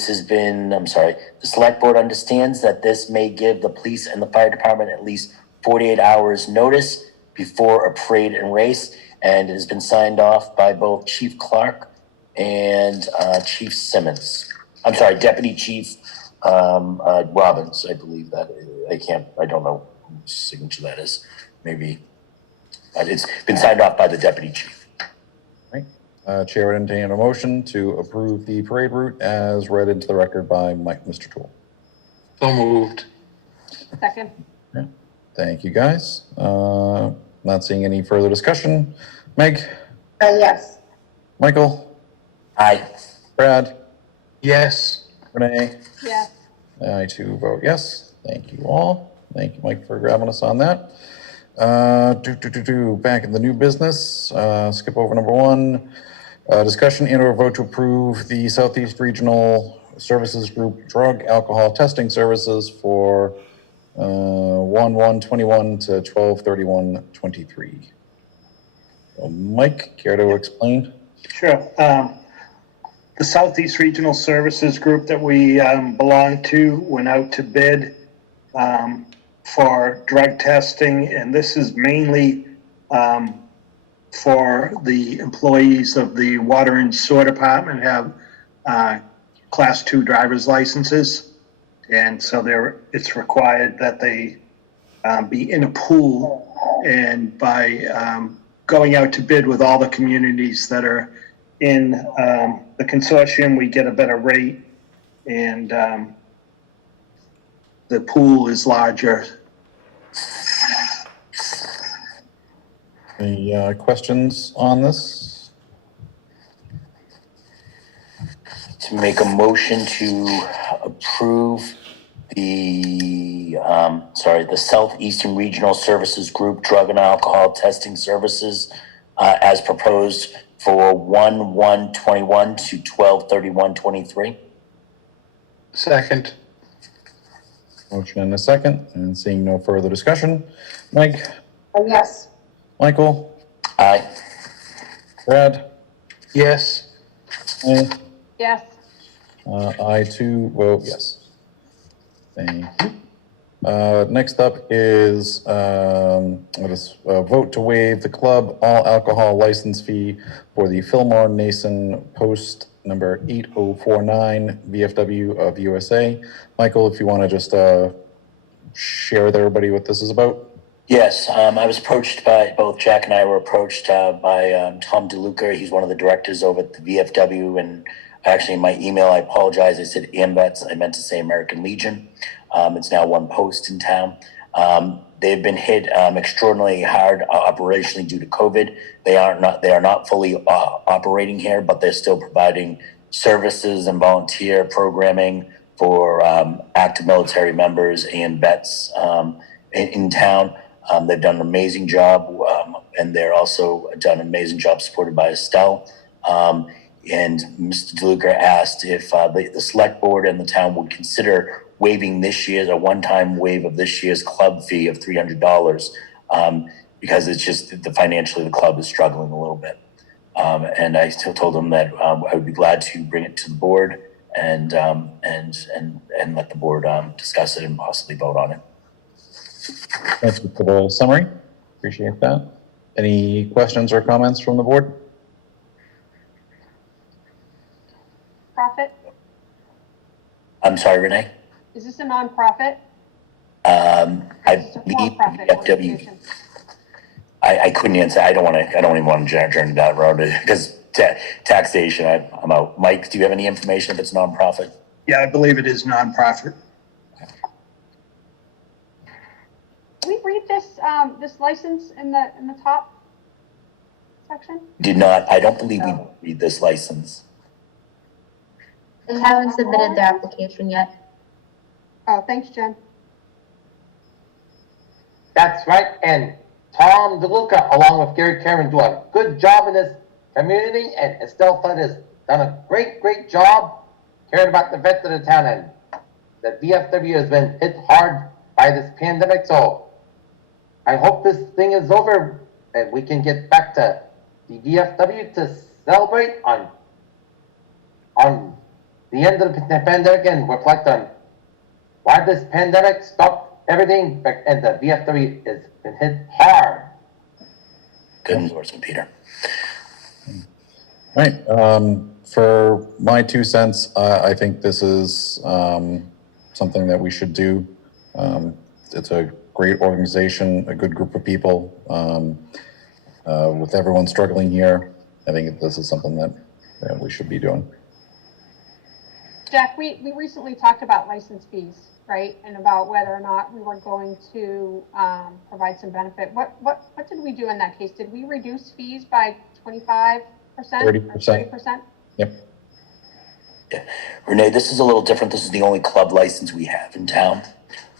has been, the Select Board understands that this may give the police and the fire department at least 48 hours notice before a parade and race, and it has been signed off by both Chief Clark and Chief Simmons. Deputy Chief Robbins, I believe that. I don't know whose signature that is. Maybe, but it's been signed off by the Deputy Chief. Chair would entertain a motion to approve the parade route as read into the record by Mr. Toole. So moved. Second. Thank you, guys. Not seeing any further discussion. Meg? Yes. Michael? Aye. Brad? Yes. Renee? Yes. I too vote yes. Thank you all. Thank you, Mike, for grabbing us on that. Back in the new business, skip over number 1. Discussion and or vote to approve the Southeast Regional Services Group drug alcohol testing services for 1/1/21 to 12/31/23. Mike, care to explain? Sure. The Southeast Regional Services Group that we belong to went out to bid for drug testing, and this is mainly for the employees of the Water and Sewer Department have Class 2 driver's licenses, and so it's required that they be in a pool, and by going out to bid with all the communities that are in the consortium, we get a better rate, and the pool is larger. Any questions on this? To make a motion to approve the, the Southeastern Regional Services Group Drug and Alcohol Testing Services as proposed for 1/1/21 to 12/31/23. Second. Motion and a second, and seeing no further discussion. Mike? Yes. Michael? Aye. Brad? Yes. Aye. Yes. I too vote yes. Thank you. Next up is vote to waive the club all alcohol license fee for the Fillmore Nason Post number 8049 VFW of USA. Michael, if you want to just share with everybody what this is about. Yes, I was approached by, both Jack and I were approached by Tom DeLuca. He's one of the directors over at the VFW, and actually in my email, I apologize. I said AMVETS. I meant to say American Legion. It's now one post in town. They've been hit extraordinarily hard operationally due to COVID. They are not fully operating here, but they're still providing services and volunteer programming for active military members and vets in town. They've done an amazing job, and they're also done an amazing job supported by Estelle. And Mr. DeLuca asked if the select board and the town would consider waiving this year's, a one-time waive of this year's club fee of $300, because it's just financially the club is struggling a little bit. And I still told them that I would be glad to bring it to the board and let the board discuss it and possibly vote on it. Thanks for the summary. Appreciate that. Any questions or comments from the board? Profit? I'm sorry, Renee? Is this a nonprofit? I Is this a believe for-profit VFW. organization? I couldn't answer. I don't even want to journey that road because taxation. I'm out. Mike, do you have any information if it's nonprofit? Yeah, I believe it is nonprofit. Can we read this this license in the top section? Did not. I don't believe we read this license. They haven't submitted their application yet. Oh, thanks, Jen. That's right, and Tom DeLuca, along with Gary Cameron, do a good job in this community, and Estelle Flood has done a great job caring about the vets of the town, and the VFW has been hit hard by this pandemic, so I hope this thing is over and we can get back to the VFW to celebrate on the end of the pandemic and reflect on why this pandemic stopped everything, and the VFW has been hit hard. Good endorsement, Peter. All right. For my 2 cents, I think this is something that we should do. It's a great organization, a good group of people. With everyone struggling here, I think this is something that we should be doing. Jack, we recently talked about license fees, right? And about whether or not we were going to provide some benefit. What did we do in that case? Did we reduce fees by 25%? 30%. Yep. Yeah. Renee, this is a little different. This is the only club license we have in town.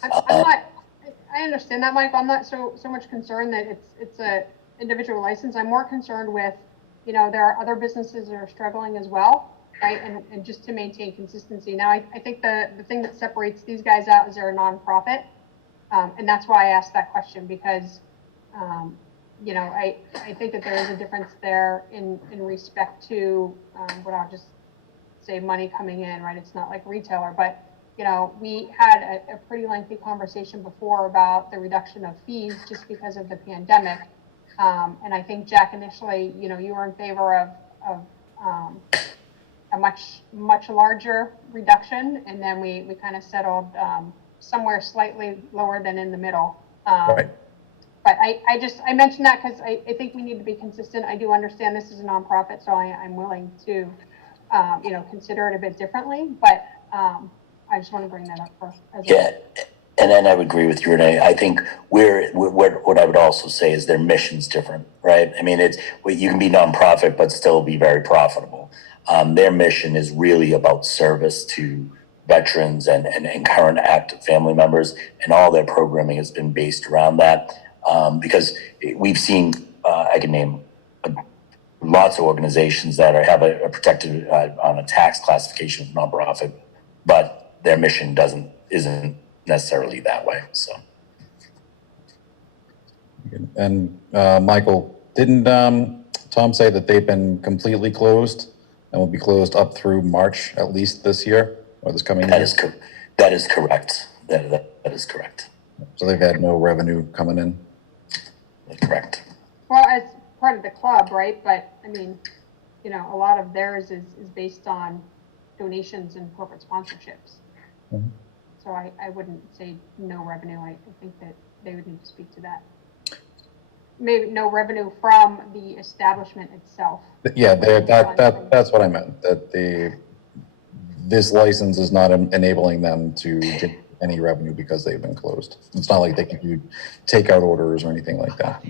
I understand that, Mike. I'm not so much concerned that it's a individual license. I'm more concerned with, there are other businesses that are struggling as well, right? And just to maintain consistency. Now, I think the thing that separates these guys out is they're a nonprofit. And that's why I asked that question, because, I think that there is a difference there in respect to what I'll just say money coming in, right? It's not like retailer, but we had a pretty lengthy conversation before about the reduction of fees just because of the pandemic. And I think, Jack, initially, you were in favor of a much larger reduction, and then we kind of settled somewhere slightly lower than in the middle. Right. But I mentioned that because I think we need to be consistent. I do understand this is a nonprofit, so I'm willing to, consider it a bit differently. But I just want to bring that up as Yeah, and then I would agree with you, Renee. I think what I would also say is their mission's different, right? I mean, you can be nonprofit, but still be very profitable. Their mission is really about service to veterans and current active family members, and all their programming has been based around that. Because we've seen, I can name lots of organizations that have a protected on a tax classification of nonprofit, but their mission isn't necessarily that way. So, And Michael, didn't Tom say that they've been completely closed and will be closed up through March at least this year or this coming year? that is correct. That is correct. So they've had no revenue coming in? Correct. well, as part of the club, right? But I mean, you know, a lot of theirs is based on donations and corporate sponsorships. Mhm. So I wouldn't say no revenue. I think that they would need to speak to that. Maybe no revenue from the establishment itself. Yeah, that's what I meant, that this license is not enabling them to get any revenue because they've been closed. It's not like they can do takeout orders or anything like that.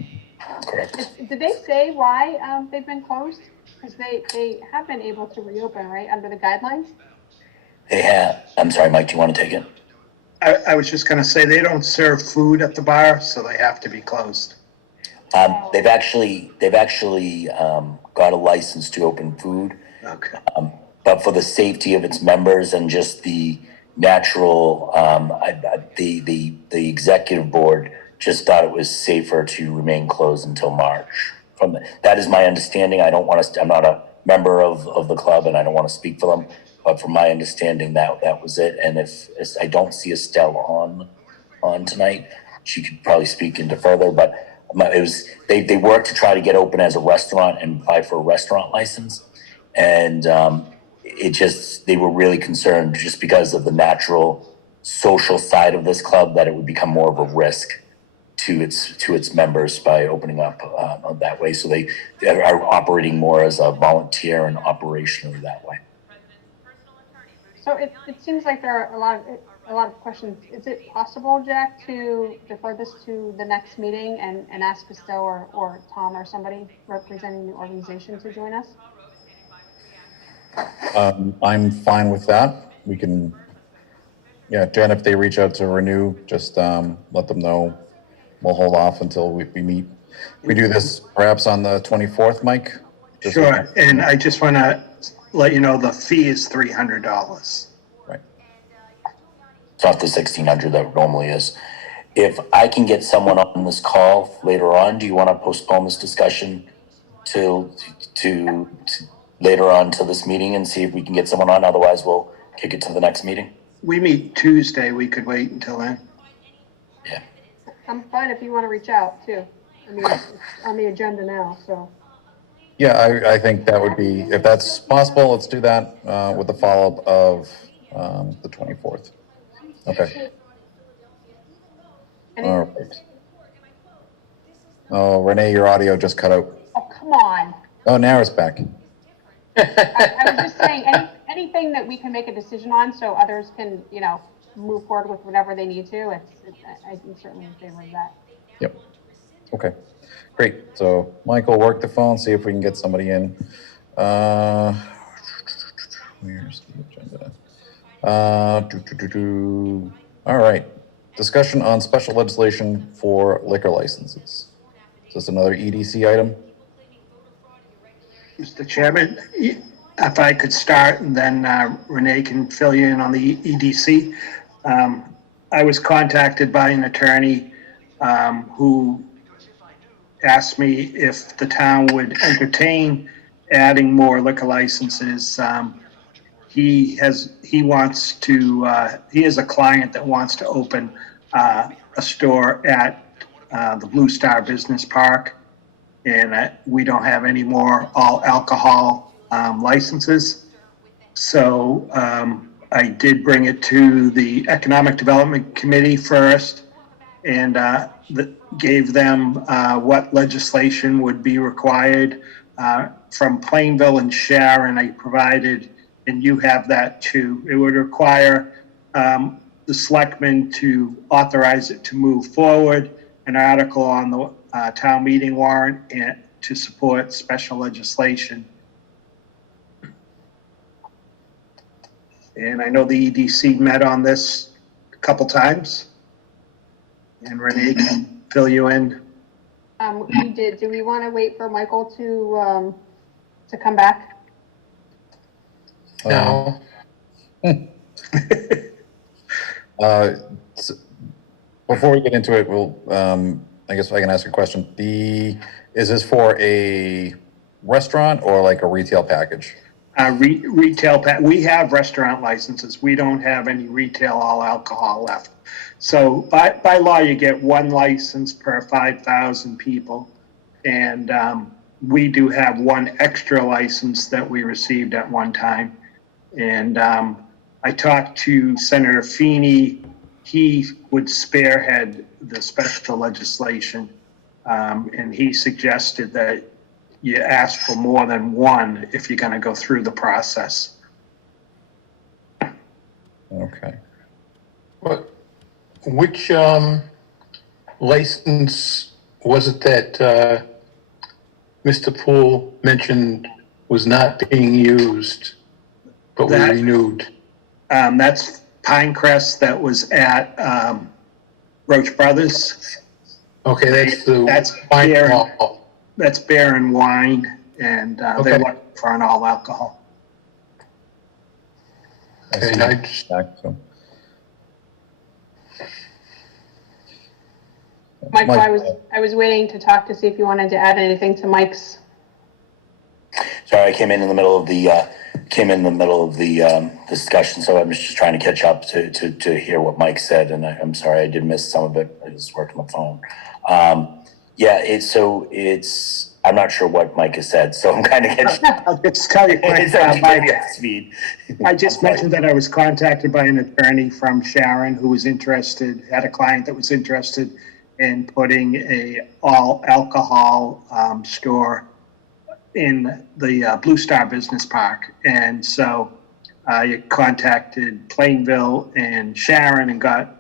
Correct. Did they say why they've been closed? Because they have been able to reopen, right, under the guidelines? They have. I'm sorry, Mike. Do you want to take it? I was just gonna say, they don't serve food at the bar, so they have to be closed. They've actually got a license to open food. Okay. But for the safety of its members and just the natural, the executive board just thought it was safer to remain closed until March. That is my understanding. I'm not a member of the club, and I don't want to speak for them. But from my understanding, that was it. And if I don't see Estelle on tonight, she could probably speak into further. But it was they worked to try to get open as a restaurant and apply for a restaurant license, and they were really concerned just because of the natural social side of this club that it would become more of a risk to its members by opening up that way. So they are operating more as a volunteer and operationally that way. So it seems like there are a lot of questions. Is it possible, Jack, to defer this to the next meeting and ask Estelle or Tom or somebody representing the organization to join us? I'm fine with that. We can, Jen, if they reach out to Renew, just let them know. We'll hold off until we meet. We do this perhaps on the 24th, Mike? Sure, and I just wanna let you know, the fee is $300. Right. It's not the 1,600 that it normally is. If I can get someone on this call later on, do you want to postpone this discussion to later on to this meeting and see if we can get someone on? Otherwise, we'll kick it to the next meeting. We meet Tuesday, we could wait until then. Yeah. I'm fine if you want to reach out too. I mean, it's on the agenda now, so. Yeah, I think that would be, if that's possible, let's do that with the follow-up of the 24th. Okay. All right. Oh, Renee, your audio just cut out. Oh, come on. Oh, now it's back. I was just saying, anything that we can make a decision on so others can, move forward with whatever they need to, I'm certainly in favor of that. Yep. Okay, great. So Michael, work the phone, see if we can get somebody in. Where's the agenda? All right. Discussion on special legislation for liquor licenses. Is this another EDC item? Mr. Chairman, if I could start and then Renee can fill you in on the EDC. I was contacted by an attorney who asked me if the town would entertain adding more liquor licenses. He has a client that wants to open a store at the Blue Star Business Park, and we don't have any more all alcohol licenses. So I did bring it to the Economic Development Committee first and gave them what legislation would be required from Plainville and Sharon. I provided and you have that too. It would require the selectmen to authorize it to move forward, an article on the town meeting warrant, and to support special legislation. And I know the EDC met on this a couple times, and Renee can fill you in. We did. Do we want to wait for Michael to come back? No. Before we get into it, we'll, I guess I can ask a question. Is this for a restaurant or like a retail package? Retail, we have restaurant licenses. We don't have any retail all alcohol left. So by law, you get one license per 5,000 people. And we do have one extra license that we received at one time. And I talked to Senator Feeney. He would spearhead the special legislation. And he suggested that you ask for more than one if you're going to go through the process. Okay. Which license was it that Mr. Poole mentioned was not being used, but was renewed? That's Pinecrest that was at Roach Brothers. Okay, that's beer and wine, and they look for an all alcohol. Michael, I was waiting to talk to see if you wanted to add anything to Mike's. Sorry, I came in the middle of the discussion, so I'm just trying to catch up to hear what Mike said, and I'm sorry I did miss some of it. I was working on the phone. I'm not sure what Mike has said, so I'm kind of catching. I'll just tell you quick. I just mentioned that I was contacted by an attorney from Sharon who was interested, had a client that was interested in putting a all alcohol store in the Blue Star Business Park. And so I contacted Plainville and Sharon and got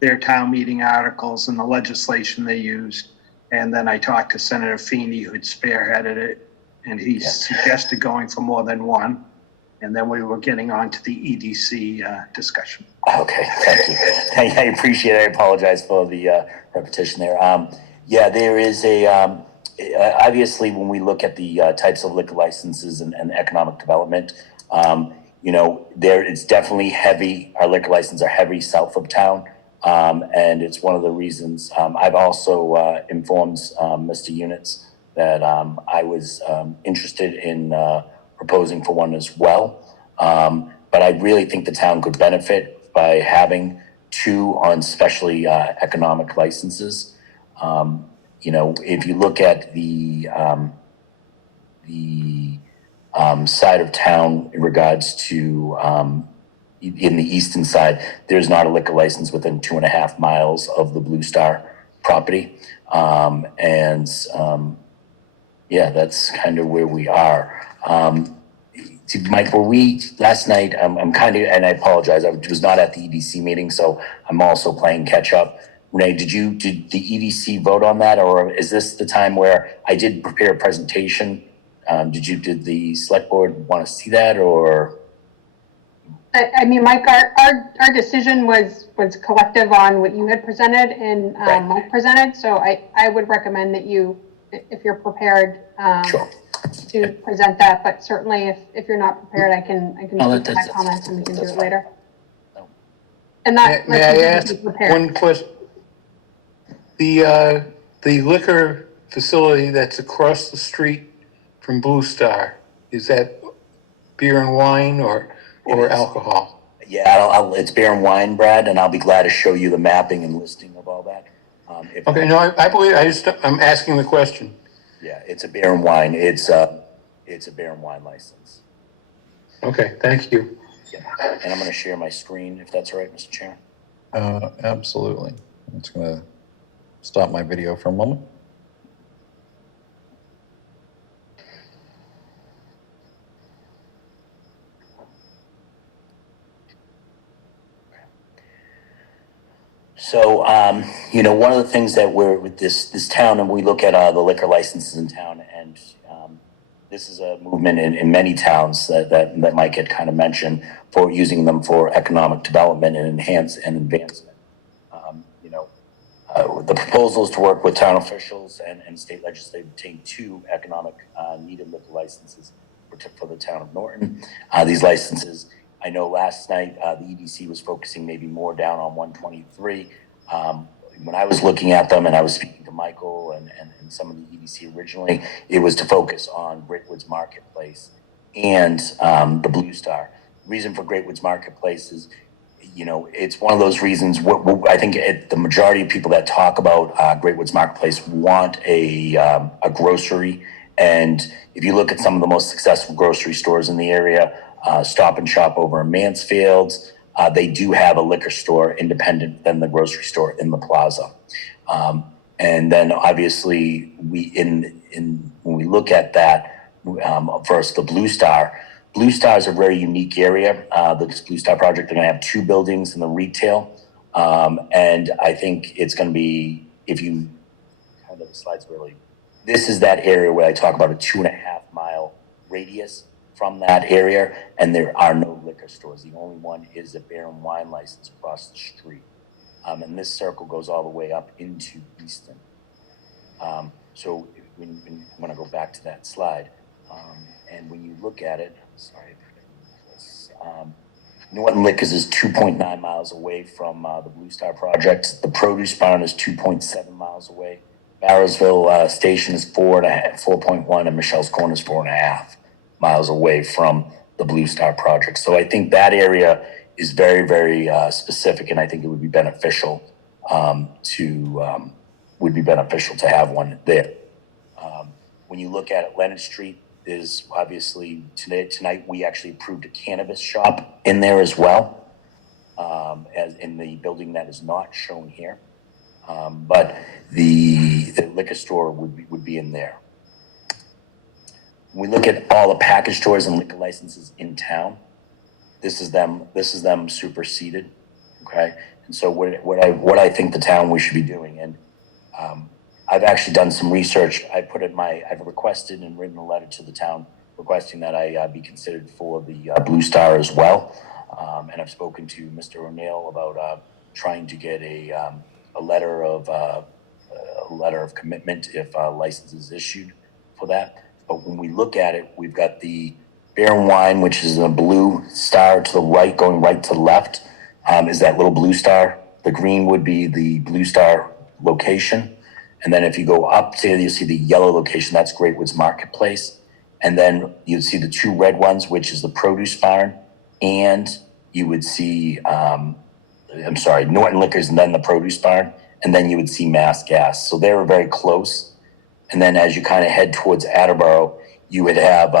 their town meeting articles and the legislation they used. And then I talked to Senator Feeney, who had spearheaded it, and he suggested going for more than one. And then we were getting on to the EDC discussion. Okay, thank you. I appreciate it. I apologize for the repetition there. There is obviously when we look at the types of liquor licenses and economic development, it's definitely heavy. Our liquor licenses are heavy south of town. And it's one of the reasons I've also informed Mr. Units that I was interested in proposing for one as well. But I really think the town could benefit by having two on specially economic licenses. If you look at the side of town in regards to in the eastern side, there's not a liquor license within 2.5 miles of the Blue Star property. That's kind of where we are. Mike, were we last night? I'm kind of, and I apologize, I was not at the EDC meeting, so I'm also playing catch up. Renee, did the EDC vote on that, or is this the time where I did prepare a presentation? Did the select board want to see that, or? I mean, Mike, our decision was collective on what you had presented and Mike presented. So I would recommend that you, if you're prepared to present that, but certainly if you're not prepared, I can make my comments and we can do it later. And that may I ask one question? The liquor facility that's across the street from Blue Star, is that beer and wine or alcohol? Yeah, it's beer and wine, Brad, and I'll be glad to show you the mapping and listing of all that. I believe I'm asking the question. Yeah, it's a beer and wine. It's a beer and wine license. Okay, thank you. Yeah. And I'm going to share my screen if that's all right, Mr. Chair. Absolutely. I'm just going to stop my video for a moment. So, one of the things that we're with this town, and we look at the liquor licenses in town, and this is a movement in many towns that might get kind of mentioned for using them for economic development and advancement. The proposal is to work with town officials and state legislators to obtain 2 economic needed liquor licenses for the town of Norton. These licenses, I know last night the EDC was focusing maybe more down on 123. When I was looking at them and I was speaking to Michael and some of the EDC originally, it was to focus on Great Woods Marketplace and the Blue Star. The reason for Great Woods Marketplace is, it's one of those reasons. I think the majority of people that talk about Great Woods Marketplace want a grocery. And if you look at some of the most successful grocery stores in the area, Stop and Shop over in Mansfield, they do have a liquor store independent than the grocery store in the plaza. And then obviously when we look at that, first the Blue Star. Blue Star is a very unique area. The Blue Star project, they're going to have 2 buildings in the retail. And I think it's going to be, if you kind of the slides really, this is that area where I talk about a 2.5 mile radius from that area, and there are no liquor stores. The only one is a beer and wine license across the street. And this circle goes all the way up into Easton. So when I'm going to go back to that slide, and when you look at it, Norton Liquors is 2.9 miles away from the Blue Star project. The Produce Barn is 2.7 miles away. Barrowsville Station is 4.1, and Michelle's Corner is 4.5 miles away from the Blue Star project. So I think that area is very, very specific, and I think it would be beneficial to have one there. When you look at it, Leonard Street is obviously tonight we actually approved a cannabis shop in there as well, as in the building that is not shown here. But the liquor store would be in there. When we look at all the package stores and liquor licenses in town, this is them superseded. Okay. And so what I think the town we should be doing, and I've actually done some research. I've requested and written a letter to the town requesting that I be considered for the Blue Star as well. And I've spoken to Mr. O'Neill about trying to get a letter of commitment if a license is issued for that. But when we look at it, we've got the beer and wine, which is a Blue Star to the right, going right to the left, is that little Blue Star. The green would be the Blue Star location. And then if you go up to, you see the yellow location, that's Great Woods Marketplace. And then you'd see the 2 red ones, which is the Produce Barn. And you would see, Norton Liquors and then the Produce Barn. And then you would see Mass Gas. So they were very close. And then as you kind of head towards Attleboro, you would have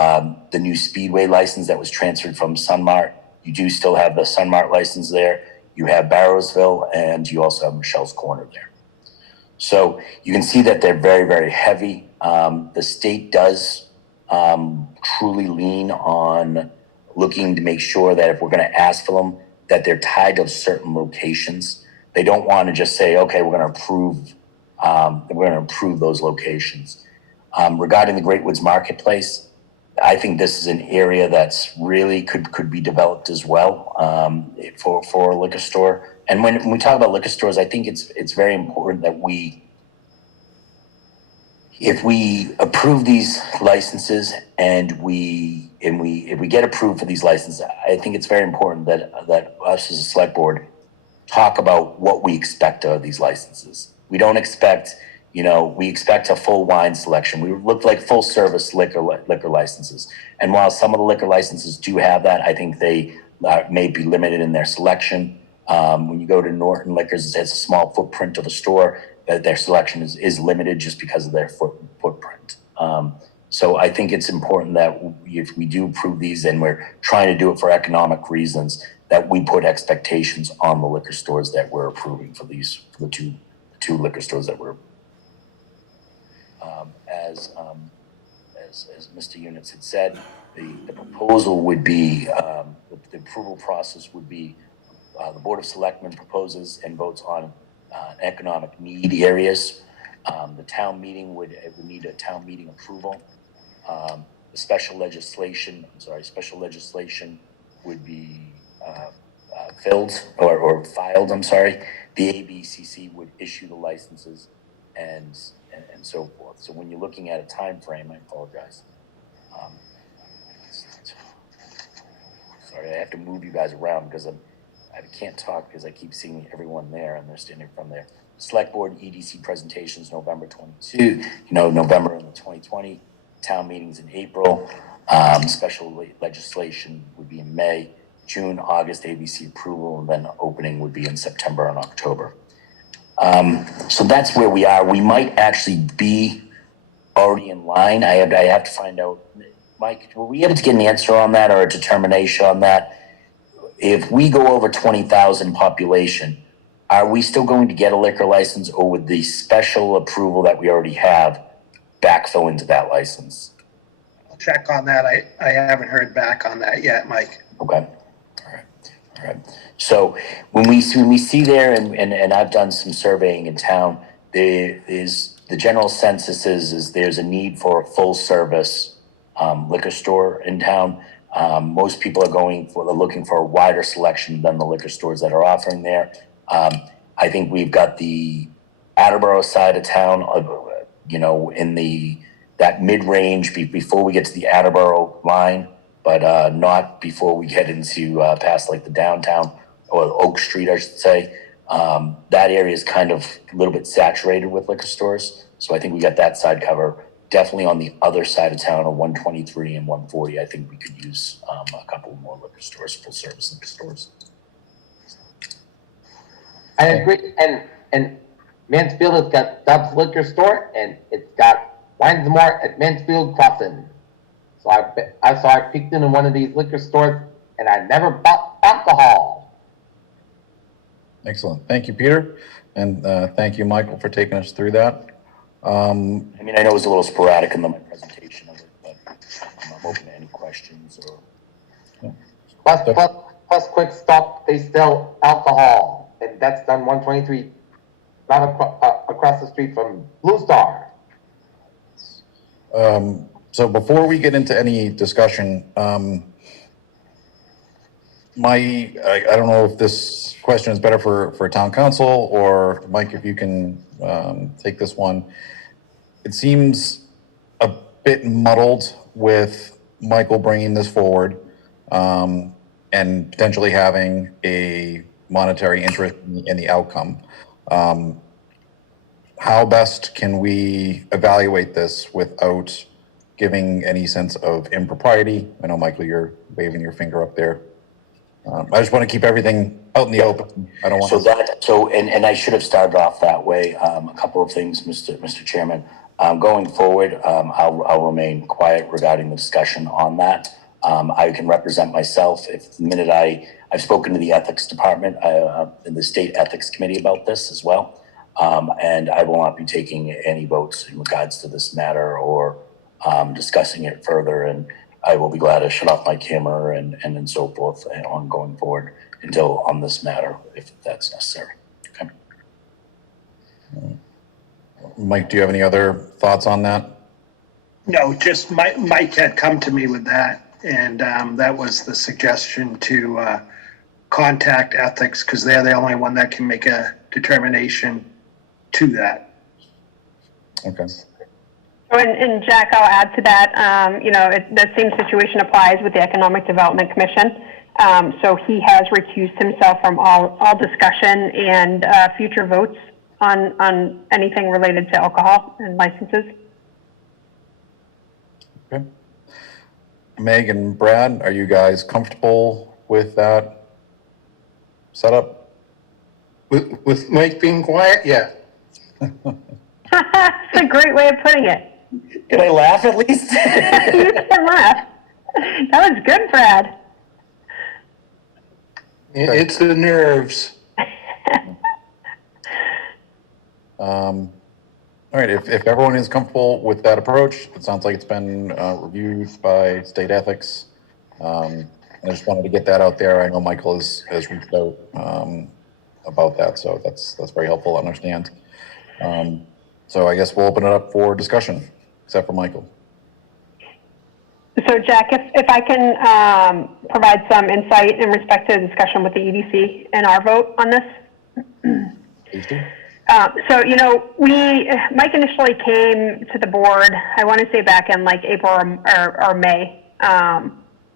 the new Speedway license that was transferred from Sunmart. You do still have the Sunmart license there. You have Barrowsville, and you also have Michelle's Corner there. So you can see that they're very, very heavy. The state does truly lean on looking to make sure that if we're going to ask for them, that they're tied to certain locations. They don't want to just say, okay, we're going to approve those locations. Regarding the Great Woods Marketplace, I think this is an area that's really could be developed as well for a liquor store. And when we talk about liquor stores, I think it's very important that if we approve these licenses and if we get approved for these licenses, I think it's very important that us as a select board talk about what we expect of these licenses. We don't expect, we expect a full wine selection. We look like full service liquor licenses. And while some of the liquor licenses do have that, I think they may be limited in their selection. When you go to Norton Liquors, it's a small footprint of a store. Their selection is limited just because of their footprint. So I think it's important that if we do approve these and we're trying to do it for economic reasons, that we put expectations on the liquor stores that we're approving for the two liquor stores that we're as Mr. Units had said, the proposal would be the approval process would be the Board of Selectmen proposes and votes on economic need areas. The town meeting would need a town meeting approval. The special legislation would be filed. The ABCC would issue the licenses and so forth. So when you're looking at a time frame, I apologize. Sorry, I have to move you guys around because I can't talk because I keep seeing everyone there and they're standing from there. Select Board EDC presentations November 22, November in the 2020, town meetings in April, special legislation would be in May, June, August, ABC approval, and then opening would be in September and October. So that's where we are. We might actually be already in line. I have to find out. Mike, were we able to get an answer on that or a determination on that? If we go over 20,000 population, are we still going to get a liquor license, or would the special approval that we already have backfill into that license? I'll check on that. I haven't heard back on that yet, Mike. Okay. All right. So when we see there, and I've done some surveying in town, there is the general census is there's a need for a full service liquor store in town. Most people are looking for a wider selection than the liquor stores that are offering there. I think we've got the Attleboro side of town, in that mid-range before we get to the Attleboro line, but not before we get into past like the downtown or Oak Street, I should say. That area is kind of a little bit saturated with liquor stores. So I think we got that side covered. Definitely on the other side of town, on 123 and 140, I think we could use a couple more liquor stores, full service liquor stores. I agree, and Mansfield has got Dub's Liquor Store, and it's got Winesmore at Mansfield Crossing. So I peeked into one of these liquor stores, and I never bought alcohol. Excellent. Thank you, Peter. And thank you, Michael, for taking us through that. I know it was a little sporadic in my presentation of it, but I'm open to any questions or. Plus quick stop, they sell alcohol, and that's on 123, not across the street from Blue Star. So before we get into any discussion, I don't know if this question is better for town council or Mike, if you can take this one. It seems a bit muddled with Michael bringing this forward and potentially having a monetary interest in the outcome. How best can we evaluate this without giving any sense of impropriety? I know, Michael, you're waving your finger up there. I just want to keep everything out in the open. I don't want and I should have started off that way. A couple of things, Mr. Chairman. Going forward, I'll remain quiet regarding the discussion on that. I can represent myself. If the minute I've spoken to the ethics department, in the state ethics committee about this as well. And I will not be taking any votes in regards to this matter or discussing it further. And I will be glad to shut off my camera and so forth on going forward until on this matter, if that's necessary. Okay. Mike, do you have any other thoughts on that? No, just Mike had come to me with that, and that was the suggestion to contact ethics because they're the only one that can make a determination to that. Okay. And Jack, I'll add to that. The same situation applies with the Economic Development Commission. So he has recused himself from all discussion and future votes on anything related to alcohol and licenses. Okay. Meg and Brad, are you guys comfortable with that setup? With Mike being quiet, yeah. That's a great way of putting it. Can I laugh at least? You can laugh. That was good, Brad. It's the nerves. All right, if everyone is comfortable with that approach, it sounds like it's been reviewed by state ethics. I just wanted to get that out there. I know Michael has reached out about that. So that's very helpful to understand. So I guess we'll open it up for discussion, except for Michael. So Jack, if I can provide some insight in respect to the discussion with the EDC and our vote on this. Please do. So, you know, Mike initially came to the board, I want to say back in like April or May,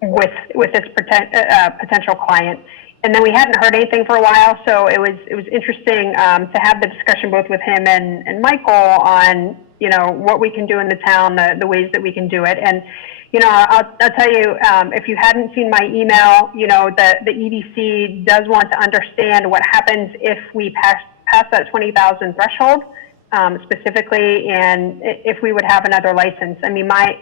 with this potential client. And then we hadn't heard anything for a while, so it was interesting to have the discussion both with him and Michael on, you know, what we can do in the town, the ways that we can do it. And, you know, I'll tell you, if you hadn't seen my email, you know, the EDC does want to understand what happens if we pass that 20,000 threshold, specifically, and if we would have another license. I mean, my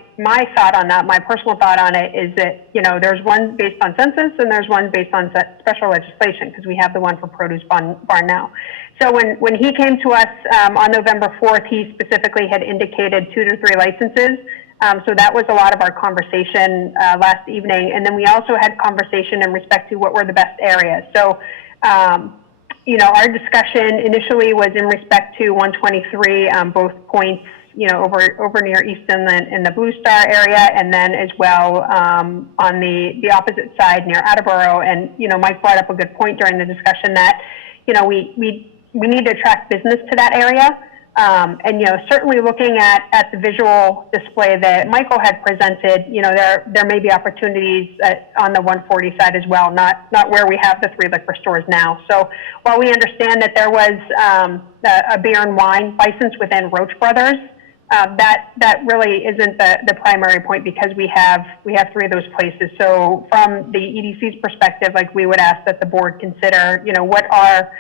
thought on that, my personal thought on it is that, you know, there's one based on census and there's one based on special legislation, because we have the one for produce barn now. So when he came to us on November 4th, he specifically had indicated 2 to 3 licenses. So that was a lot of our conversation last evening. And then we also had conversation in respect to what were the best areas. So, you know, our discussion initially was in respect to 123, both points, you know, over near Easton and the Blue Star area, and then as well on the opposite side near Attleboro. And, you know, Mike brought up a good point during the discussion that, you know, we need to attract business to that area. And, you know, certainly looking at the visual display that Michael had presented, you know, there may be opportunities on the 140 side as well, not where we have the 3 liquor stores now. So while we understand that there was a beer and wine license within Roach Brothers, that really isn't the primary point, because we have 3 of those places. So from the EDC's perspective, like, we would ask that the board consider, you know, what are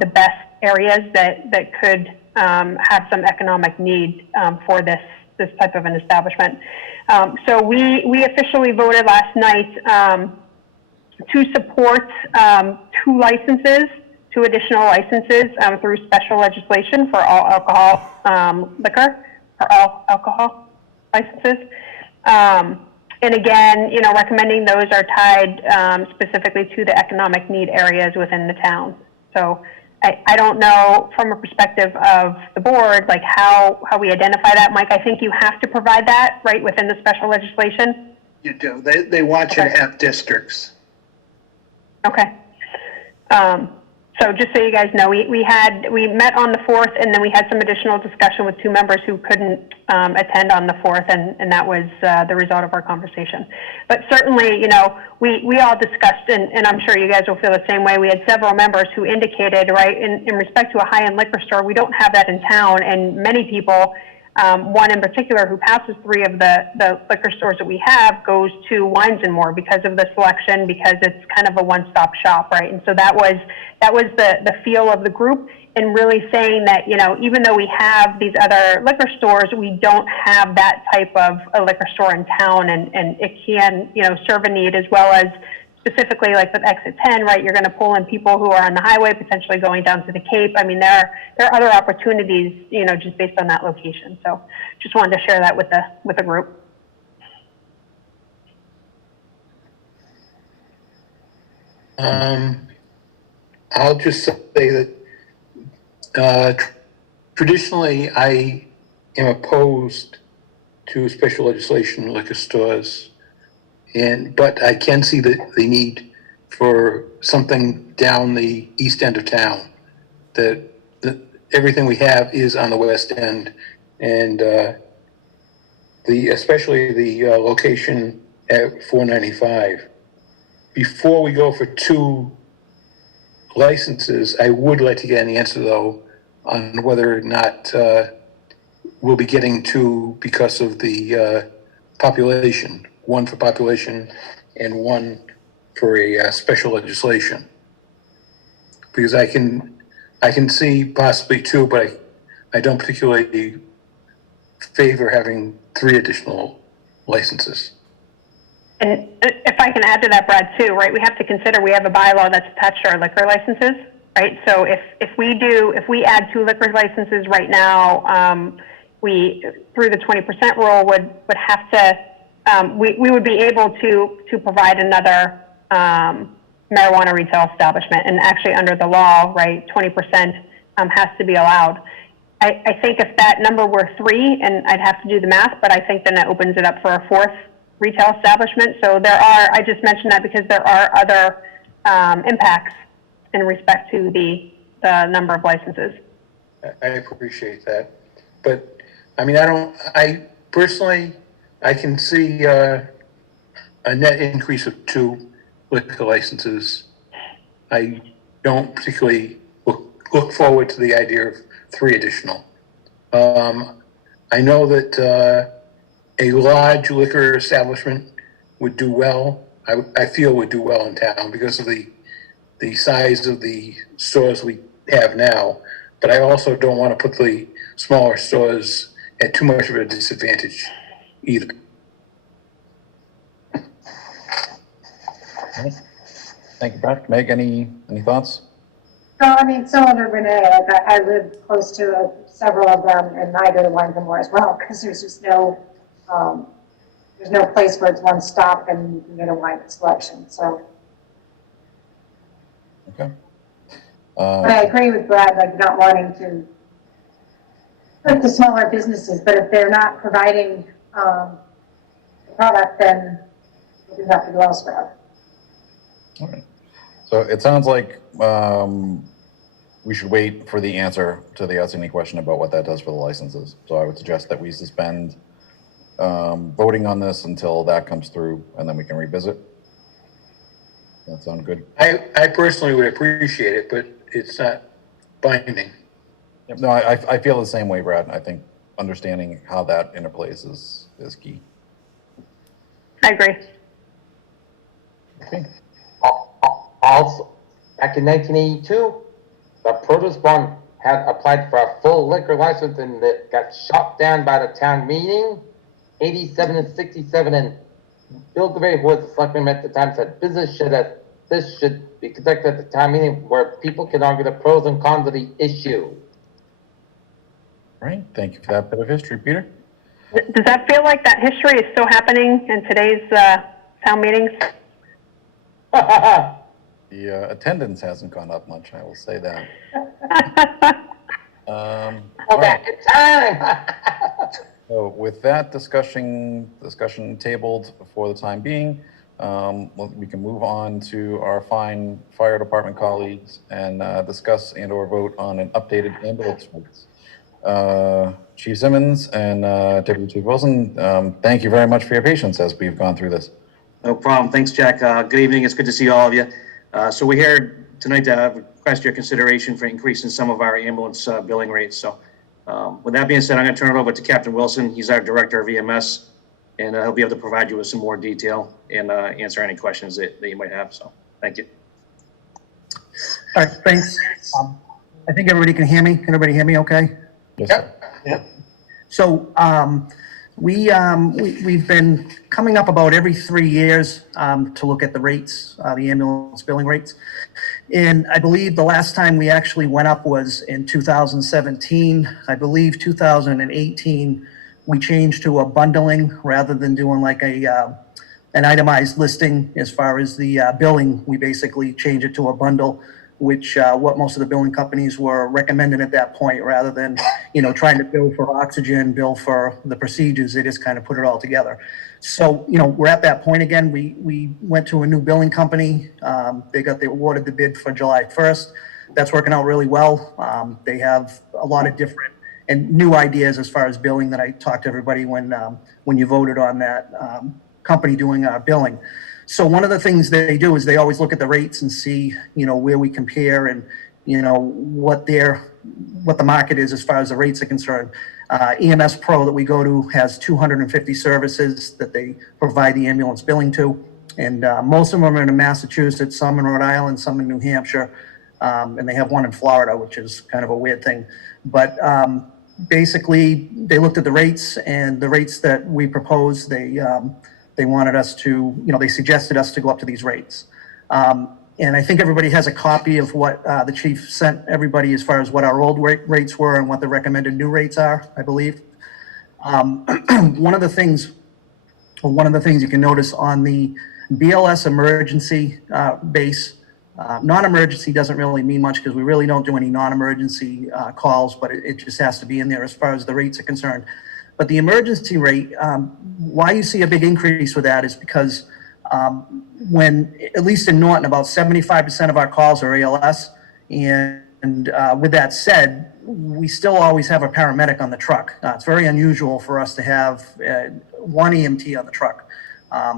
the best areas that could have some economic need for this type of an establishment. So we officially voted last night to support 2 licenses, 2 additional licenses through special legislation for all alcohol liquor, for all alcohol licenses. And again, you know, recommending those are tied specifically to the economic need areas within the town. So I don't know from a perspective of the board, like how we identify that. Mike, I think you have to provide that right within the special legislation. You do. They want you to have districts. Okay. So just so you guys know, we met on the 4th, and then we had some additional discussion with 2 members who couldn't attend on the 4th, and that was the result of our conversation. But certainly, you know, we all discussed, and I'm sure you guys will feel the same way. We had several members who indicated, right, in respect to a high-end liquor store, we don't have that in town, and many people, one in particular who passes 3 of the liquor stores that we have, goes to Wines and More because of the selection, because it's kind of a one-stop shop, right? And so that was the feel of the group, and really saying that, you know, even though we have these other liquor stores, we don't have that type of a liquor store in town, and it can, you know, serve a need, as well as specifically like with exit 10, right? You're going to pull in people who are on the highway, potentially going down to the Cape. I mean, there are other opportunities, you know, just based on that location. So just wanted to share that with the group. I'll just say that traditionally I am opposed to special legislation liquor stores. But I can see the need for something down the east end of town. That everything we have is on the west end, and especially the location at 495. Before we go for 2 licenses, I would like to get an answer though on whether or not we'll be getting 2 because of the population. 1 for population and 1 for a special legislation. Because I can see possibly 2, but I don't particularly favor having 3 additional licenses. And if I can add to that, Brad, too, right, we have to consider we have a bylaw that's attached to our liquor licenses, right? So if we add 2 liquor licenses right now, we, through the 20% rule, would have to, we would be able to provide another marijuana retail establishment. And actually under the law, right, 20% has to be allowed. I think if that number were 3, and I'd have to do the math, but I think then that opens it up for a 4th retail establishment. So there are, I just mentioned that because there are other impacts in respect to the number of licenses. I appreciate that. But, I mean, I personally, I can see a net increase of 2 liquor licenses. I don't particularly look forward to the idea of 3 additional. I know that a large liquor establishment would do well. I feel would do well in town because of the size of the stores we have now. But I also don't want to put the smaller stores at too much of a disadvantage either. Thank you, Brad. Meg, any thoughts? No, I mean, similar to Renee, like I live close to several of them, and I go to one of them more as well, because there's just no place where it's one stop and you can get a wine selection, so. Okay. But I agree with Brad, like not wanting to hurt the smaller businesses, but if they're not providing the product, then we do have to go elsewhere. All right. So it sounds like we should wait for the answer to the outstanding question about what that does for the licenses. So I would suggest that we suspend voting on this until that comes through, and then we can revisit. That sound good? I personally would appreciate it, but it's not binding. Yep. No, I feel the same way, Brad. I think understanding how that interplays is key. I agree. Okay. Also, back in 1982, the produce one had applied for a full liquor license and it got shot down by the town meeting. 87 and 67, and Bill Gray, who was the selectman at the time, said this should be conducted at the town meeting where people can argue the pros and cons of the issue. All right. Thank you for that bit of history, Peter. Does that feel like that history is still happening in today's town meetings? The attendance hasn't gone up much, I will say that. Go back in time. So with that discussion tabled for the time being, we can move on to our fine fire department colleagues and discuss and/or vote on an updated ambulance rates. Chief Simmons and Deputy Chief Wilson, thank you very much for your patience as we've gone through this. No problem. Thanks, Jack. Good evening. It's good to see all of you. So we're here tonight to request your consideration for increasing some of our ambulance billing rates. So with that being said, I'm going to turn it over to Captain Wilson. He's our Director of EMS, and he'll be able to provide you with some more detail and answer any questions that you might have. So thank you. All right, thanks. I think everybody can hear me. Can everybody hear me okay? Yes, Yep. So we've been coming up about every 3 years to look at the rates, the ambulance billing rates. And I believe the last time we actually went up was in 2017. I believe 2018, we changed to a bundling rather than doing like an itemized listing as far as the billing. We basically changed it to a bundle, which what most of the billing companies were recommending at that point, rather than, trying to bill for oxygen, bill for the procedures. They just kind of put it all together. So, we're at that point again. We went to a new billing company. They awarded the bid for July 1st. That's working out really well. They have a lot of different and new ideas as far as billing that I talked to everybody when you voted on that company doing our billing. So one of the things they do is they always look at the rates and see, where we compare and, what the market is as far as the rates are concerned. EMS Pro that we go to has 250 services that they provide the ambulance billing to. And most of them are in Massachusetts, some in Rhode Island, some in New Hampshire. And they have one in Florida, which is kind of a weird thing. But basically, they looked at the rates, and the rates that we proposed, they wanted us to, they suggested us to go up to these rates. And I think everybody has a copy of what the chief sent everybody as far as what our old rates were and what the recommended new rates are, I believe. One of the things you can notice on the BLS emergency base. Non-emergency doesn't really mean much because we really don't do any non-emergency calls, but it just has to be in there as far as the rates are concerned. But the emergency rate, why you see a big increase with that is because when, at least in Norton, about 75% of our calls are ALS. And with that said, we still always have a paramedic on the truck. It's very unusual for us to have one EMT on the truck.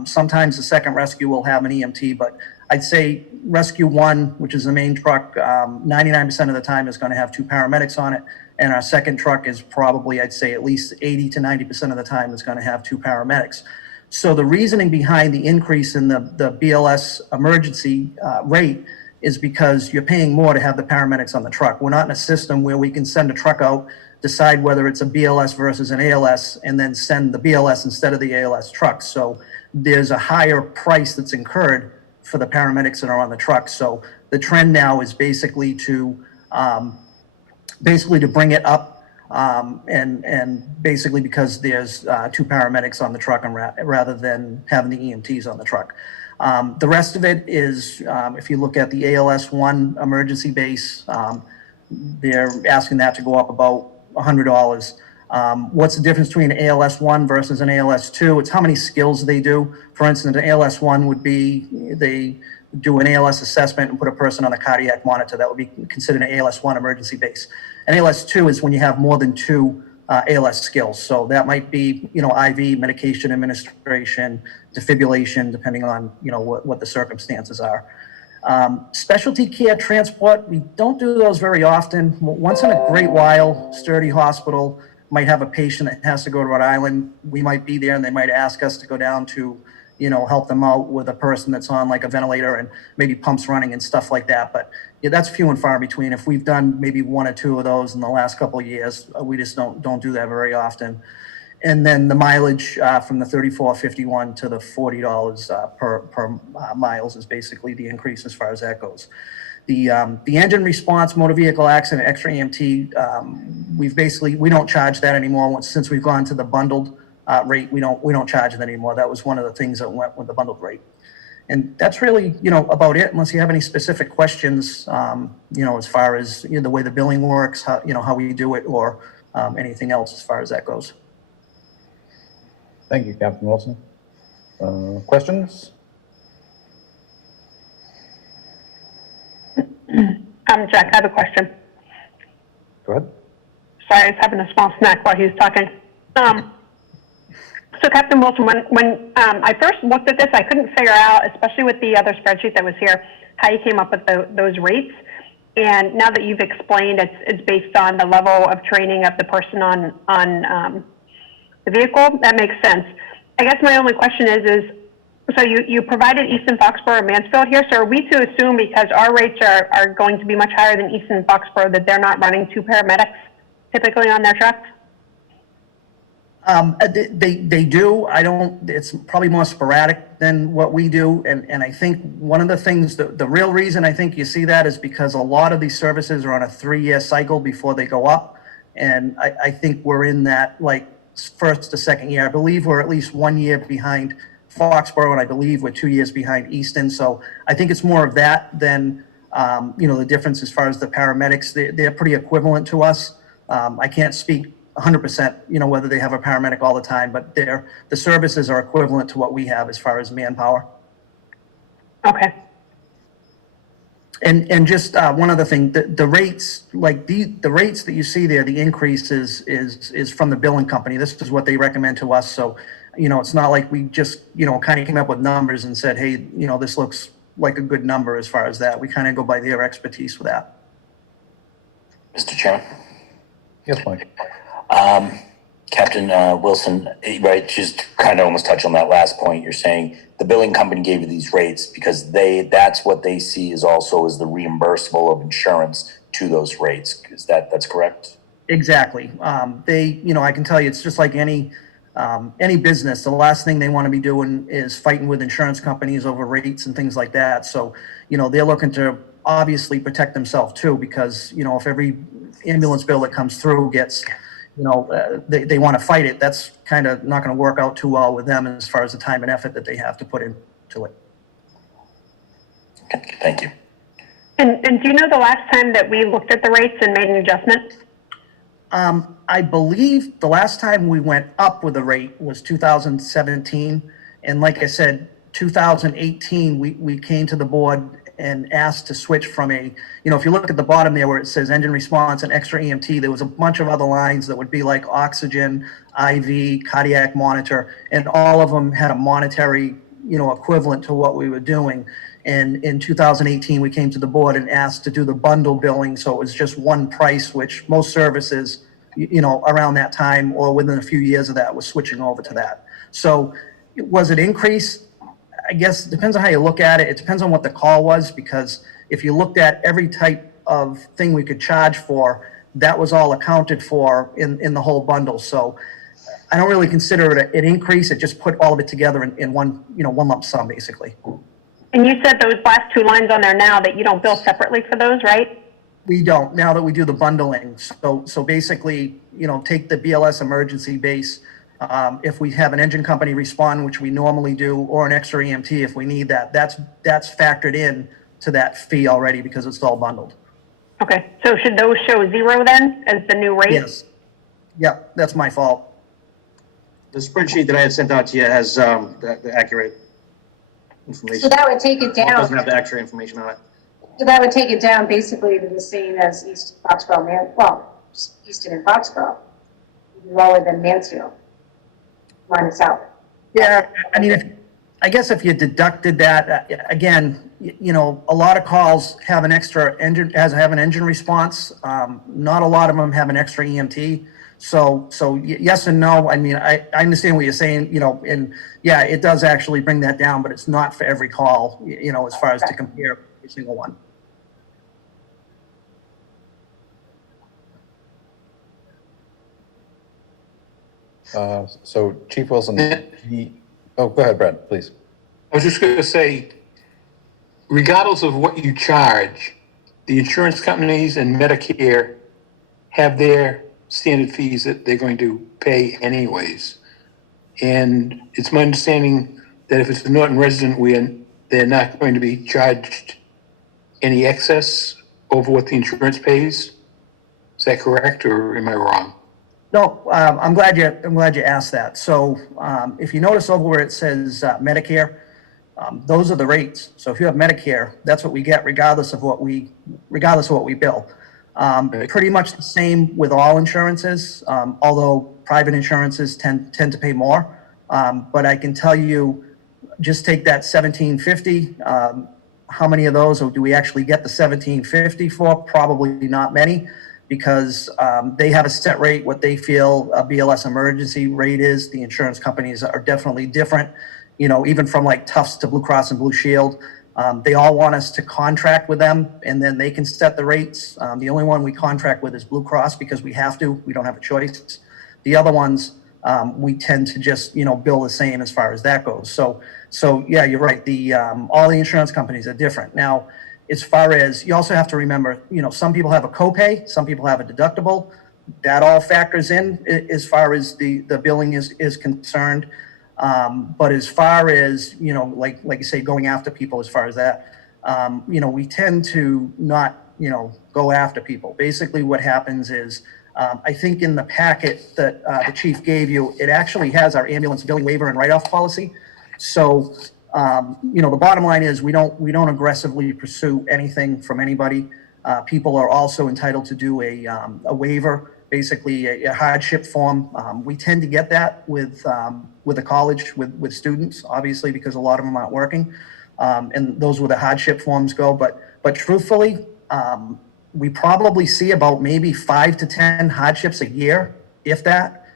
Sometimes the second rescue will have an EMT, but I'd say rescue one, which is the main truck, 99% of the time is going to have two paramedics on it. And our second truck is probably, I'd say, at least 80 to 90% of the time is going to have two paramedics. So the reasoning behind the increase in the BLS emergency rate is because you're paying more to have the paramedics on the truck. We're not in a system where we can send a truck out, decide whether it's a BLS versus an ALS, and then send the BLS instead of the ALS truck. So there's a higher price that's incurred for the paramedics that are on the truck. So the trend now is basically to bring it up, and basically because there's two paramedics on the truck and rather than having the EMTs on the truck. The rest of it is, if you look at the ALS 1 emergency base, they're asking that to go up about $100. What's the difference between an ALS 1 versus an ALS 2? It's how many skills they do. For instance, an ALS 1 would be they do an ALS assessment and put a person on a cardiac monitor. That would be considered an ALS 1 emergency base. An ALS 2 is when you have more than two ALS skills. So that might be, IV medication administration, defibrillation, depending on, what the circumstances are. Specialty care transport, we don't do those very often. Once in a great while, Sturdy Hospital might have a patient that has to go to Rhode Island. We might be there and they might ask us to go down to, help them out with a person that's on like a ventilator and maybe pumps running and stuff like that. But yeah, that's few and far between. If we've done maybe one or two of those in the last couple of years, we just don't do that very often. And then the mileage from the $34.51 to the $40 per miles is basically the increase as far as that goes. The engine response, motor vehicle accident, extra EMT, we don't charge that anymore. Since we've gone to the bundled rate, we don't charge it anymore. That was one of the things that went with the bundled rate. And that's really, about it, unless you have any specific questions, as far as the way the billing works, how we do it, or anything else as far as that goes. Thank you, Captain Wilson. Questions? Jack, I have a question. Go ahead. Sorry, I was having a small snack while he was talking. So Captain Wilson, when I first looked at this, I couldn't figure out, especially with the other spreadsheet that was here, how you came up with those rates. And now that you've explained it's based on the level of training of the person on the vehicle, that makes sense. I guess my only question is so you provided Easton, Foxborough, and Mansfield here. So are we to assume because our rates are going to be much higher than Easton and Foxborough that they're not running two paramedics typically on their trucks? They do. It's probably more sporadic than what we do. And I think one of the things, the real reason I think you see that is because a lot of these services are on a 3-year cycle before they go up. And I think we're in that like first to second year. I believe we're at least 1 year behind Foxborough, and I believe we're 2 years behind Easton. So I think it's more of that than, the difference as far as the paramedics. They're pretty equivalent to us. I can't speak 100%, whether they have a paramedic all the time, but the services are equivalent to what we have as far as manpower. Okay. And just one other thing, the rates, like the rates that you see there, the increase is from the billing company. This is what they recommend to us. So, it's not like we just, kind of came up with numbers and said, hey, this looks like a good number as far as that. We kind of go by their expertise with that. Mr. Chairman? Yes, Mike. Captain Wilson, right, just kind of almost touch on that last point. You're saying the billing company gave you these rates because that's what they see as also as the reimbursable of insurance to those rates. That's correct? Exactly. I can tell you, it's just like any business. The last thing they want to be doing is fighting with insurance companies over rates and things like that. So, they're looking to obviously protect themselves too, because, if every ambulance bill that comes through gets, they want to fight it, that's kind of not going to work out too well with them as far as the time and effort that they have to put into to it. Okay, thank you. And do you know the last time that we looked at the rates and made an adjustment? I believe the last time we went up with the rate was 2017. And like I said, 2018, we came to the board and asked to switch from a, if you look at the bottom there where it says engine response and extra EMT, there was a bunch of other lines that would be like oxygen, IV, cardiac monitor, and all of them had a monetary, equivalent to what we were doing. And in 2018, we came to the board and asked to do the bundle billing. So it was just one price, which most services, around that time or within a few years of that was switching over to that. So was it increase? I guess it depends on how you look at it. It depends on what the call was, because if you looked at every type of thing we could charge for, that was all accounted for in the whole bundle. So I don't really consider it an increase. It just put all of it together in one, one lump sum, basically. And you said those last two lines on there now that you don't bill separately for those, right? We don't, now that we do the bundling. So basically, take the BLS emergency base. If we have an engine company respond, which we normally do, or an extra EMT if we need that, that's factored in to that fee already because it's all bundled. Okay, so should those show 0 then as the new rate? Yes. Yep, that's my fault. The spreadsheet that I had sent out to you has the accurate information. So that would take it It down. doesn't have the extra information on it. So that would take it down basically to the same as East Foxborough, just Easton and Foxborough, lower than Mansfield, minus out. Yeah, I mean, I guess if you deducted that, again, a lot of calls have an extra engine, have an engine response. Not a lot of them have an extra EMT. So yes and no. I mean, I understand what you're saying, and yeah, it does actually bring that down, but it's not for every call, as far as to compare every single one. So Chief Wilson, go ahead, Brad, please. I was just going to say, regardless of what you charge, the insurance companies and Medicare have their standard fees that they're going to pay anyways. And it's my understanding that if it's a Norton resident, they're not going to be charged any excess over what the insurance pays. Is that correct, or am I wrong? No, I'm glad you asked that. So if you notice over where it says Medicare, those are the rates. So if you have Medicare, that's what we get regardless of what we bill. Pretty much the same with all insurances, although private insurances tend to pay more. But I can tell you, just take that $1,750. How many of those, or do we actually get the $1,750 for? Probably not many, because they have a set rate, what they feel a BLS emergency rate is. The insurance companies are definitely different, even from like Tufts to Blue Cross and Blue Shield. They all want us to contract with them, and then they can set the rates. The only one we contract with is Blue Cross because we have to. We don't have a choice. The other ones, we tend to just, bill the same as far as that goes. So yeah, you're right. All the insurance companies are different. Now, as far as, you also have to remember, some people have a copay, some people have a deductible. That all factors in as far as the billing is concerned. But as far as, like you say, going after people as far as that, we tend to not, go after people. Basically what happens is, I think in the packet that the chief gave you, it actually has our ambulance billing waiver and write-off policy. So, the bottom line is we don't aggressively pursue anything from anybody. People are also entitled to do a waiver, basically a hardship form. We tend to get that with the college, with students, obviously, because a lot of them aren't working. And those where the hardship forms go. But truthfully, we probably see about maybe 5 to 10 hardships a year, if that.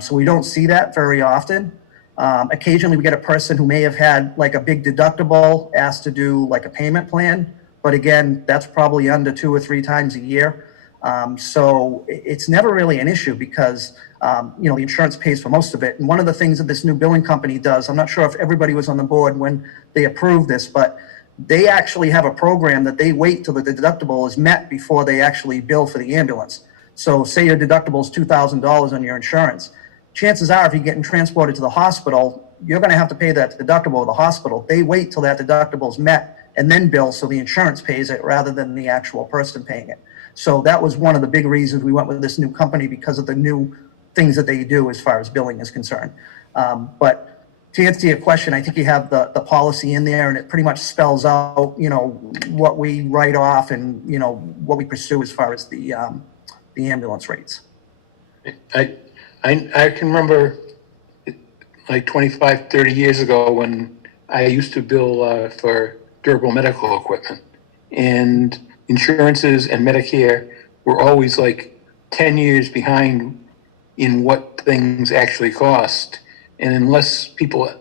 So we don't see that very often. Occasionally we get a person who may have had like a big deductible, asked to do like a payment plan. But again, that's probably under 2 or 3 times a year. So it's never really an issue because, the insurance pays for most of it. And one of the things that this new billing company does, I'm not sure if everybody was on the board when they approved this, but they actually have a program that they wait till the deductible is met before they actually bill for the ambulance. So say your deductible is $2,000 on your insurance. Chances are if you're getting transported to the hospital, you're going to have to pay that deductible of the hospital. They wait till that deductible's met and then bill, so the insurance pays it rather than the actual person paying it. So that was one of the big reasons we went with this new company, because of the new things that they do as far as billing is concerned. But to answer your question, I think you have the policy in there, and it pretty much spells out, you know, what we write off and, you know, what we pursue as far as the ambulance rates. I can remember like 25, 30 years ago when I used to bill for durable medical equipment, and insurances and Medicare were always like 10 years behind in what things actually cost. And unless people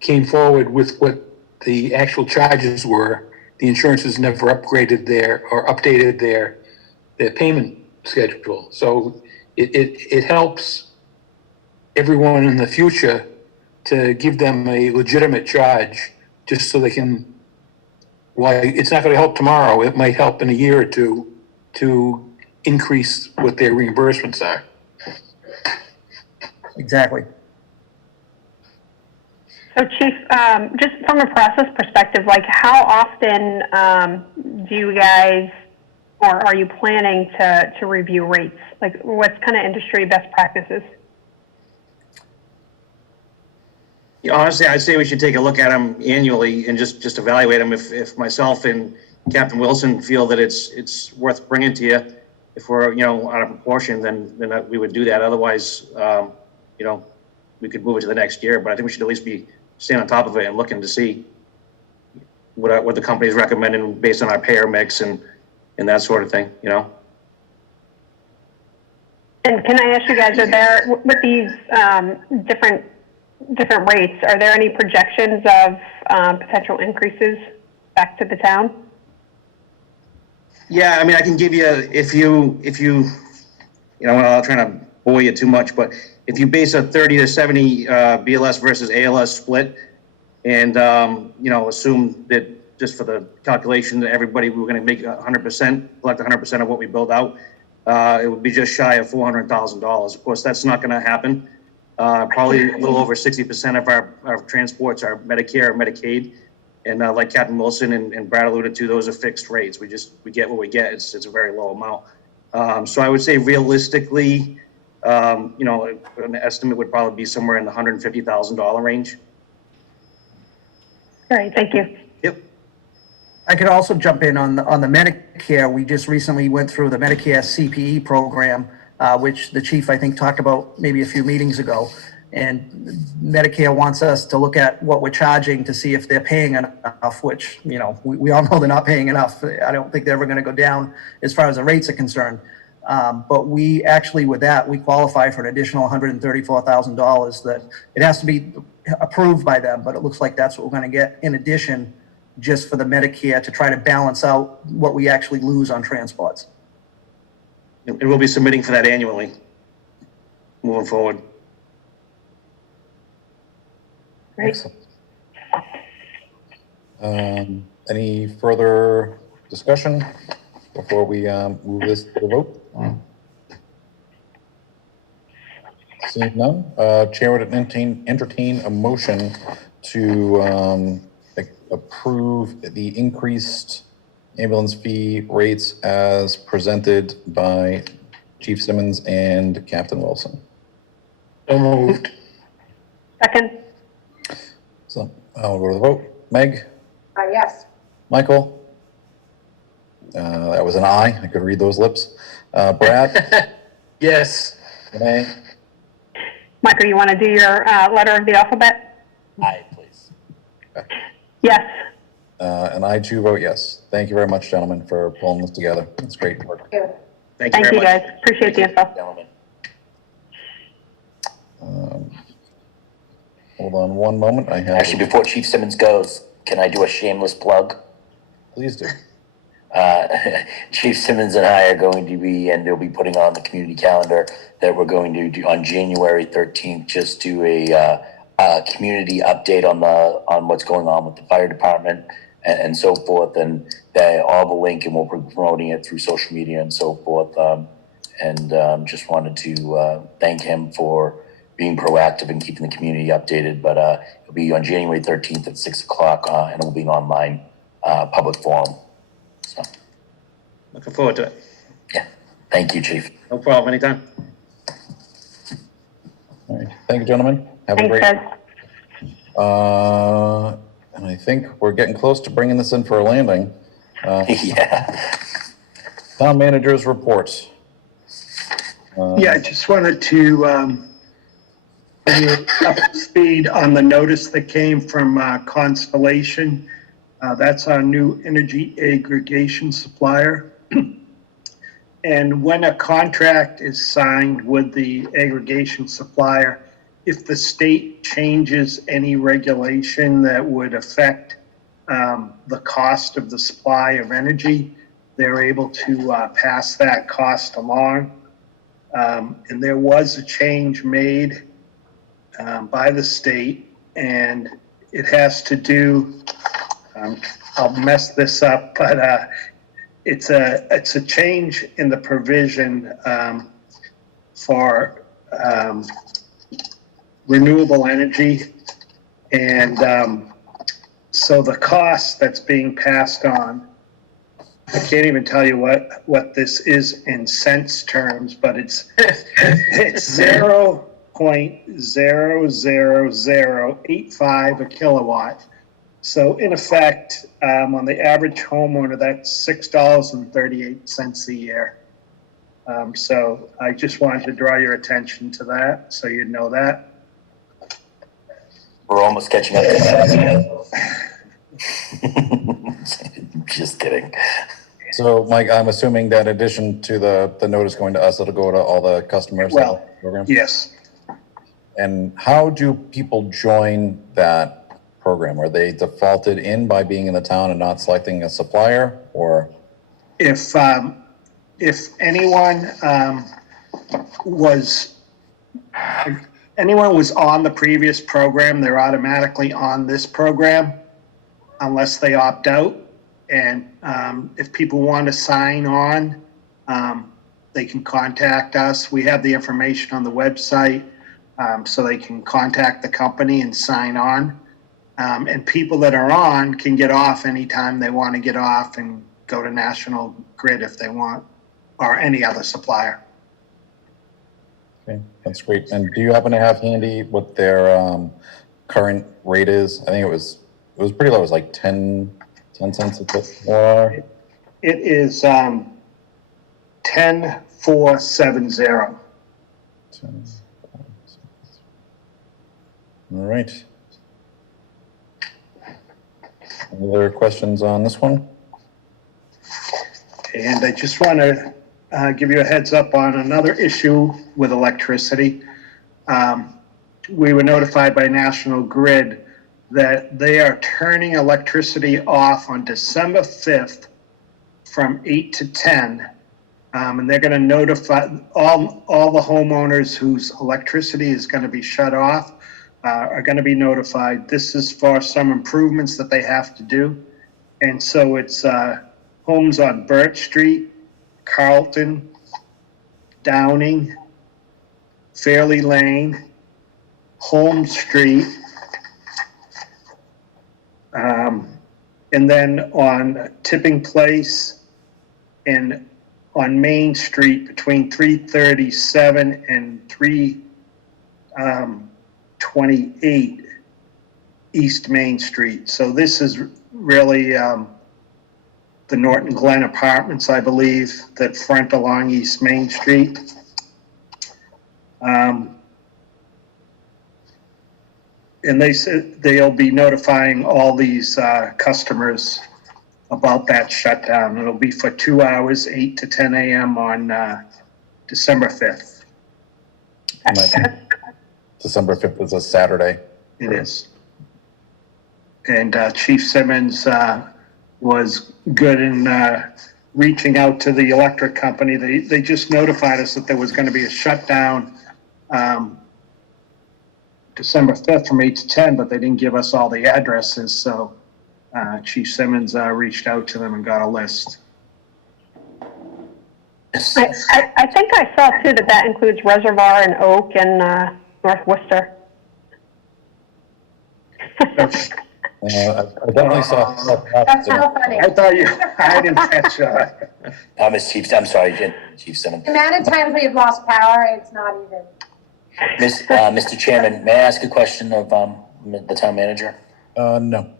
came forward with what the actual charges were, the insurances never upgraded or updated their payment schedule. So it helps everyone in the future to give them a legitimate charge, just so they can, well, it's not going to help tomorrow. It might help in a year or two to increase what their reimbursements are. Exactly. So Chief, just from a process perspective, like how often do you guys, or are you planning to review rates? Like what's kind of industry best practices? Yeah, honestly, I'd say we should take a look at them annually and just evaluate them. If myself and Captain Wilson feel that it's worth bringing to you, if we're, you know, out of proportion, then we would do that. Otherwise, you know, we could move it to the next year. But I think we should at least be staying on top of it and looking to see what the company's recommending based on our payer mix and that sort of thing, you know. And can I ask you guys, are there, with these different rates, are there any projections of potential increases back to the town? Yeah, I mean, I can give you, if you, you know, I'll try to bore you too much, but if you base a 30 to 70 BLS versus ALS split, and, you know, assume that just for the calculation that everybody, we were going to make 100%, collect 100% of what we build out, it would be just shy of $400,000. Of course, that's not going to happen. Probably a little over 60% of our transports are Medicare or Medicaid. And like Captain Wilson and Brad alluded to, those are fixed rates. We get what we get. It's a very low amount. So I would say realistically, you know, an estimate would probably be somewhere in the $150,000 range. Great, thank you. Yep. I could also jump in on the Medicare. We just recently went through the Medicare CPE program, which the chief, I think, talked about maybe a few meetings ago. And Medicare wants us to look at what we're charging to see if they're paying enough, which, you know, we all know they're not paying enough. I don't think they're ever going to go down as far as the rates are concerned. But we actually, with that, we qualify for an additional $134,000 that it has to be approved by them. But it looks like that's what we're going to get in addition, just for the Medicare, to try to balance out what we actually lose on transports. And we'll be submitting for that annually moving forward. Great. Any further discussion before we move this to the vote? Seeing none, Chair would entertain a motion to approve the increased ambulance fee rates as presented by Chief Simmons and Captain Wilson. So moved. Second. So I'll go to the vote. Meg? Yes. Michael? That was an aye. I could read those lips. Brad? Yes. Renee? Michael, you want to do your letter of the alphabet? Aye, please. Yes. And I too vote yes. Thank you very much, gentlemen, for pulling this together. It's great work. Thank you Thank very you, much. guys. Appreciate the info. Gentlemen. Hold on one moment. I have. Actually, before Chief Simmons goes, can I do a shameless plug? Please do. Chief Simmons and I are going to be, and they'll be putting on the community calendar that we're going to do on January 13th, just do a community update on what's going on with the fire department and so forth, and all the link, and we'll be promoting it through social media and so forth. And just wanted to thank him for being proactive and keeping the community updated. But it'll be on January 13th at 6 o'clock, and it will be an online public forum. So, Looking forward to it. yeah, thank you, Chief. No problem, anytime. All right, thank you, gentlemen. Have a Thanks, great. guys. And I think we're getting close to bringing this in for a landing. Yeah. Town managers reports. Yeah, I just wanted to bring you up to speed on the notice that came from Constellation. That's our new energy aggregation supplier. And when a contract is signed with the aggregation supplier, if the state changes any regulation that would affect the cost of the supply of energy, they're able to pass that cost along. And there was a change made by the state, and it has to do, I'll mess this up, but it's a change in the provision for renewable energy. And so the cost that's being passed on, I can't even tell you what this is in cents terms, but it's 0.00085 a kilowatt. So in effect, on the average homeowner, that's $6.38 a year. So I just wanted to draw your attention to that, so you'd know that. We're almost catching up to that. Just kidding. So, Mike, I'm assuming that in addition to the notice going to us, it'll go to all the customers. Well, of the program? yes. And how do people join that program? Are they defaulted in by being in the town and not selecting a supplier, or? If anyone was on the previous program, they're automatically on this program unless they opt out. And if people want to sign on, they can contact us. We have the information on the website, so they can contact the company and sign on. And people that are on can get off anytime they want to get off and go to National Grid if they want, or any other supplier. Okay, that's great. And do you happen to have handy what their current rate is? I think it was pretty low. It was like 10 cents a bit more. It is 10470. All right. Any other questions on this one? And I just want to give you a heads up on another issue with electricity. We were notified by National Grid that they are turning electricity off on December 5th from 8 to 10. And they're going to notify all the homeowners whose electricity is going to be shut off are going to be notified. This is for some improvements that they have to do. And so it's homes on Birch Street, Carlton, Downing, Fairleigh Lane, Holmes Street, and then on Tipping Place and on Main Street between 337 and 328 East Main Street. So this is really the Norton Glen Apartments, I believe, that front along East Main Street. And they said they'll be notifying all these customers about that shutdown. It'll be for 2 hours, 8 to 10 a.m. on December 5th. December 5th is a Saturday. It is. And Chief Simmons was good in reaching out to the electric company. They just notified us that there was going to be a shutdown December 5th from 8 to 10, but they didn't give us all the addresses. So Chief Simmons reached out to them and got a list. I think I saw too that includes Reservoir and Oak and North Worcester. I definitely saw. That's so funny. I thought I didn't catch Ms. Chief, I'm sorry, Chief Simmons. The amount of times we've lost power, it's not even. Mr. Chairman, may I ask a question of the town manager? No.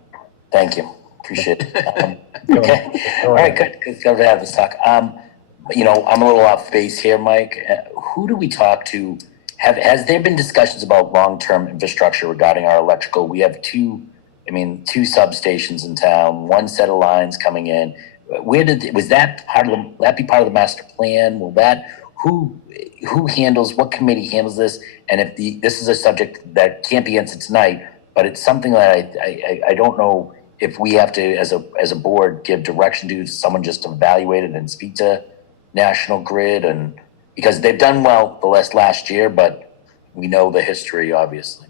Thank you. Appreciate it. Okay. All right, good. Good to have this talk. You know, I'm a little off base here, Mike. Who do we talk to? Has there been discussions about long-term infrastructure regarding our electrical? We have two substations in town, one set of lines coming in. Was that will that be part of the master plan? Will that, who handles, what committee handles this? And if this is a subject that can't be answered tonight, but it's something that I don't know if we have to, as a board, give direction to someone just to evaluate it and speak to National Grid, and because they've done well the last year, but we know the history, obviously.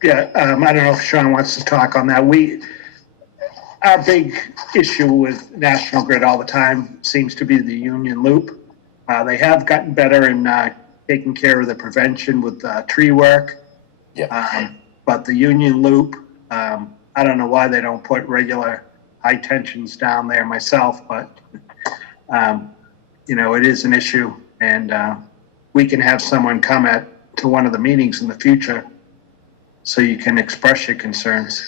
Yeah, I don't know if Sean wants to talk on that. Our big issue with National Grid all the time seems to be the Union Loop. They have gotten better in taking care of the prevention with tree work. Yeah. But the Union Loop, I don't know why they don't put regular high tensions down there myself, but you know, it is an issue, and we can have someone come to one of the meetings in the future so you can express your concerns.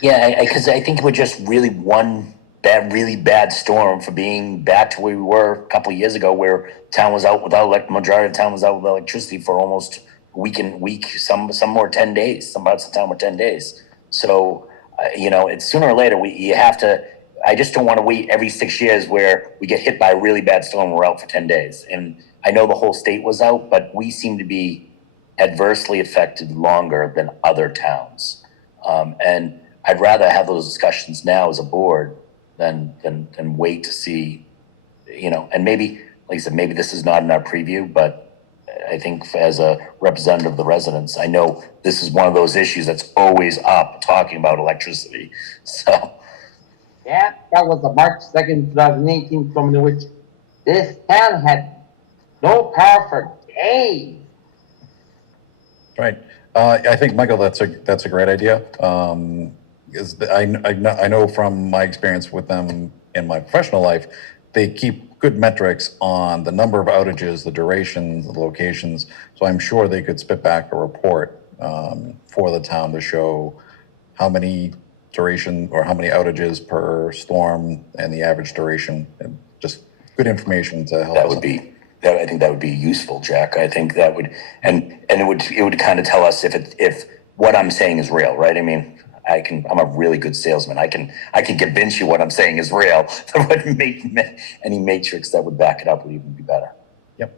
Yeah, because I think we're just really one really bad storm for being back to where we were a couple of years ago, where town was out without majority of town was out with electricity for almost a week, some more 10 days, some parts of town were 10 days. So, you know, it's sooner or later you have to. I just don't want to wait every 6 years where we get hit by a really bad storm. We're out for 10 days. And I know the whole state was out, but we seem to be adversely affected longer than other towns. And I'd rather have those discussions now as a board than wait to see, you know, and maybe, like I said, maybe this is not in our preview, but I think as a representative of the residents, I know this is one of those issues that's always up, talking about electricity. So. Yeah, that was the March 2nd, 2018 storm in which this town had no power for days. Right. I think, Michael, that's a great idea. I know from my experience with them in my professional life, they keep good metrics on the number of outages, the durations, the locations. So I'm sure they could spit back a report for the town to show how many duration or how many outages per storm and the average duration, and just good information to help. That would be. I think that would be useful, Jack. I think that would, and it would kind of tell us if what I'm saying is real, right? I mean, I'm a really good salesman. I can convince you what I'm saying is real. That would make any matrix that would back it up would even be better. Yep.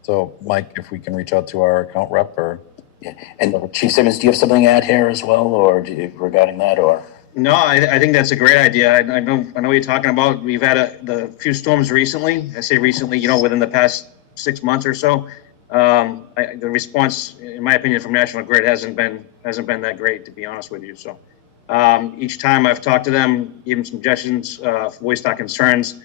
So, Mike, if we can reach out to our account rep, or yeah. And Chief Simmons, do you have something to add here as well, or regarding that, or? No, I think that's a great idea. I know what you're talking about. We've had the few storms recently. I say recently, you know, within the past 6 months or so. The response, in my opinion, from National Grid hasn't been that great, to be honest with you. So each time I've talked to them, given suggestions, voiced our concerns,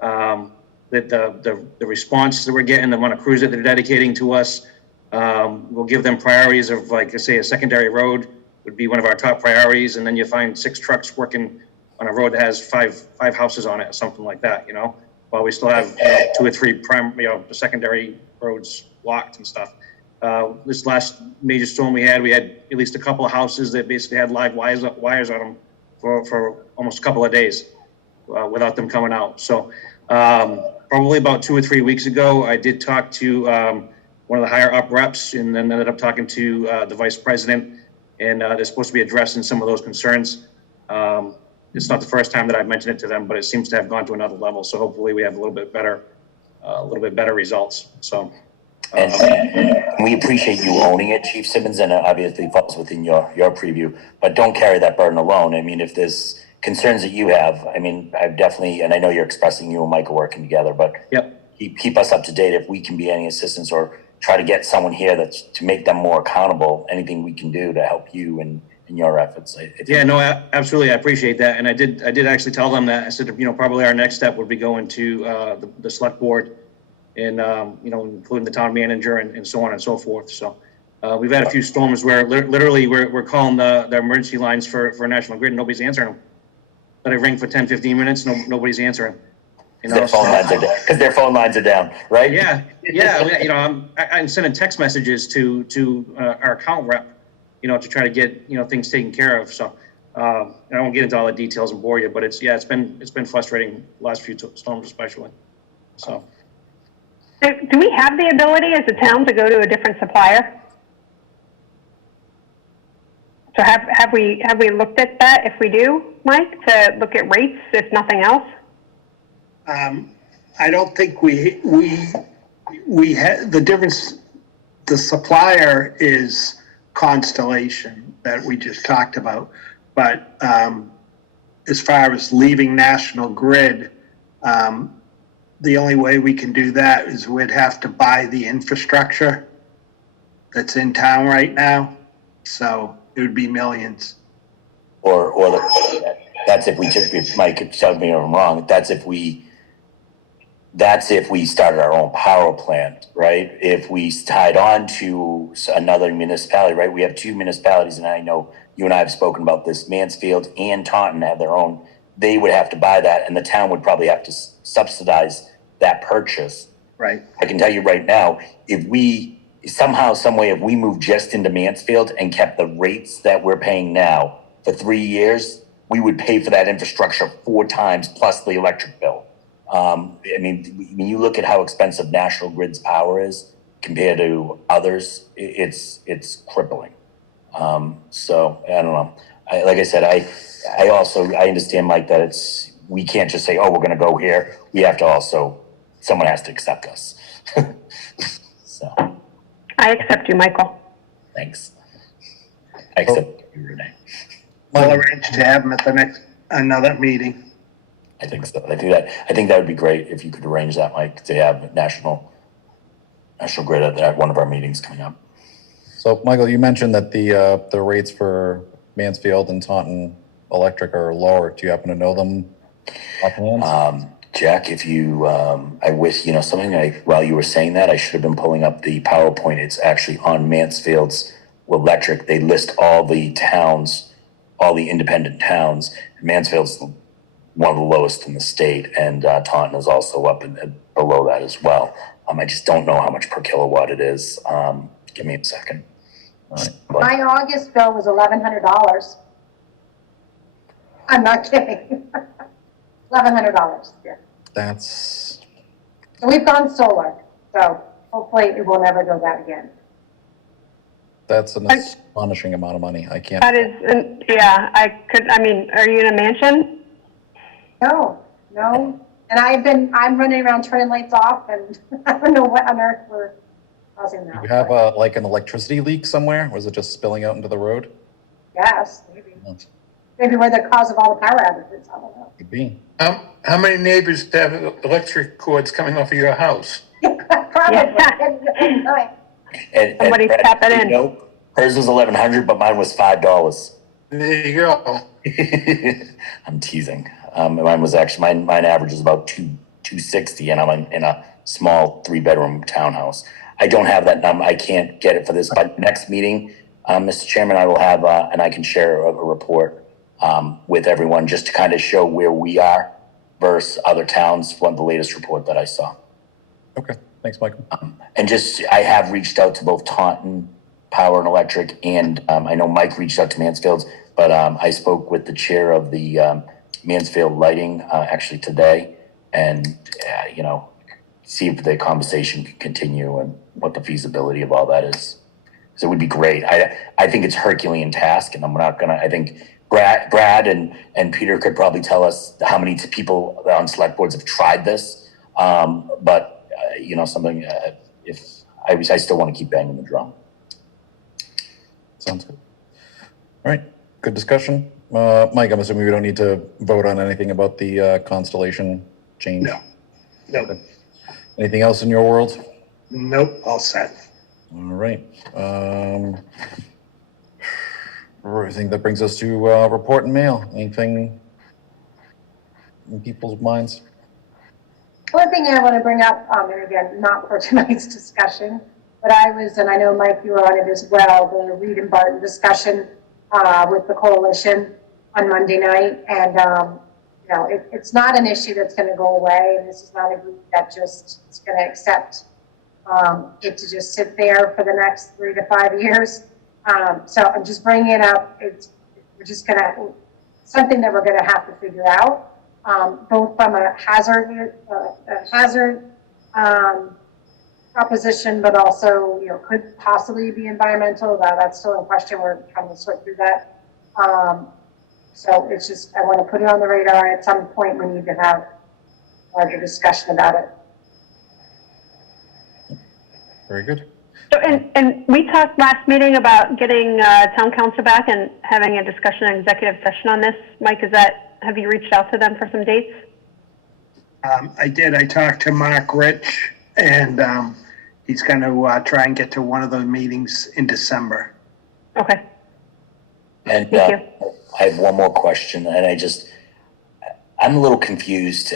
that the response that we're getting, the amount of crews that they're dedicating to us, we'll give them priorities of, like I say, a secondary road would be one of our top priorities, and then you find 6 trucks working on a road that has five houses on it or something like that, you know, while we still have 2 or 3 the secondary roads blocked and stuff. This last major storm we had at least a couple of houses that basically had live wires on them for almost a couple of days without them coming out. So probably about 2 or 3 weeks ago, I did talk to one of the higher up reps, and then ended up talking to the vice president. And they're supposed to be addressing some of those concerns. It's not the first time that I've mentioned it to them, but it seems to have gone to another level. So hopefully we have a little bit better results. So. And we appreciate you owning it, Chief Simmons, and it obviously falls within your preview. But don't carry that burden alone. I mean, if there's concerns that you have, I mean, I've definitely, and I know you're expressing you and Michael working together, but keep us up to date if we can be any assistance, or try to get someone here that's to make them more accountable. Anything we can do to help you in your efforts. Yeah, no, absolutely. I appreciate that. And I did actually tell them that. I said, you know, probably our next step would be going to the select board and, including the town manager and so on and so forth. So we've had a few storms where literally we're calling the emergency lines for National Grid and nobody's answering them. Let it ring for 10, 15 minutes, nobody's answering. Their phone lines are down, because their phone lines are down, right? Yeah. I'm sending text messages to our account rep, to try to get, things taken care of. So I won't get into all the details and bore you, but it's been frustrating last few storms especially. So. Do we have the ability as a town to go to a different supplier? So have we looked at that? If we do, Mike, to look at rates, if nothing else? I don't think we had the difference. The supplier is Constellation that we just talked about, but as far as leaving National Grid, the only way we can do that is we'd have to buy the infrastructure that's in town right now. So it would be millions. Or that's if we took, if Mike, tell me if I'm wrong, that's if we started our own power plant, right? If we tied on to another municipality, right? We have two municipalities, and I know you and I have spoken about this, Mansfield and Taunton have their own. They would have to buy that, and the town would probably have to subsidize that purchase. Right. I can tell you right now, if we somehow, some way, if we moved just into Mansfield and kept the rates that we're paying now for 3 years, we would pay for that infrastructure 4 times plus the electric bill. When you look at how expensive National Grid's power is compared to others, it's crippling. So I don't know. Like I said, I understand, Mike, that we can't just say, oh, we're going to go here. We have to also, someone has to accept us. So. I accept you, Michael. Thanks. I accept you, Renee. We'll arrange to have them at another meeting. I think so. I think that would be great if you could arrange that, Mike, to have National Grid at one of our meetings coming up. So, Michael, you mentioned that the rates for Mansfield and Taunton Electric are lower. Do you happen to know them offhand? Jack, if you, I wish, something while you were saying that, I should have been pulling up the PowerPoint. It's actually on Mansfield's electric. They list all the towns, all the independent towns. Mansfield's one of the lowest in the state, and Taunton is also up below that as well. I just don't know how much per kilowatt it is. Give me a second. All right. My August bill was $1,100. I'm not kidding. $1,100. Yeah. That's. So we've gone solar. So hopefully it will never go that again. That's an astonishing amount of money. I can't. That is, are you in a mansion? No. And I'm running around turning lights off, and I don't know what on earth we're causing that. You have an electricity leak somewhere? Was it just spilling out into the road? Yes, maybe. Maybe we're the cause of all the power outages. I don't know. Could be. How many neighbors have electric cords coming off of your house? Probably. And Somebody's Brad, tapping in. Hers was $1,100, but mine was $5. There you go. I'm teasing. Mine was actually mine average is about $260, and I'm in a small 3-bedroom townhouse. I don't have that number. I can't get it for this, but next meeting, Mr. Chairman, I will have and I can share a report with everyone just to kind of show where we are versus other towns from the latest report that I saw. Okay, thanks, Michael. And I have reached out to both Taunton Power and Electric, and I know Mike reached out to Mansfield's, but I spoke with the chair of the Mansfield Lighting actually today, and see if the conversation can continue and what the feasibility of all that is. So it would be great. I think it's Herculean task, and I think Brad and Peter could probably tell us how many people on select boards have tried this. But something, if I still want to keep banging the drum. Sounds good. All right, good discussion. Mike, I'm assuming we don't need to vote on anything about the Constellation change? No. Okay. Anything else in your world? Nope, all set. All right. I think that brings us to report and mail. Anything in people's minds? One thing I want to bring up, and again, not for tonight's discussion, but I was, and I know Mike, you were on it as well, the Reed and Barton discussion with the coalition on Monday night. And, you know, it's not an issue that's going to go away. And this is not a group that just is going to accept it to just sit there for the next 3 to 5 years. So I'm just bringing it up. We're just going to, something that we're going to have to figure out. Both from a hazard proposition, but also, you know, could possibly be environmental. That's still a question. We're trying to sort through that. So it's just, I want to put it on the radar. At some point, we need to have a discussion about it. Very good. So, and we talked last meeting about getting town council back and having a discussion, an executive session on this. Mike, have you reached out to them for some dates? I did. I talked to Mark Rich, and he's going to try and get to one of those meetings in December. Okay. And Thank you. I have one more question, and I'm a little confused.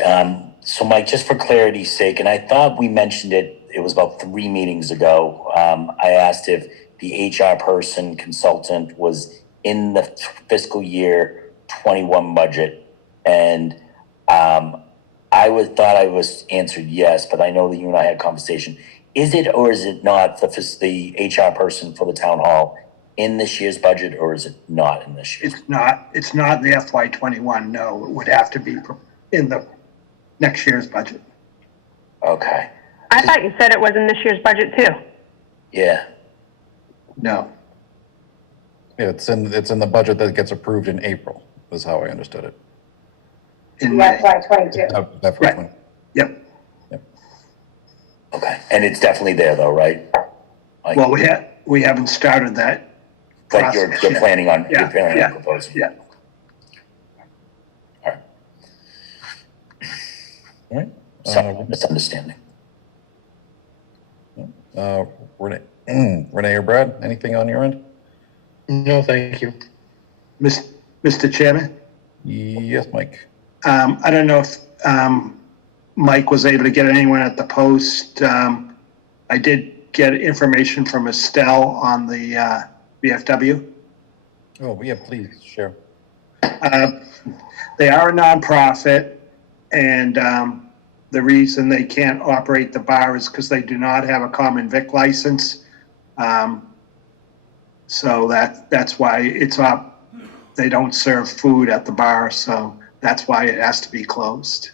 So Mike, just for clarity's sake, and I thought we mentioned it was about 3 meetings ago. I asked if the HR person consultant was in the fiscal year 21 budget, and thought I was answered yes, but I know that you and I had a conversation. Is it or is it not the HR person for the town hall in this year's budget, or is it not in this year's? It's not the FY21. No, it would have to be in the next year's budget. Okay. I thought you said it was in this year's budget too. Yeah. No. Yeah, it's in the budget that gets approved in April, is how I understood it. In May. FY22. FY20. Yep. Okay. And it's definitely there though, right? Like, Well, we haven't started that. but you're planning on Yeah, proposing. Yeah. All right. Some misunderstanding. Renee or Brad, anything on your end? No, thank you. Mr. Chairman? Yes, Mike. I don't know if Mike was able to get anyone at the Post. I did get information from Estelle on the VFW. Oh, yeah, please share. They are a nonprofit, and the reason they can't operate the bar is because they do not have a common vic license. So that's why it's up. They don't serve food at the bar, so that's why it has to be closed.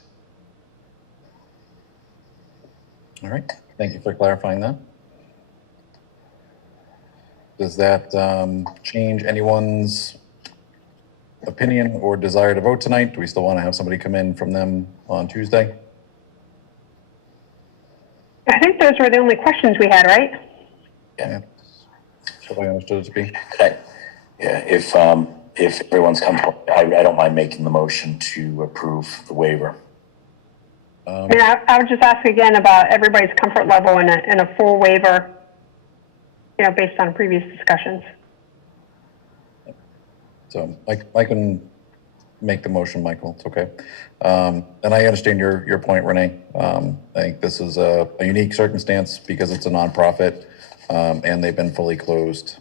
All right. Thank you for clarifying that. Does that change anyone's opinion or desire to vote tonight? Do we still want to have somebody come in from them on Tuesday? I think those were the only questions we had, right? Yeah. That's what I understood it to be. Yeah, if everyone's comfortable, I don't mind making the motion to approve the waiver. I would just ask again about everybody's comfort level in a full waiver, you know, based on previous discussions. So I can make the motion, Michael. It's okay. And I understand your point, Renee. I think this is a unique circumstance because it's a nonprofit and they've been fully closed.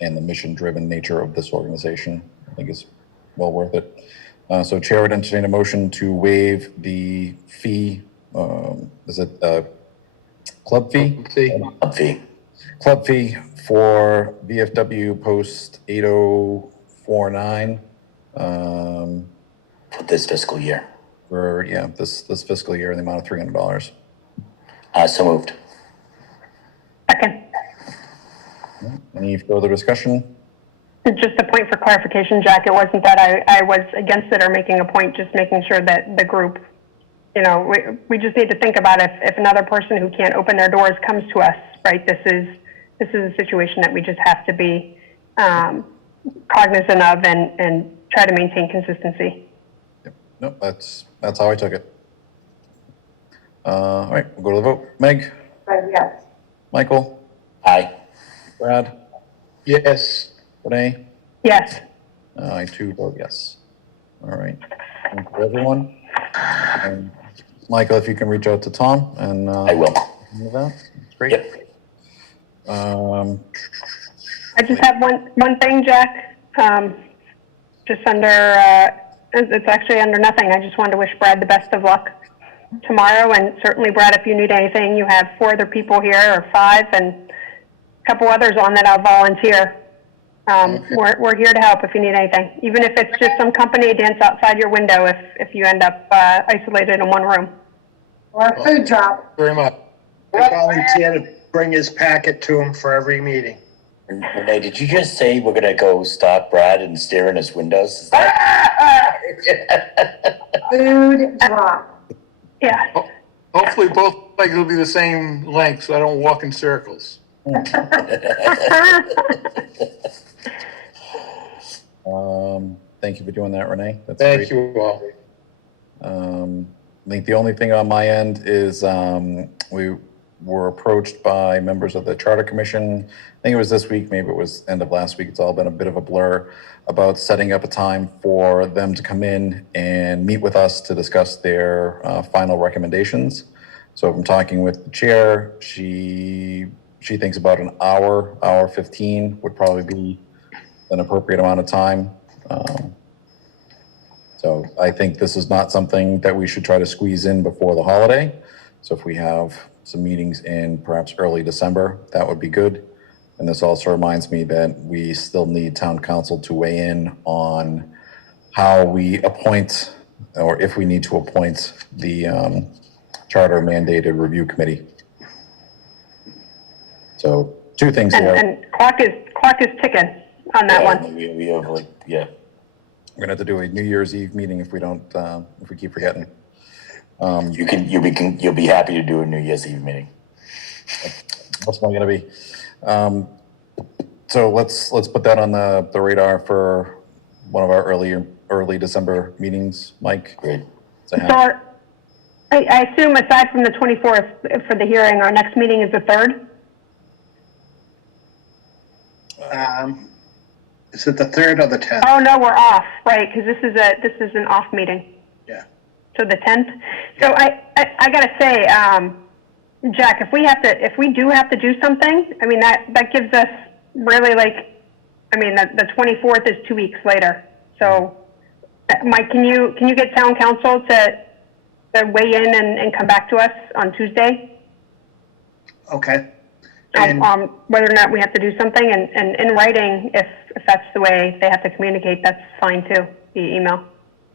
And the mission-driven nature of this organization, I think, is well worth it. So Chair would entertain a motion to waive the fee. Is it club fee? Club fee. Club fee for VFW Post 8049. For this fiscal year. For, this fiscal year in the amount of $300. So moved. Second. Any further discussion? Just a point for clarification, Jack, it wasn't that I was against it or making a point, just making sure that the group, you know, we just need to think about if another person who can't open their doors comes to us, right? This is a situation that we just have to be cognizant of and try to maintain consistency. Yep. Nope, that's how I took it. All right, we'll go to the vote. Meg? Yes. Michael? Aye. Brad? Yes. Renee? Yes. I too vote yes. All right. Thank you, everyone. And Michael, if you can reach out to Tom and. I will. That, that's great. Yep. I just have one thing, Jack. Just under, it's actually under nothing. I just wanted to wish Brad the best of luck tomorrow. And certainly, Brad, if you need anything, you have 4 other people here, or 5, and a couple others on that I'll volunteer. We're here to help if you need anything, even if it's just some company dance outside your window if you end up isolated in one room. Or a food drop. Very much. I volunteer to bring his packet to him for every meeting. Renee, did you just say we're gonna go stop Brad and stare in his windows? Is that... Food drop. Yeah. Hopefully both legs will be the same length so I don't walk in circles. Thank you for doing that, Renee. That's Thank great. you all. I think the only thing on my end is we were approached by members of the Charter Commission. I think it was this week, maybe it was end of last week. It's all been a bit of a blur about setting up a time for them to come in and meet with us to discuss their final recommendations. So if I'm talking with the chair, she thinks about an hour 15 would probably be an appropriate amount of time. So I think this is not something that we should try to squeeze in before the holiday. So if we have some meetings in perhaps early December, that would be good. And this also reminds me that we still need town council to weigh in on how we appoint, or if we need to appoint the charter mandated review committee. So 2 things there. And clock is ticking on that one. We have like, yeah. We're gonna have to do a New Year's Eve meeting if we don't, if we keep forgetting. You'll be happy to do a New Year's Eve meeting. What's it gonna be? So let's put that on the radar for one of our early December meetings, Mike. Great. So I assume aside from the 24th for the hearing, our next meeting is the 3rd? Is it the 3rd or the 10th? Oh, no, we're off, right, because this is an off meeting. Yeah. So the 10th. So I gotta say, Jack, if we do have to do something, I mean, that gives us really the 24th is 2 weeks later. So, Mike, can you get town council to weigh in and come back to us on Tuesday? Okay. Whether or not we have to do something, and in writing, if that's the way they have to communicate, that's fine too, via email.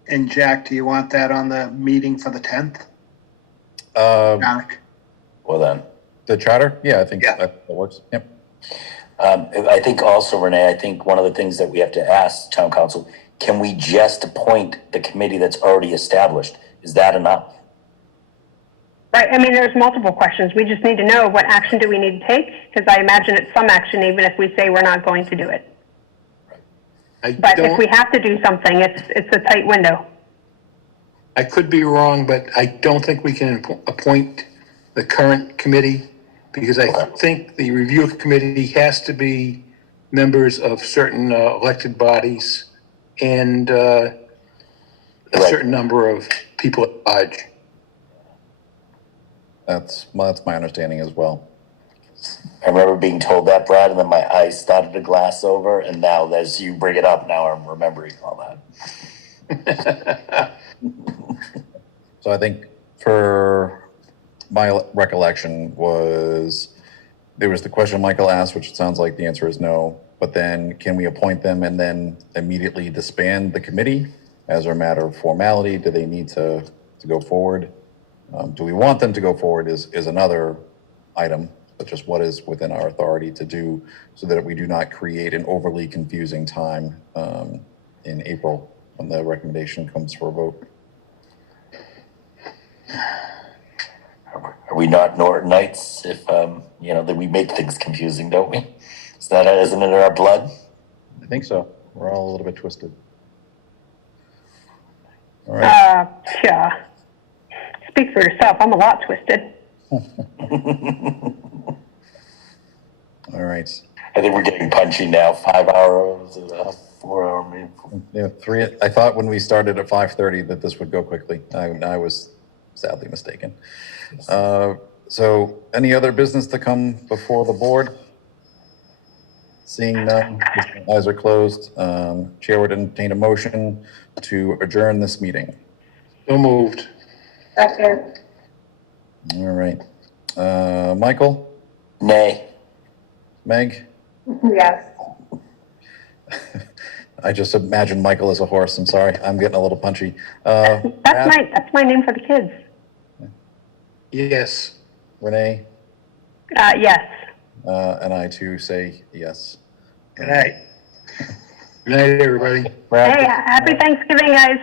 And Jack, do you want that on the meeting for the 10th? Jack? Well then. The charter? Yeah, I think that works. Yep. I think also, Renee, I think one of the things that we have to ask town council, can we just appoint the committee that's already established? Is that enough? Right, I mean, there's multiple questions. We just need to know what action do we need to take, because I imagine it's some action even if we say we're not going to do it. But if we have to do something, it's a tight window. I could be wrong, but I don't think we can appoint the current committee because I think the review committee has to be members of certain elected bodies and a certain number of people at large. That's my understanding as well. I remember being told that, Brad, and then my eyes started to glass over, and now as you bring it up, now I'm remembering all that. So I think for my recollection there was the question Michael asked, which it sounds like the answer is no, but then can we appoint them and then immediately disband the committee as a matter of formality? Do they need to go forward? Do we want them to go forward is another item, but just what is within our authority to do so that we do not create an overly confusing time in April when the recommendation comes for a vote. Are we not Nortonites if, that we make things confusing, don't we? Isn't it in our blood? I think so. We're all a little bit twisted. All right. Yeah. Speak for yourself. I'm a lot twisted. All right. I think we're getting punchy now. 5 hours, 4 hour meeting. Yeah, 3. I thought when we started at 5:30 that this would go quickly. I was sadly mistaken. So any other business to come before the board? Seeing none, eyes are closed. Chair would entertain a motion to adjourn this meeting. So moved. Second. All right. Michael? Nay. Meg? Yes. I just imagined Michael as a horse. I'm sorry. I'm getting a little punchy. That's my name for the kids. Yes. Renee? Yes. And I too say yes. Good night. Good night, everybody. Brad? Hey, happy Thanksgiving, guys.